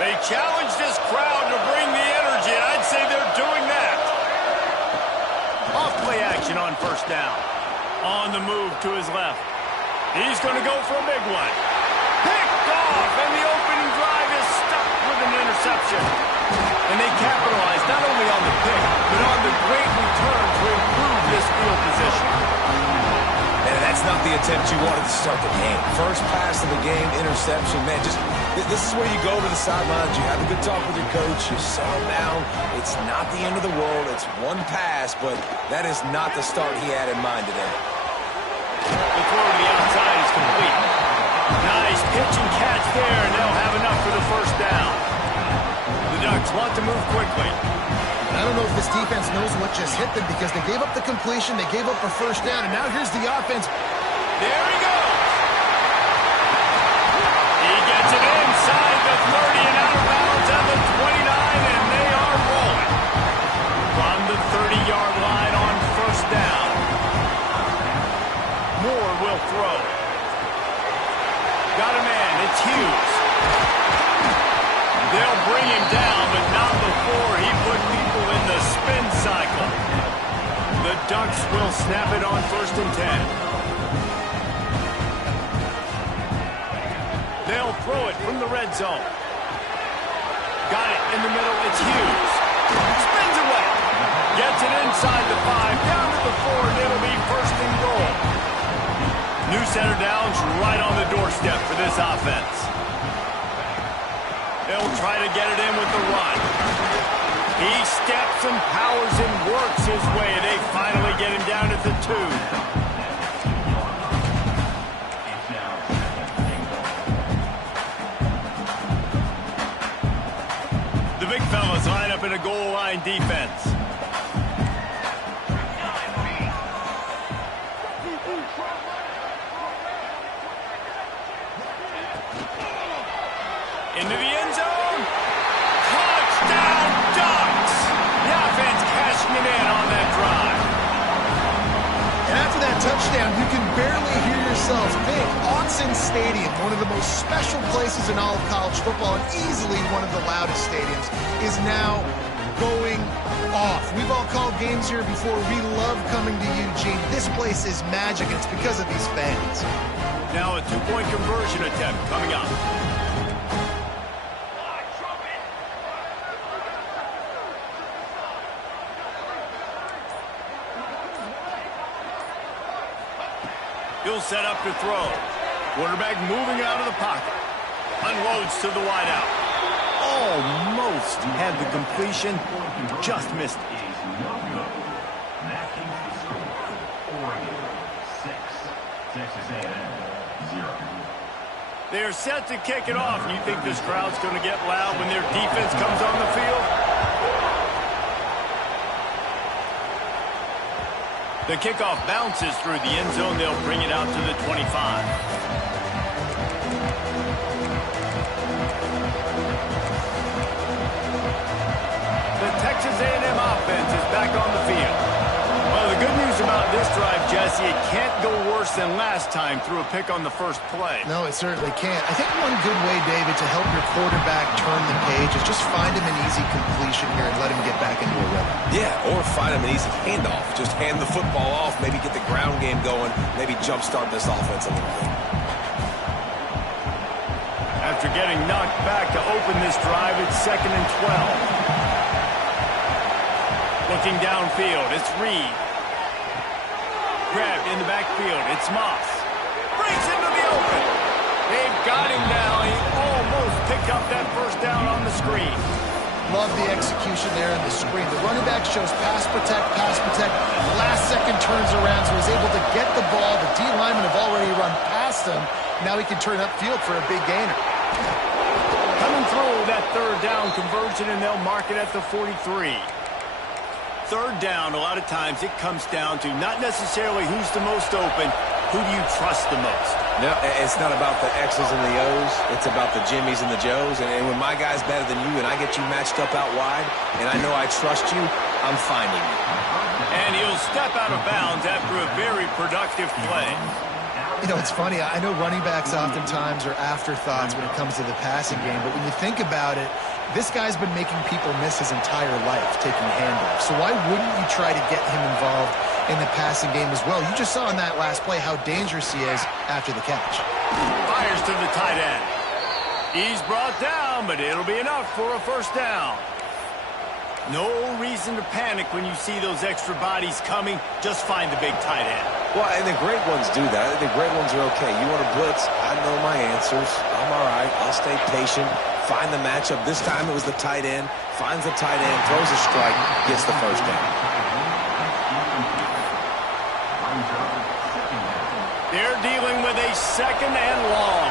They challenge this crowd to bring the energy, and I'd say they're doing that. Off play action on first down. On the move to his left. He's going to go for a big one. Picked off, and the opening drive is stuck with an interception. And they capitalize not only on the pick, but on the great return to improve this field position. And that's not the attempt you wanted to start the game. First pass of the game, interception. Man, this is where you go to the sidelines. You have a good talk with your coach. You settle down. It's not the end of the world. It's one pass, but that is not the start he had in mind today. The throw to the outside is complete. Nice pitch and catch there, and they'll have enough for the first down. The Ducks want to move quickly. I don't know if this defense knows what just hit them because they gave up the completion, they gave up a first down, and now here's the offense. There he goes. He gets it inside the 30 and out of bounds at the 29, and they are rolling. From the 30-yard line on first down. Moore will throw. Got a man. It's Hughes. They'll bring him down, but not before he put people in the spin cycle. The Ducks will snap it on 1st and 10. They'll throw it from the red zone. Got it in the middle. It's Hughes. Spins away. Gets it inside the 5, down to the 4, and it'll be 1st and goal. New center downs right on the doorstep for this offense. They'll try to get it in with the run. He steps and powers and works his way. They finally get him down at the 2. The big fellas line up in a goal line defense. Into the end zone. Touchdown, Ducks! The offense cashing it in on that drive. And after that touchdown, you can barely hear yourselves think. Autzen Stadium, one of the most special places in all of college football, and easily one of the loudest stadiums, is now going off. We've all called games here before. We love coming to Eugene. This place is magic, and it's because of these fans. Now a 2-point conversion attempt coming up. He'll set up to throw. Quarterback moving out of the pocket. Unloads to the wideout. Almost had the completion. Just missed it. That keeps the score. Oregon 6, Texas A&M 0. They are set to kick it off. You think this crowd's going to get loud when their defense comes on the field? The kickoff bounces through the end zone. They'll bring it out to the 25. The Texas A&M offense is back on the field. Well, the good news about this drive, Jesse, it can't go worse than last time through a pick on the first play. No, it certainly can't. I think one good way, David, to help your quarterback turn the page is just find him an easy completion here and let him get back into a rhythm. Yeah, or find him an easy handoff. Just hand the football off, maybe get the ground game going, maybe jumpstart this offense a little bit. After getting knocked back to open this drive, it's 2nd and 12. Looking downfield, it's Reed. Grabbed in the backfield, it's Moss. Breaks into the open. got him down. He almost picked up that first down on the screen. Love the execution there in the screen. The running back shows pass protect, pass protect. Last second turns around, so he's able to get the ball. The D linemen have already run past him. Now he can turn upfield for a big gainer. Coming through that third down conversion, and they'll mark it at the 43. Third down, a lot of times it comes down to not necessarily who's the most open, who do you trust the most? No, it's not about the X's and the O's. It's about the Jimmies and the Joes. And when my guy's better than you and I get you matched up out wide and I know I trust you, I'm finding you. And he'll step out of bounds after a very productive play. You know, it's funny. I know running backs oftentimes are afterthoughts when it comes to the passing game, but when you think about it, this guy's been making people miss his entire life taking handoffs. So why wouldn't you try to get him involved in the passing game as well? You just saw in that last play how dangerous he is after the catch. Fires to the tight end. He's brought down, but it'll be enough for a first down. No reason to panic when you see those extra bodies coming. Just find the big tight end. Well, and the great ones do that. The great ones are okay. You want to blitz? I know my answers. I'm all right. I'll stay patient. Find the matchup. This time it was the tight end. Finds the tight end, throws a strike, gets the first down. They're dealing with a second and long.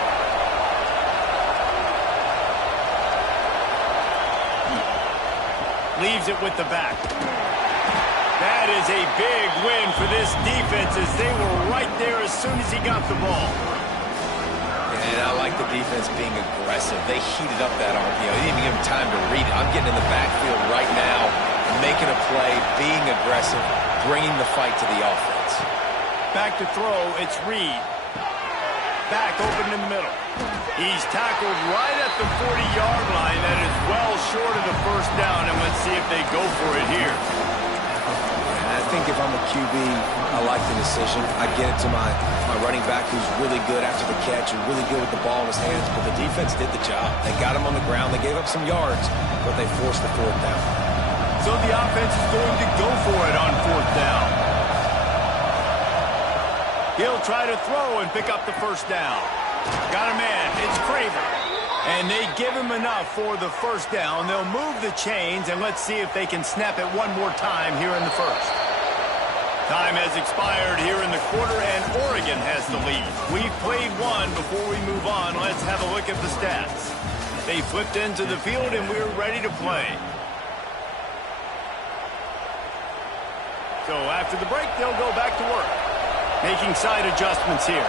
Leaves it with the back. That is a big win for this defense as they were right there as soon as he got the ball. And I like the defense being aggressive. They heated up that RPO. They didn't even give him time to read it. I'm getting in the backfield right now, making a play, being aggressive, bringing the fight to the offense. Back to throw, it's Reed. Back open in the middle. He's tackled right at the 40-yard line. That is well short of the first down, and let's see if they go for it here. I think if I'm a QB, I like the decision. I get it to my running back who's really good after the catch and really good with the ball in his hands, but the defense did the job. They got him on the ground. They gave up some yards, but they forced the fourth down. So the offense is going to go for it on fourth down. He'll try to throw and pick up the first down. Got a man. It's Craver. And they give him enough for the first down. They'll move the chains, and let's see if they can snap it one more time here in the first. Time has expired here in the quarter, and Oregon has the lead. We've played one. Before we move on, let's have a look at the stats. They flipped into the field, and we're ready to play. So after the break, they'll go back to work, making side adjustments here.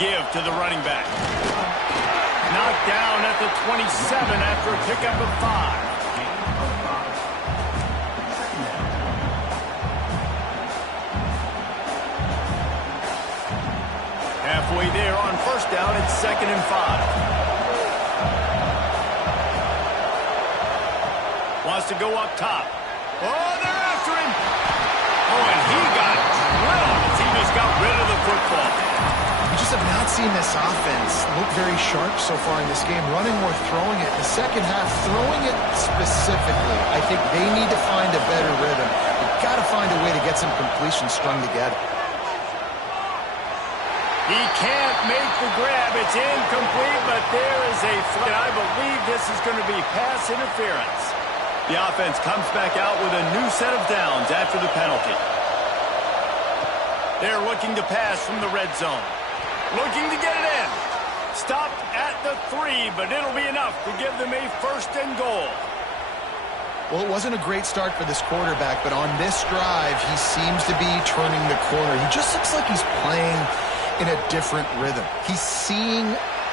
Give to the running back. Knocked down at the 27 after a pickup of 5. Halfway there on first down, it's 2nd and 5. Wants to go up top. Oh, they're after him. Oh, and he got drilled as he just got rid of the football. We just have not seen this offense look very sharp so far in this game, running or throwing it. The second half, throwing it specifically, I think they need to find a better rhythm. They've got to find a way to get some completions strung together. He can't make the grab. It's incomplete, but there is a flag. I believe this is going to be pass interference. The offense comes back out with a new set of downs after the penalty. They're looking to pass from the red zone. Looking to get it in. Stopped at the 3, but it'll be enough to give them a 1st and goal. Well, it wasn't a great start for this quarterback, but on this drive, he seems to be turning the corner. He just looks like he's playing in a different rhythm. He's seeing...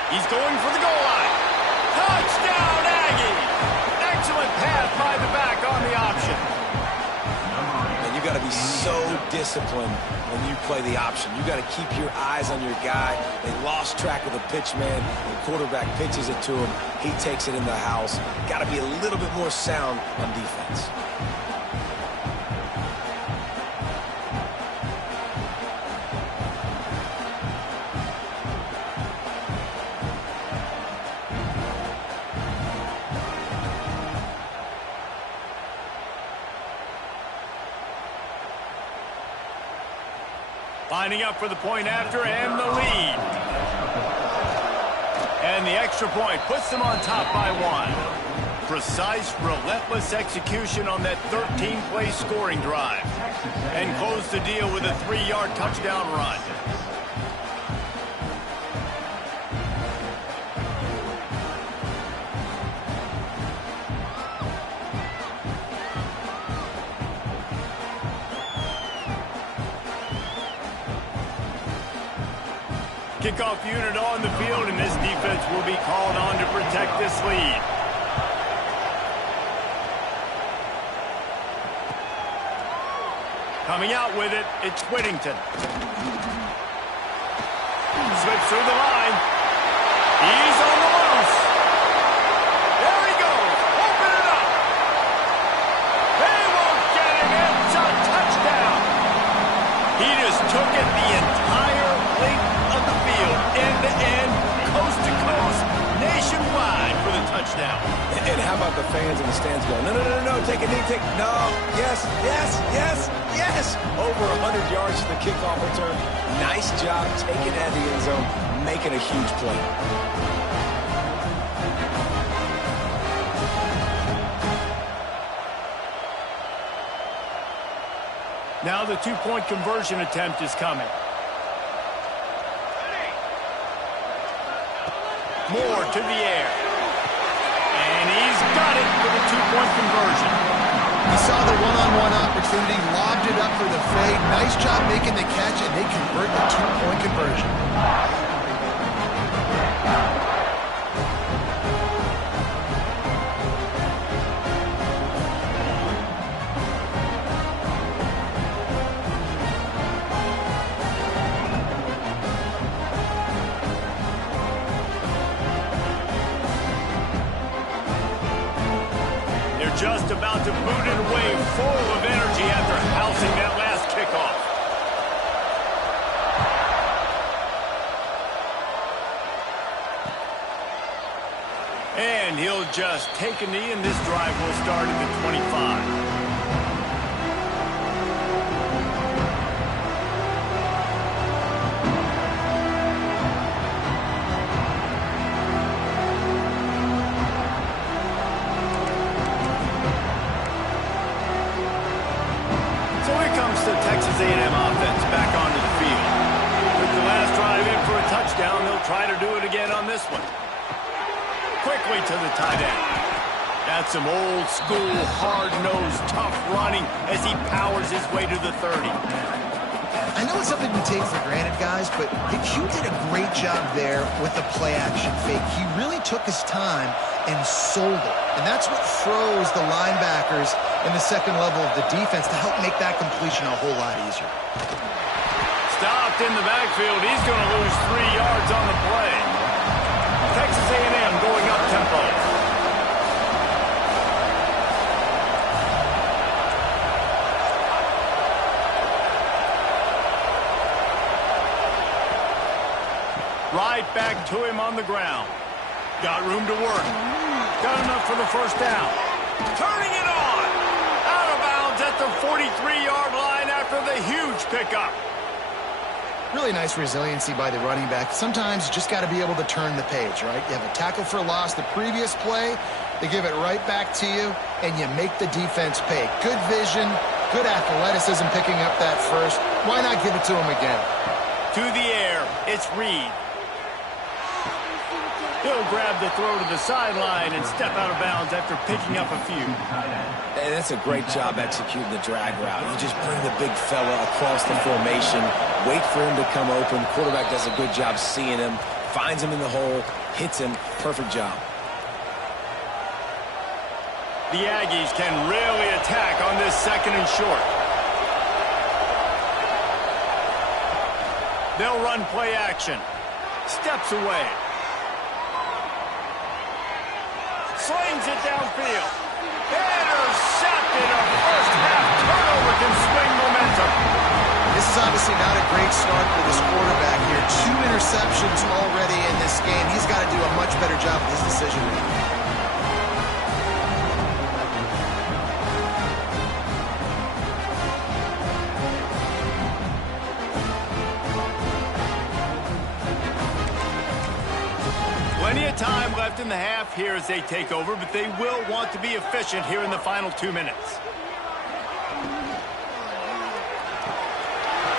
He's going for the goal line. Touchdown, Aggie! Excellent pass by the back on the option. And you got to be so disciplined when you play the option. You got to keep your eyes on your guy. They lost track of the pitch man. The quarterback pitches it to him. He takes it in the house. Got to be a little bit more sound on defense. Lining up for the point after and the lead. And the extra point puts them on top by 1. Precise, relentless execution on that 13-play scoring drive. And close the deal with a 3-yard touchdown run. Kickoff unit on the field, and this defense will be called on to protect this lead. Coming out with it, it's Whittington. Slips through the line. He's on the loose. There he goes. Open it up. They won't get him. It's a touchdown. He just took it the entire length of the field, end-to-end, coast-to-coast, nationwide for the touchdown. And how about the fans in the stands going, no, no, no, no, take a knee, no, yes, yes, yes, yes. Over 100 yards to the kickoff return. Nice job taking it out of the end zone, making a huge play. Now the two-point conversion attempt is coming. Moore to the air. And he's got it for the two-point conversion. He saw the one-on-one opportunity, lobbed it up for the fade. Nice job making the catch, and they convert the two-point conversion. Just about to boot it away, full of energy after housing that last kickoff. And he'll just take a knee, and this drive will start at the 25. Texas A&M offense back onto the field. With the last drive in for a touchdown, they'll try to do it again on this one. Quickly to the tight end. That's some old school, hard-nosed, tough running as he powers his way to the 30. I know it's something we take for granted, guys, but Hugh did a great job there with the play-action fake. He really took his time and sold it. And that's what froze the linebackers in the second level of the defense to help make that completion a whole lot easier. Stopped in the backfield. He's going to lose 3 yards on the play. Texas A&M going up tempo. Right back to him on the ground. Got room to work. Got enough for the first down. Turning it on. Out of bounds at the 43-yard line after the huge pickup. Really nice resiliency by the running back. Sometimes you just got to be able to turn the page, right? You have a tackle for loss the previous play. They give it right back to you, and you make the defense pay. Good vision, good athleticism picking up that first. Why not give it to him again? To the air, it's Reed. He'll grab the throw to the sideline and step out of bounds after picking up a few. And that's a great job executing the drag route. You just bring the big fella across the formation, wait for him to come open. Quarterback does a good job seeing him, finds him in the hole, hits him. Perfect job. The Aggies can really attack on this second and short. They'll run play action. Steps away. Slings it downfield. Intercepted. A first half turnover can swing momentum. This is obviously not a great start for this quarterback here. 2 interceptions already in this game. He's got to do a much better job with his decision making. first in the half here as they take over, but they will want to be efficient here in the final 2 minutes.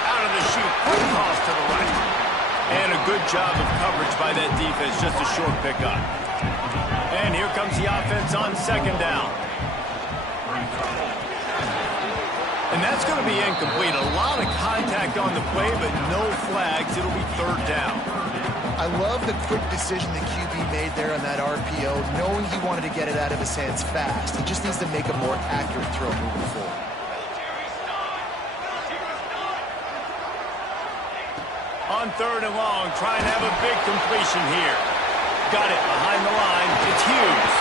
Out of the chute, quick toss to the right. And a good job of coverage by that defense, just a short pickup. And here comes the offense on second down. And that's going to be incomplete. A lot of contact on the play, but no flags. It'll be third down. I love the quick decision the QB made there on that RPO, knowing he wanted to get it out of his hands fast. He just needs to make a more accurate throw moving forward. On third and long, trying to have a big completion here. Got it behind the line. It's Hughes.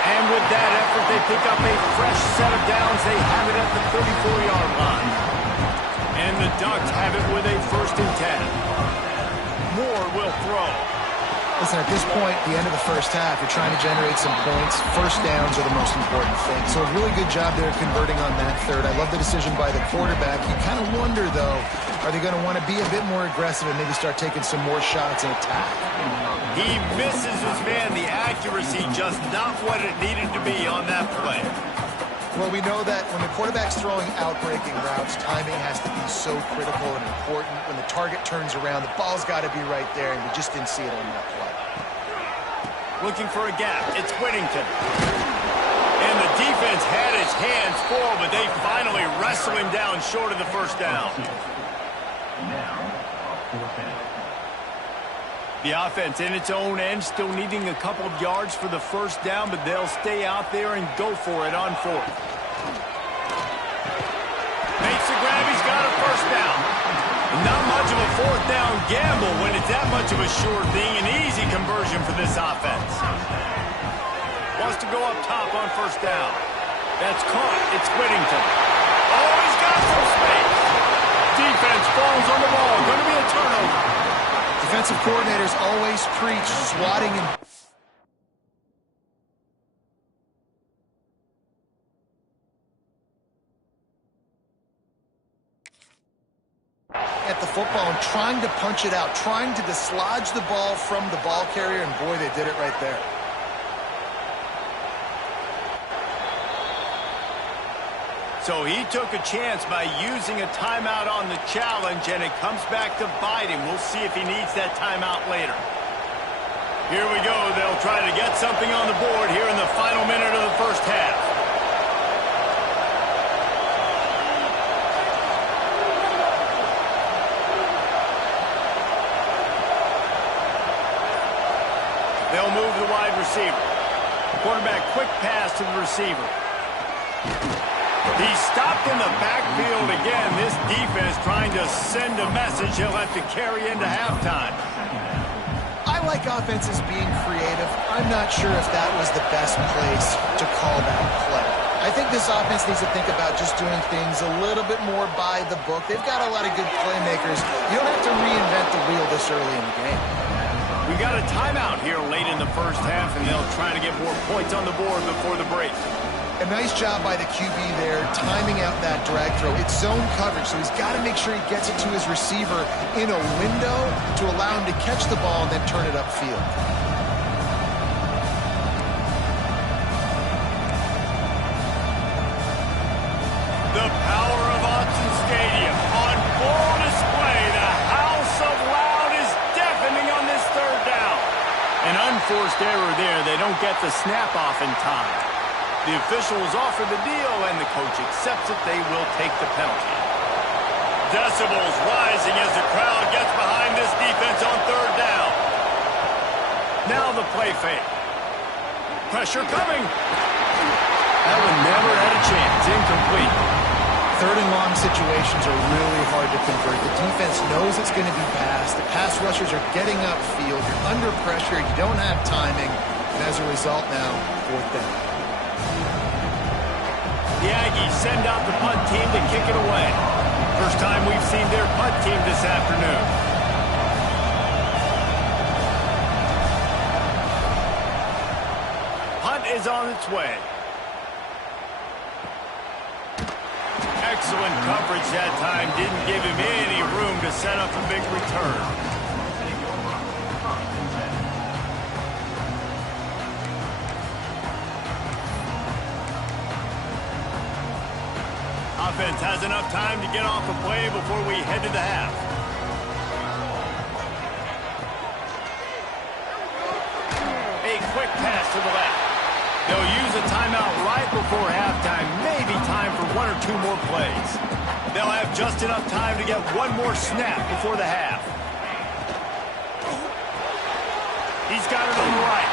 And with that effort, they pick up a fresh set of downs. They have it at the 34-yard line. And the Ducks have it with a 1st and 10. Moore will throw. Listen, at this point, the end of the first half, you're trying to generate some points. First downs are the most important thing. So a really good job there converting on that third. I love the decision by the quarterback. You kind of wonder, though, are they going to want to be a bit more aggressive and maybe start taking some more shots and attack? He misses his man. The accuracy just not what it needed to be on that play. Well, we know that when the quarterback's throwing out-breaking routes, timing has to be so critical and important. When the target turns around, the ball's got to be right there, and we just didn't see it on that play. Looking for a gap. It's Whittington. And the defense had his hands full, but they finally wrestle him down short of the first down. The offense in its own end, still needing a couple of yards for the first down, but they'll stay out there and go for it on fourth. Makes the grab. He's got a first down. Not much of a fourth down gamble when it's that much of a sure thing. An easy conversion for this offense. Wants to go up top on first down. That's caught. It's Whittington. Oh, he's got some space. Defense falls on the ball. Going to be a turnover. Defensive coordinators always preach swatting and at the football and trying to punch it out, trying to dislodge the ball from the ball carrier, and boy, they did it right there. So he took a chance by using a timeout on the challenge, and it comes back to bite him. We'll see if he needs that timeout later. Here we go. They'll try to get something on the board here in the final minute of the first half. They'll move the wide receiver. Quarterback quick pass to the receiver. He's stopped in the backfield again. This defense trying to send a message he'll have to carry into halftime. I like offenses being creative. I'm not sure if that was the best place to call that play. I think this offense needs to think about just doing things a little bit more by the book. They've got a lot of good playmakers. You don't have to reinvent the wheel this early in the game. We got a timeout here late in the first half, and they'll try to get more points on the board before the break. A nice job by the QB there, timing out that drag throw. It's zone coverage, so he's got to make sure he gets it to his receiver in a window to allow him to catch the ball and then turn it upfield. The power of Autzen Stadium on full display. The house of loud is deafening on this third down. An unforced error there. They don't get the snap off in time. The officials offer the deal, and the coach accepts it. They will take the penalty. Decibels rising as the crowd gets behind this defense on third down. Now the play fake. Pressure coming. That one never had a chance. Incomplete. Third and long situations are really hard to convert. The defense knows it's going to be passed. The pass rushers are getting upfield. You're under pressure. You don't have timing. And as a result now, fourth down. The Aggies send out the punt team to kick it away. First time we've seen their punt team this afternoon. Punt is on its way. Excellent coverage that time. Didn't give him any room to set up a big return. offense has enough time to get off a play before we head to the half. A quick pass to the left. They'll use a timeout right before halftime, maybe time for 1 or 2 more plays. They'll have just enough time to get one more snap before the half. He's got it on the right.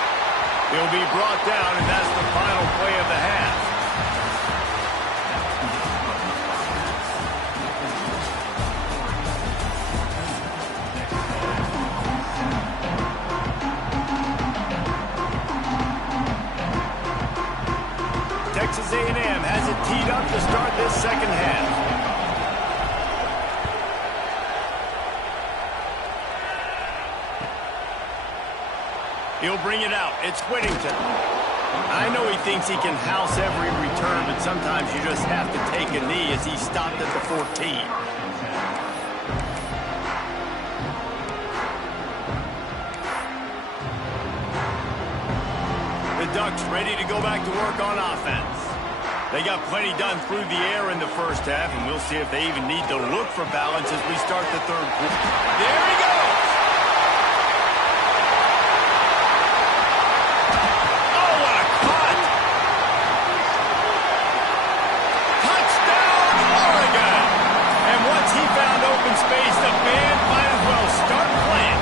He'll be brought down, and that's the final play of the half. Texas A&M has it teed up to start this second half. He'll bring it out. It's Whittington. I know he thinks he can house every return, but sometimes you just have to take a knee as he stopped at the 14. The Ducks ready to go back to work on offense. They got plenty done through the air in the first half, and we'll see if they even need to look for balance as we start the third quarter. There he goes! Space, the band might as well start playing.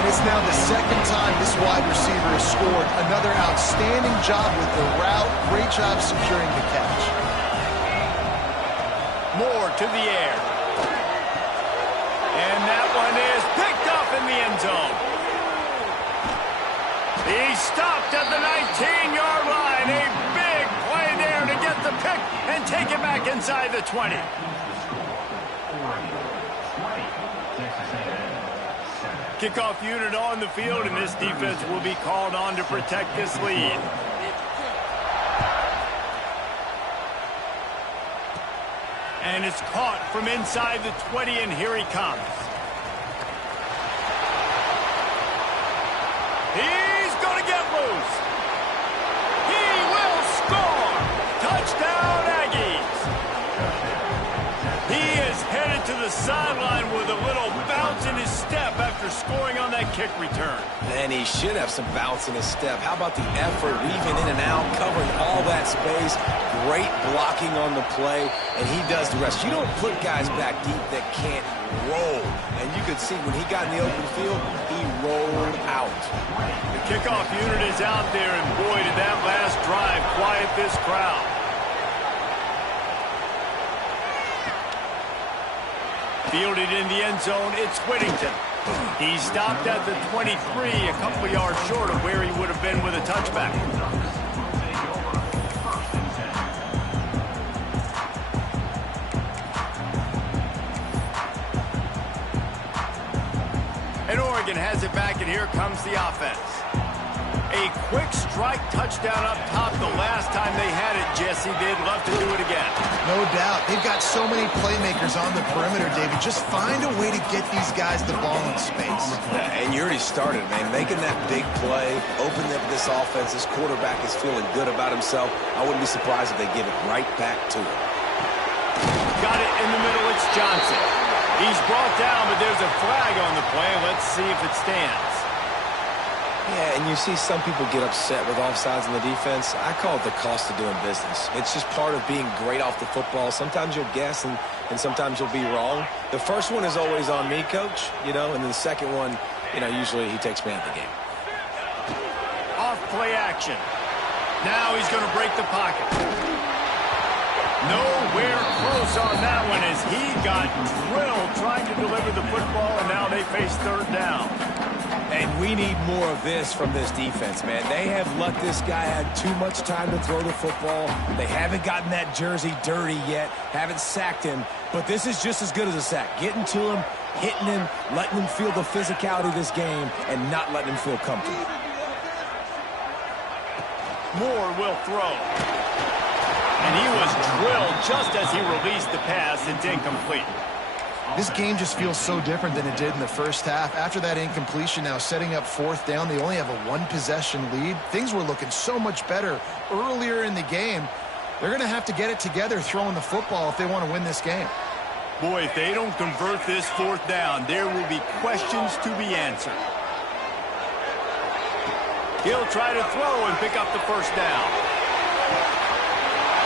And it's now the second time this wide receiver has scored. Another outstanding job with the route. Great job securing the catch. Moore to the air. And that one is picked up in the end zone. He stopped at the 19-yard line. A big play there to get the pick and take it back inside the 20. Kickoff unit on the field, and this defense will be called on to protect this lead. And it's caught from inside the 20, and here he comes. He's going to get loose. He will score. Touchdown, Aggies. He is headed to the sideline with a little bounce in his step after scoring on that kick return. And he should have some bounce in his step. How about the effort, weaving in and out, covering all that space. Great blocking on the play, and he does the rest. You don't put guys back deep that can't roll. And you could see when he got in the open field, he rolled out. The kickoff unit is out there, and boy, did that last drive quiet this crowd. Fielded in the end zone, it's Whittington. He stopped at the 23, a couple yards short of where he would have been with a touchback. And Oregon has it back, and here comes the offense. A quick strike touchdown up top the last time they had it, Jesse. They'd love to do it again. No doubt. They've got so many playmakers on the perimeter, David. Just find a way to get these guys the ball in space. And you already started, man. Making that big play, opening up this offense. This quarterback is feeling good about himself. I wouldn't be surprised if they give it right back to him. Got it in the middle. It's Johnson. He's brought down, but there's a flag on the play. Let's see if it stands. Yeah, and you see some people get upset with offsides in the defense. I call it the cost of doing business. It's just part of being great off the football. Sometimes you'll guess, and sometimes you'll be wrong. The first one is always on me, Coach, and then the second one, usually he takes me out of the game. Off play action. Now he's going to break the pocket. Nowhere close on that one as he got drilled trying to deliver the football, and now they face third down. And we need more of this from this defense, man. They have let this guy have too much time to throw the football. They haven't gotten that jersey dirty yet, haven't sacked him. But this is just as good as a sack. Getting to him, hitting him, letting him feel the physicality of this game, and not letting him feel comfortable. Moore will throw. And he was drilled just as he released the pass. It's incomplete. This game just feels so different than it did in the first half. After that incompletion, now setting up fourth down, they only have a one-possession lead. Things were looking so much better earlier in the game. They're going to have to get it together throwing the football if they want to win this game. Boy, if they don't convert this fourth down, there will be questions to be answered. He'll try to throw and pick up the first down.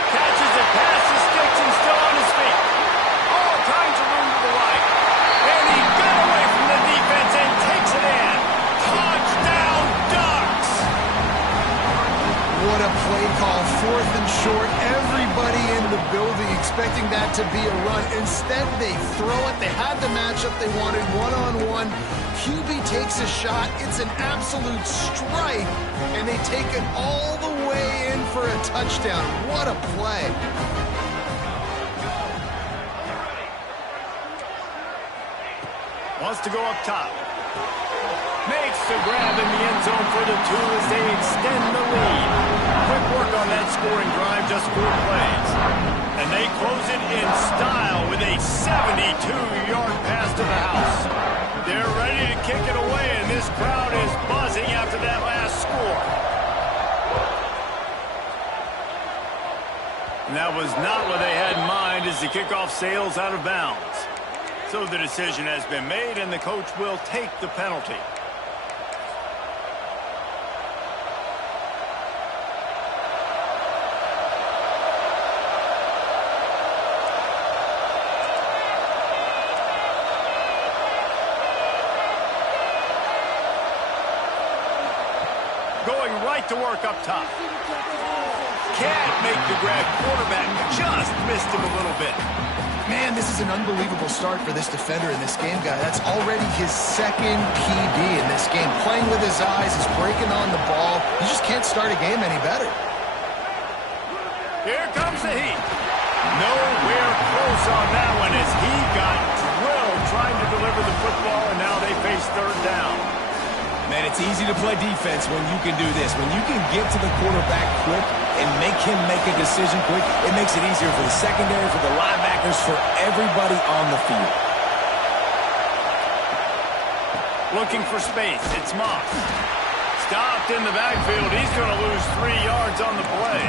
Catches it past the sticks and still on his feet. All kinds of room to the right. And he got away from the defense and takes it in. Touchdown, Ducks! What a play call. 4th and short. Everybody in the building expecting that to be a run. Instead, they throw it. They had the matchup they wanted, one-on-one. QB takes a shot. It's an absolute strike, and they take it all the way in for a touchdown. What a play. Wants to go up top. Makes the grab in the end zone for the 2 as they extend the lead. Quick work on that scoring drive, just 4 plays. And they close it in style with a 72-yard pass to the house. They're ready to kick it away, and this crowd is buzzing after that last score. And that was not what they had in mind as the kickoff sails out of bounds. So the decision has been made, and the coach will take the penalty. Going right to work up top. Can't make the grab. Quarterback just missed him a little bit. Man, this is an unbelievable start for this defender in this game, guy. That's already his 2nd PB in this game. Playing with his eyes, he's breaking on the ball. You just can't start a game any better. Here comes the heat. Nowhere close on that one as he got drilled trying to deliver the football, and now they face 3rd down. Man, it's easy to play defense when you can do this. When you can get to the quarterback quick and make him make a decision quick, it makes it easier for the secondary, for the linebackers, for everybody on the field. Looking for space. It's Moss. Stopped in the backfield. He's going to lose 3 yards on the play.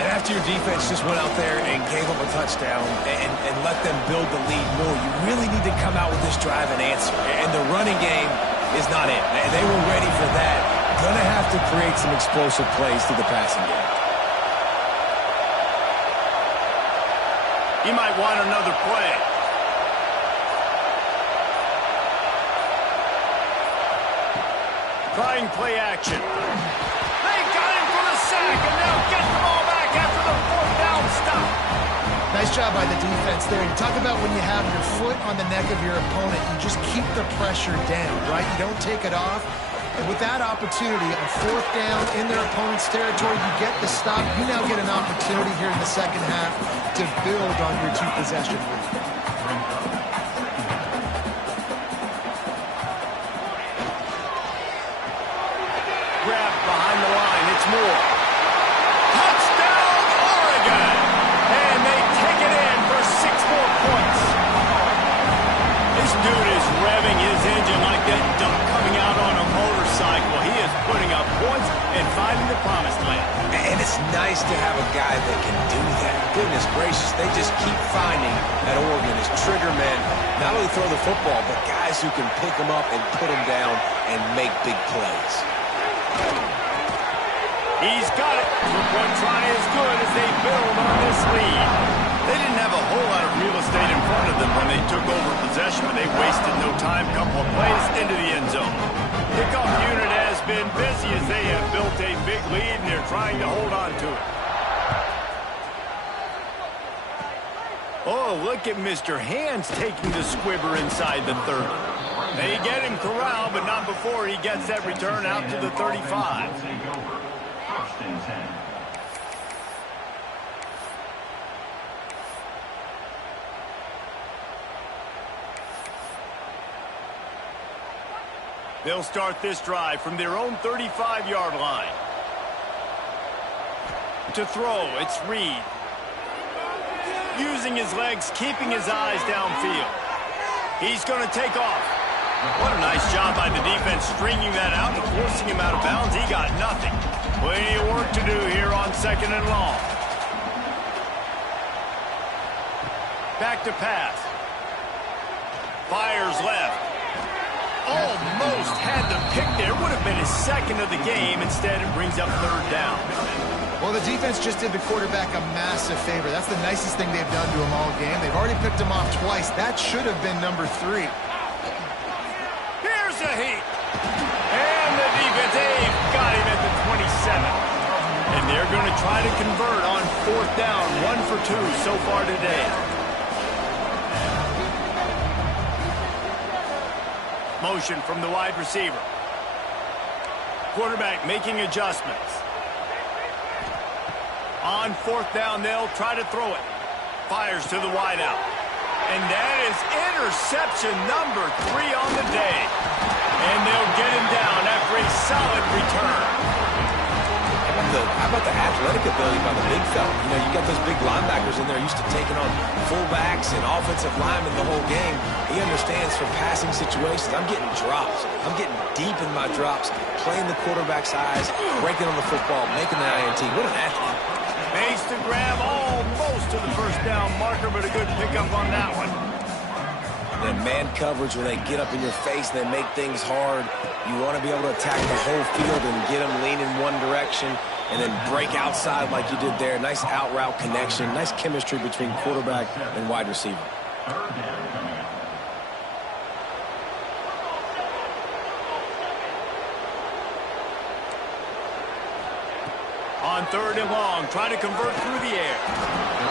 And after your defense just went out there and gave up a touchdown and let them build the lead more, you really need to come out with this drive and answer. And the running game is not it. They were ready for that. Going to have to create some explosive plays through the passing game. He might want another play. Trying play action. They got him for the sack, and they'll get the ball back after the 4th down stop. Nice job by the defense there. You talk about when you have your foot on the neck of your opponent, you just keep the pressure down, right? You don't take it off. And with that opportunity, a 4th down in their opponent's territory, you get the stop. You now get an opportunity here in the second half to build on your 2-possession lead. Grab behind the line. It's Moore. Touchdown, Oregon! And they take it in for 6 more points. This dude is revving his engine like that duck coming out on a motorcycle. He is putting up points and finding the promised land. And it's nice to have a guy that can do that. Goodness gracious, they just keep finding at Oregon as trigger men. Not only throw the football, but guys who can pick them up and put them down and make big plays. He's got it. One try is good as they build on this lead. They didn't have a whole lot of real estate in front of them when they took over possession, but they wasted no time. Couple of plays into the end zone. Kickoff unit has been busy as they have built a big lead, and they're trying to hold on to it. Oh, look at Mr. Hands taking the squibber inside the 30. They get him corralled, but not before he gets that return out to the 35. First and 10. They'll start this drive from their own 35-yard line. To throw, it's Reed. Using his legs, keeping his eyes downfield. He's going to take off. What a nice job by the defense stringing that out and forcing him out of bounds. He got nothing. Plenty of work to do here on 2nd and long. Back to pass. Fires left. Almost had the pick there. Would have been his second of the game. Instead, it brings up third down. Well, the defense just did the quarterback a massive favor. That's the nicest thing they've done to him all game. They've already picked him off twice. That should have been number 3. Here's a heat. And the defense, they've got him at the 27. And they're going to try to convert on fourth down. 1 for 2 so far today. Motion from the wide receiver. Quarterback making adjustments. On fourth down, they'll try to throw it. Fires to the wideout. And that is interception number 3 on the day. And they'll get him down after a solid return. How about the athletic ability by the big fella? You know, you got those big linebackers in there used to taking on fullbacks and offensive linemen the whole game. He understands for passing situations. I'm getting drops. I'm getting deep in my drops, playing the quarterback's eyes, breaking on the football, making the INT. What an athlete. Makes the grab almost to the first down marker, but a good pickup on that one. And man coverage, when they get up in your face and they make things hard, you want to be able to attack the whole field and get them leaning one direction and then break outside like you did there. Nice out route connection, nice chemistry between quarterback and wide receiver. On third and long, trying to convert through the air.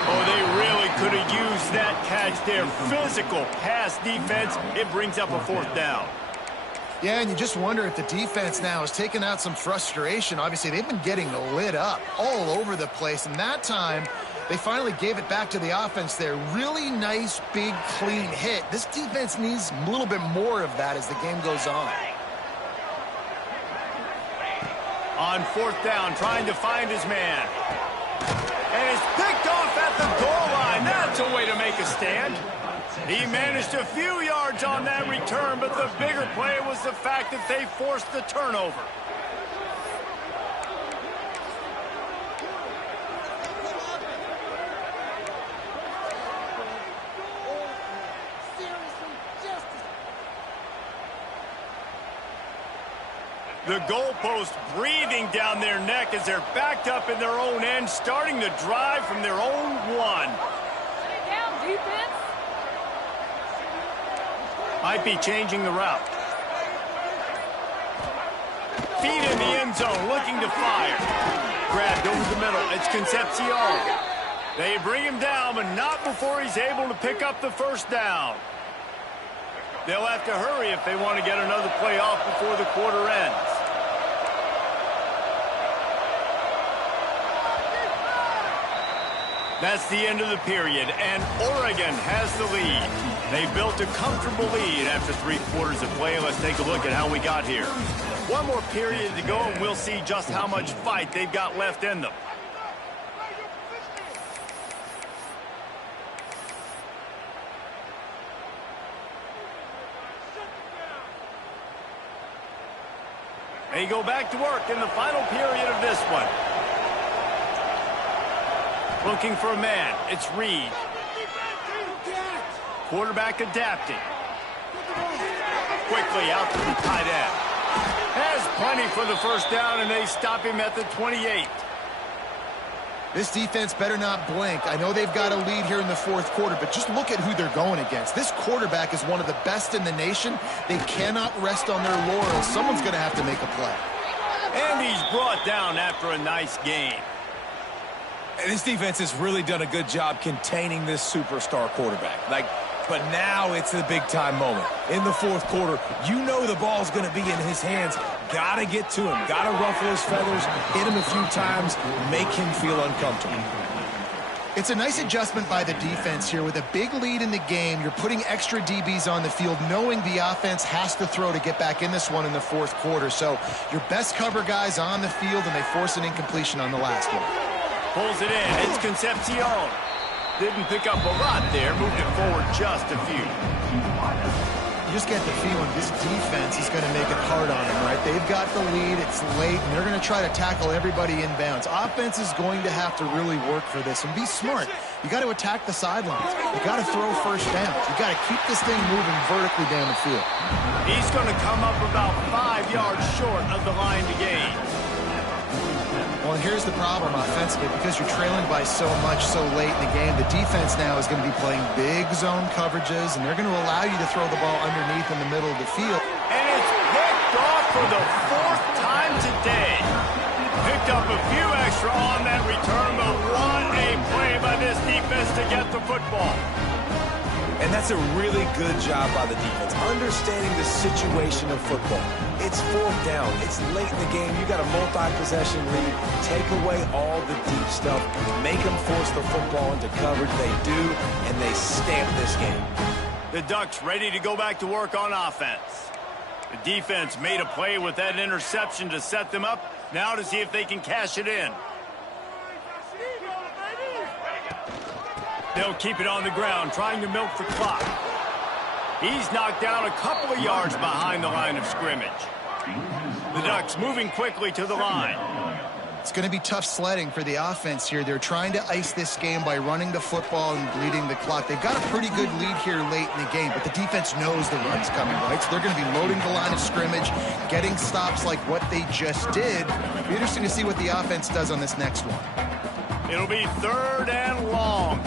Oh, they really could have used that catch there. Physical pass defense. It brings up a fourth down. Yeah, and you just wonder if the defense now is taking out some frustration. Obviously, they've been getting lit up all over the place, and that time they finally gave it back to the offense there. Really nice, big, clean hit. This defense needs a little bit more of that as the game goes on. On fourth down, trying to find his man. And it's picked off at the goal line. That's a way to make a stand. He managed a few yards on that return, but the bigger play was the fact that they forced the turnover. The goalpost breathing down their neck as they're backed up in their own end, starting the drive from their own 1. Sit down, defense. Might be changing the route. Feet in the end zone, looking to fire. Grabbed over the middle. It's Concepcion. They bring him down, but not before he's able to pick up the first down. They'll have to hurry if they want to get another play off before the quarter ends. That's the end of the period, and Oregon has the lead. They built a comfortable lead after 3 quarters of play. Let's take a look at how we got here. One more period to go, and we'll see just how much fight they've got left in them. They go back to work in the final period of this one. Looking for a man. It's Reed. Quarterback adapting. Quickly out to the tight end. Has plenty for the first down, and they stop him at the 28. This defense better not blink. I know they've got a lead here in the fourth quarter, but just look at who they're going against. This quarterback is one of the best in the nation. They cannot rest on their laurels. Someone's going to have to make a play. And he's brought down after a nice game. And this defense has really done a good job containing this superstar quarterback. But now it's the big-time moment. In the fourth quarter, you know the ball's going to be in his hands. Got to get to him. Got to ruffle his feathers, hit him a few times, make him feel uncomfortable. It's a nice adjustment by the defense here. With a big lead in the game, you're putting extra DBs on the field, knowing the offense has to throw to get back in this one in the fourth quarter. So your best cover guys on the field, and they force an incompletion on the last one. Pulls it in. It's Concepcion. Didn't pick up a lot there. Moved it forward just a few. just get the feeling this defense is going to make it hard on them, right? They've got the lead, it's late, and they're going to try to tackle everybody inbounds. Offense is going to have to really work for this and be smart. You got to attack the sidelines. You got to throw first downs. You got to keep this thing moving vertically down the field. He's going to come up about 5 yards short of the line to gain. Well, and here's the problem offensively. Because you're trailing by so much so late in the game, the defense now is going to be playing big zone coverages, and they're going to allow you to throw the ball underneath in the middle of the field. And it's picked off for the 4th time today. Picked up a few extra on that return, but what a play by this defense to get the football. And that's a really good job by the defense, understanding the situation of football. It's 4th down. It's late in the game. You got a multi-possession lead. Take away all the deep stuff. Make them force the football into coverage. They do, and they stamp this game. The Ducks ready to go back to work on offense. The defense made a play with that interception to set them up. Now to see if they can cash it in. They'll keep it on the ground, trying to milk the clock. He's knocked down a couple of yards behind the line of scrimmage. The Ducks moving quickly to the line. It's going to be tough sledding for the offense here. They're trying to ice this game by running the football and bleeding the clock. They've got a pretty good lead here late in the game, but the defense knows the run's coming, right? So they're going to be loading the line of scrimmage, getting stops like what they just did. It'll be interesting to see what the offense does on this next one. It'll be 3rd and long.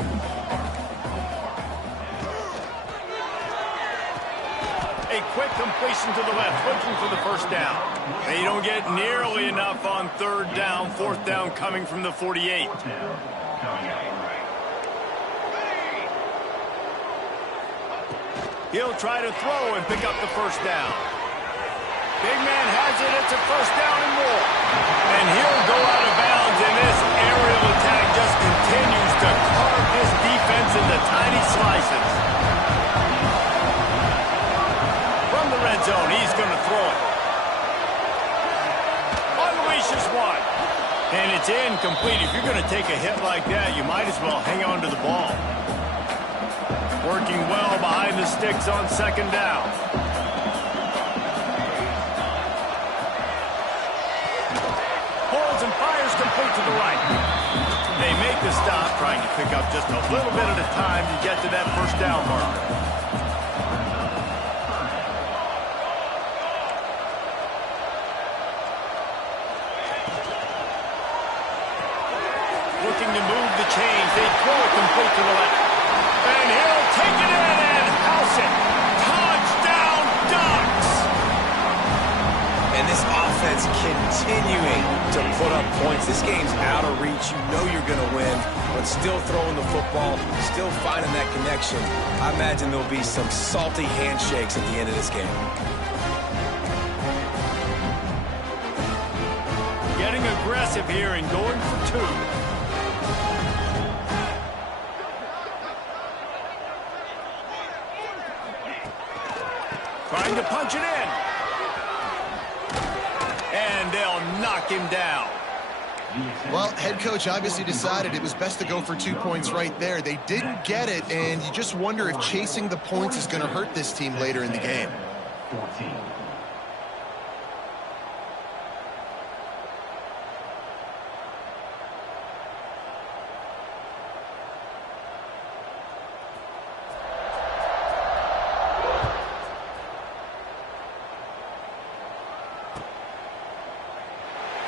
A quick completion to the left, looking for the first down. They don't get nearly enough on 3rd down. 4th down coming from the 48. He'll try to throw and pick up the first down. Big man has it. It's a 1st down and more. And he'll go out of bounds, and this aerial attack just continues to carve this defense into tiny slices. From the red zone, he's going to throw it. Unleashes one. And it's incomplete. If you're going to take a hit like that, you might as well hang on to the ball. Working well behind the sticks on 2nd down. Holds and fires complete to the right. They make the stop, trying to pick up just a little bit at a time to get to that 1st down marker. Looking to move the chains. They throw it complete to the left. And he'll take it in and house it. Touchdown, Ducks! And this offense continuing to put up points. This game's out of reach. You know you're going to win, but still throwing the football, still finding that connection. I imagine there'll be some salty handshakes at the end of this game. Getting aggressive here and going for 2. Trying to punch it in. And they'll knock him down. Well, head coach obviously decided it was best to go for 2 points right there. They didn't get it, and you just wonder if chasing the points is going to hurt this team later in the game. 14.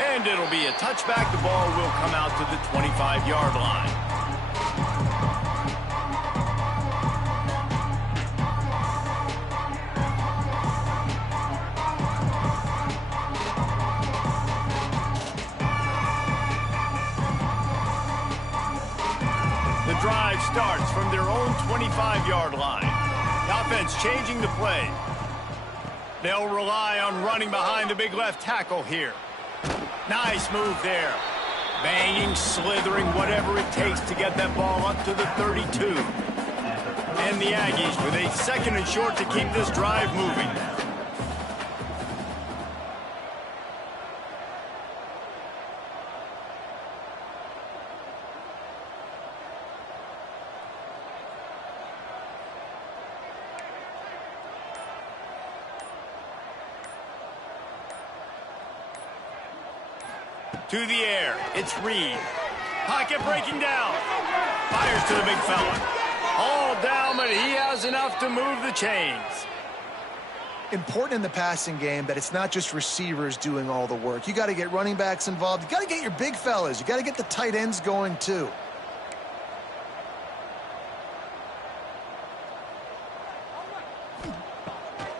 And it'll be a touchback. The ball will come out to the 25-yard line. The drive starts from their own 25-yard line. The offense changing the play. They'll rely on running behind the big left tackle here. Nice move there. Banging, slithering, whatever it takes to get that ball up to the 32. And the Aggies with a 2nd and short to keep this drive moving. To the air, it's Reed. Pocket breaking down. Fires to the big fella. All down, but he has enough to move the chains. Important in the passing game that it's not just receivers doing all the work. You got to get running backs involved. You got to get your big fellas. You got to get the tight ends going too.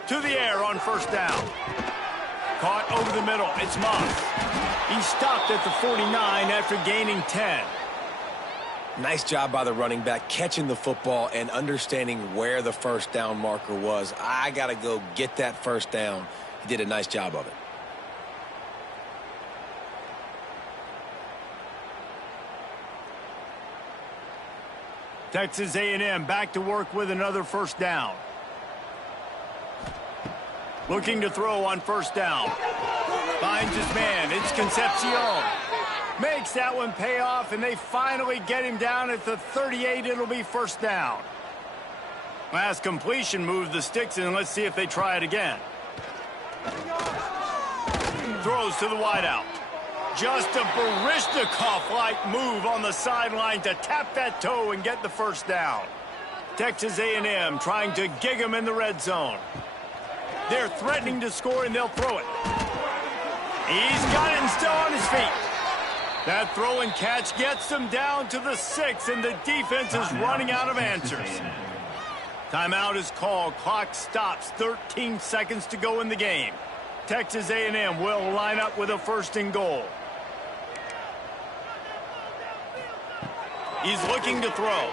To the air on first down. Caught over the middle. It's Moss. He stopped at the 49 after gaining 10. Nice job by the running back catching the football and understanding where the first down marker was. I got to go get that first down. He did a nice job of it. Texas A&M back to work with another first down. Looking to throw on first down. Finds his man. It's Concepcion. Makes that one pay off, and they finally get him down at the 38. It'll be first down. Last completion moved the sticks, and let's see if they try it again. Throws to the wideout. Just a Baryshnikov-like move on the sideline to tap that toe and get the first down. Texas A&M trying to gig him in the red zone. They're threatening to score, and they'll throw it. He's got it and still on his feet. That throw and catch gets them down to the 6, and the defense is running out of answers. Timeout is called. Clock stops. 13 seconds to go in the game. Texas A&M will line up with a first and goal. He's looking to throw.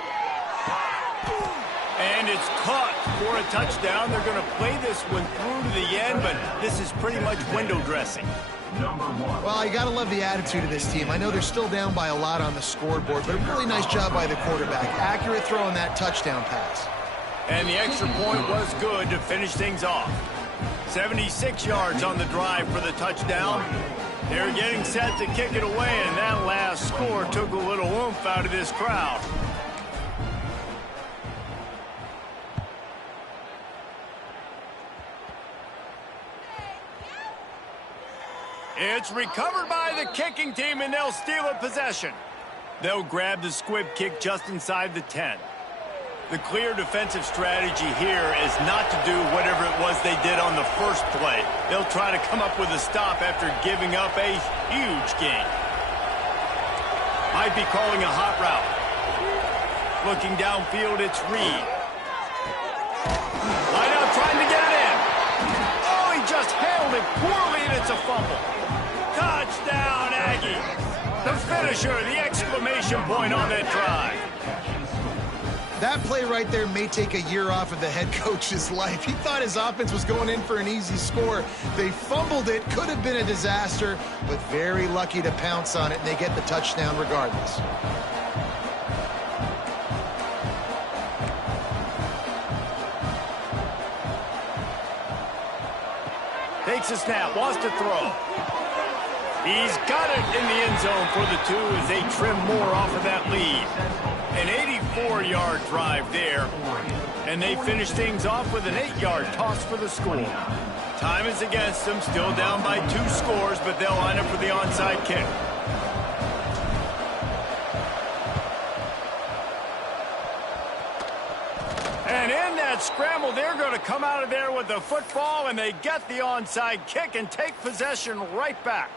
And it's caught for a touchdown. They're going to play this one through to the end, but this is pretty much window dressing. Well, you got to love the attitude of this team. I know they're still down by a lot on the scoreboard, but a really nice job by the quarterback. Accurate throw on that touchdown pass. And the extra point was good to finish things off. 76 yards on the drive for the touchdown. They're getting set to kick it away, and that last score took a little oomph out of this crowd. It's recovered by the kicking team, and they'll steal a possession. They'll grab the squib kick just inside the 10. The clear defensive strategy here is not to do whatever it was they did on the first play. They'll try to come up with a stop after giving up a huge gain. Might be calling a hot route. Looking downfield, it's Reed. Line out trying to get it in. Oh, he just handled it poorly, and it's a fumble. Touchdown, Aggies. The finisher, the exclamation point on that drive. That play right there may take a year off of the head coach's life. He thought his offense was going in for an easy score. They fumbled it. Could have been a disaster, but very lucky to pounce on it, and they get the touchdown regardless. Takes a snap, wants to throw. He's got it in the end zone for the 2 as they trim more off of that lead. An 84-yard drive there, and they finish things off with an 8-yard toss for the score. Time is against them, still down by 2 scores, but they'll line up for the onside kick. And in that scramble, they're going to come out of there with the football, and they get the onside kick and take possession right back.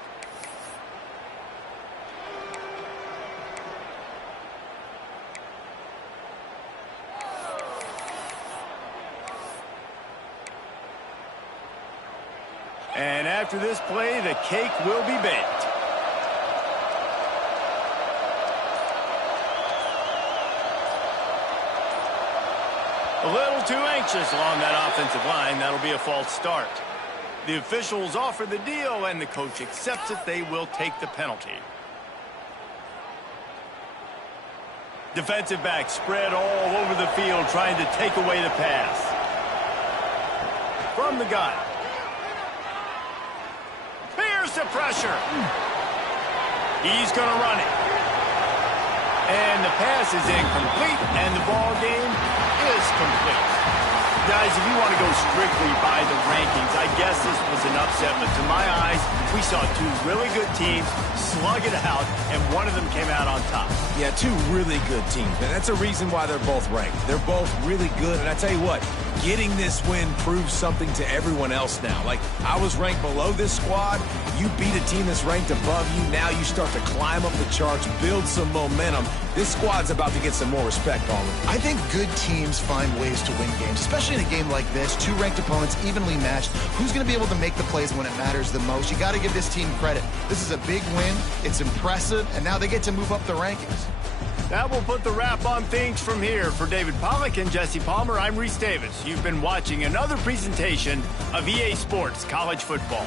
And after this play, the cake will be baked. A little too anxious along that offensive line. That'll be a false start. The officials offer the deal, and the coach accepts it. They will take the penalty. Defensive back spread all over the field trying to take away the pass. From the gun. Here's the pressure. He's going to run it. And the pass is incomplete, and the ball game is complete. Guys, if you want to go strictly by the rankings, I guess this was an upset, but to my eyes, we saw two really good teams slug it out, and one of them came out on top. Yeah, two really good teams, man. That's a reason why they're both ranked. They're both really good, and I tell you what, getting this win proves something to everyone else now. Like, I was ranked below this squad. You beat a team that's ranked above you. Now you start to climb up the charts, build some momentum. This squad's about to get some more respect on them. I think good teams find ways to win games, especially in a game like this. Two ranked opponents, evenly matched. Who's going to be able to make the plays when it matters the most? You got to give this team credit. This is a big win. It's impressive, and now they get to move up the rankings. That will put the wrap on things from here. For David Pollack and Jesse Palmer, I'm Reese Davis. You've been watching another presentation of EA Sports College Football.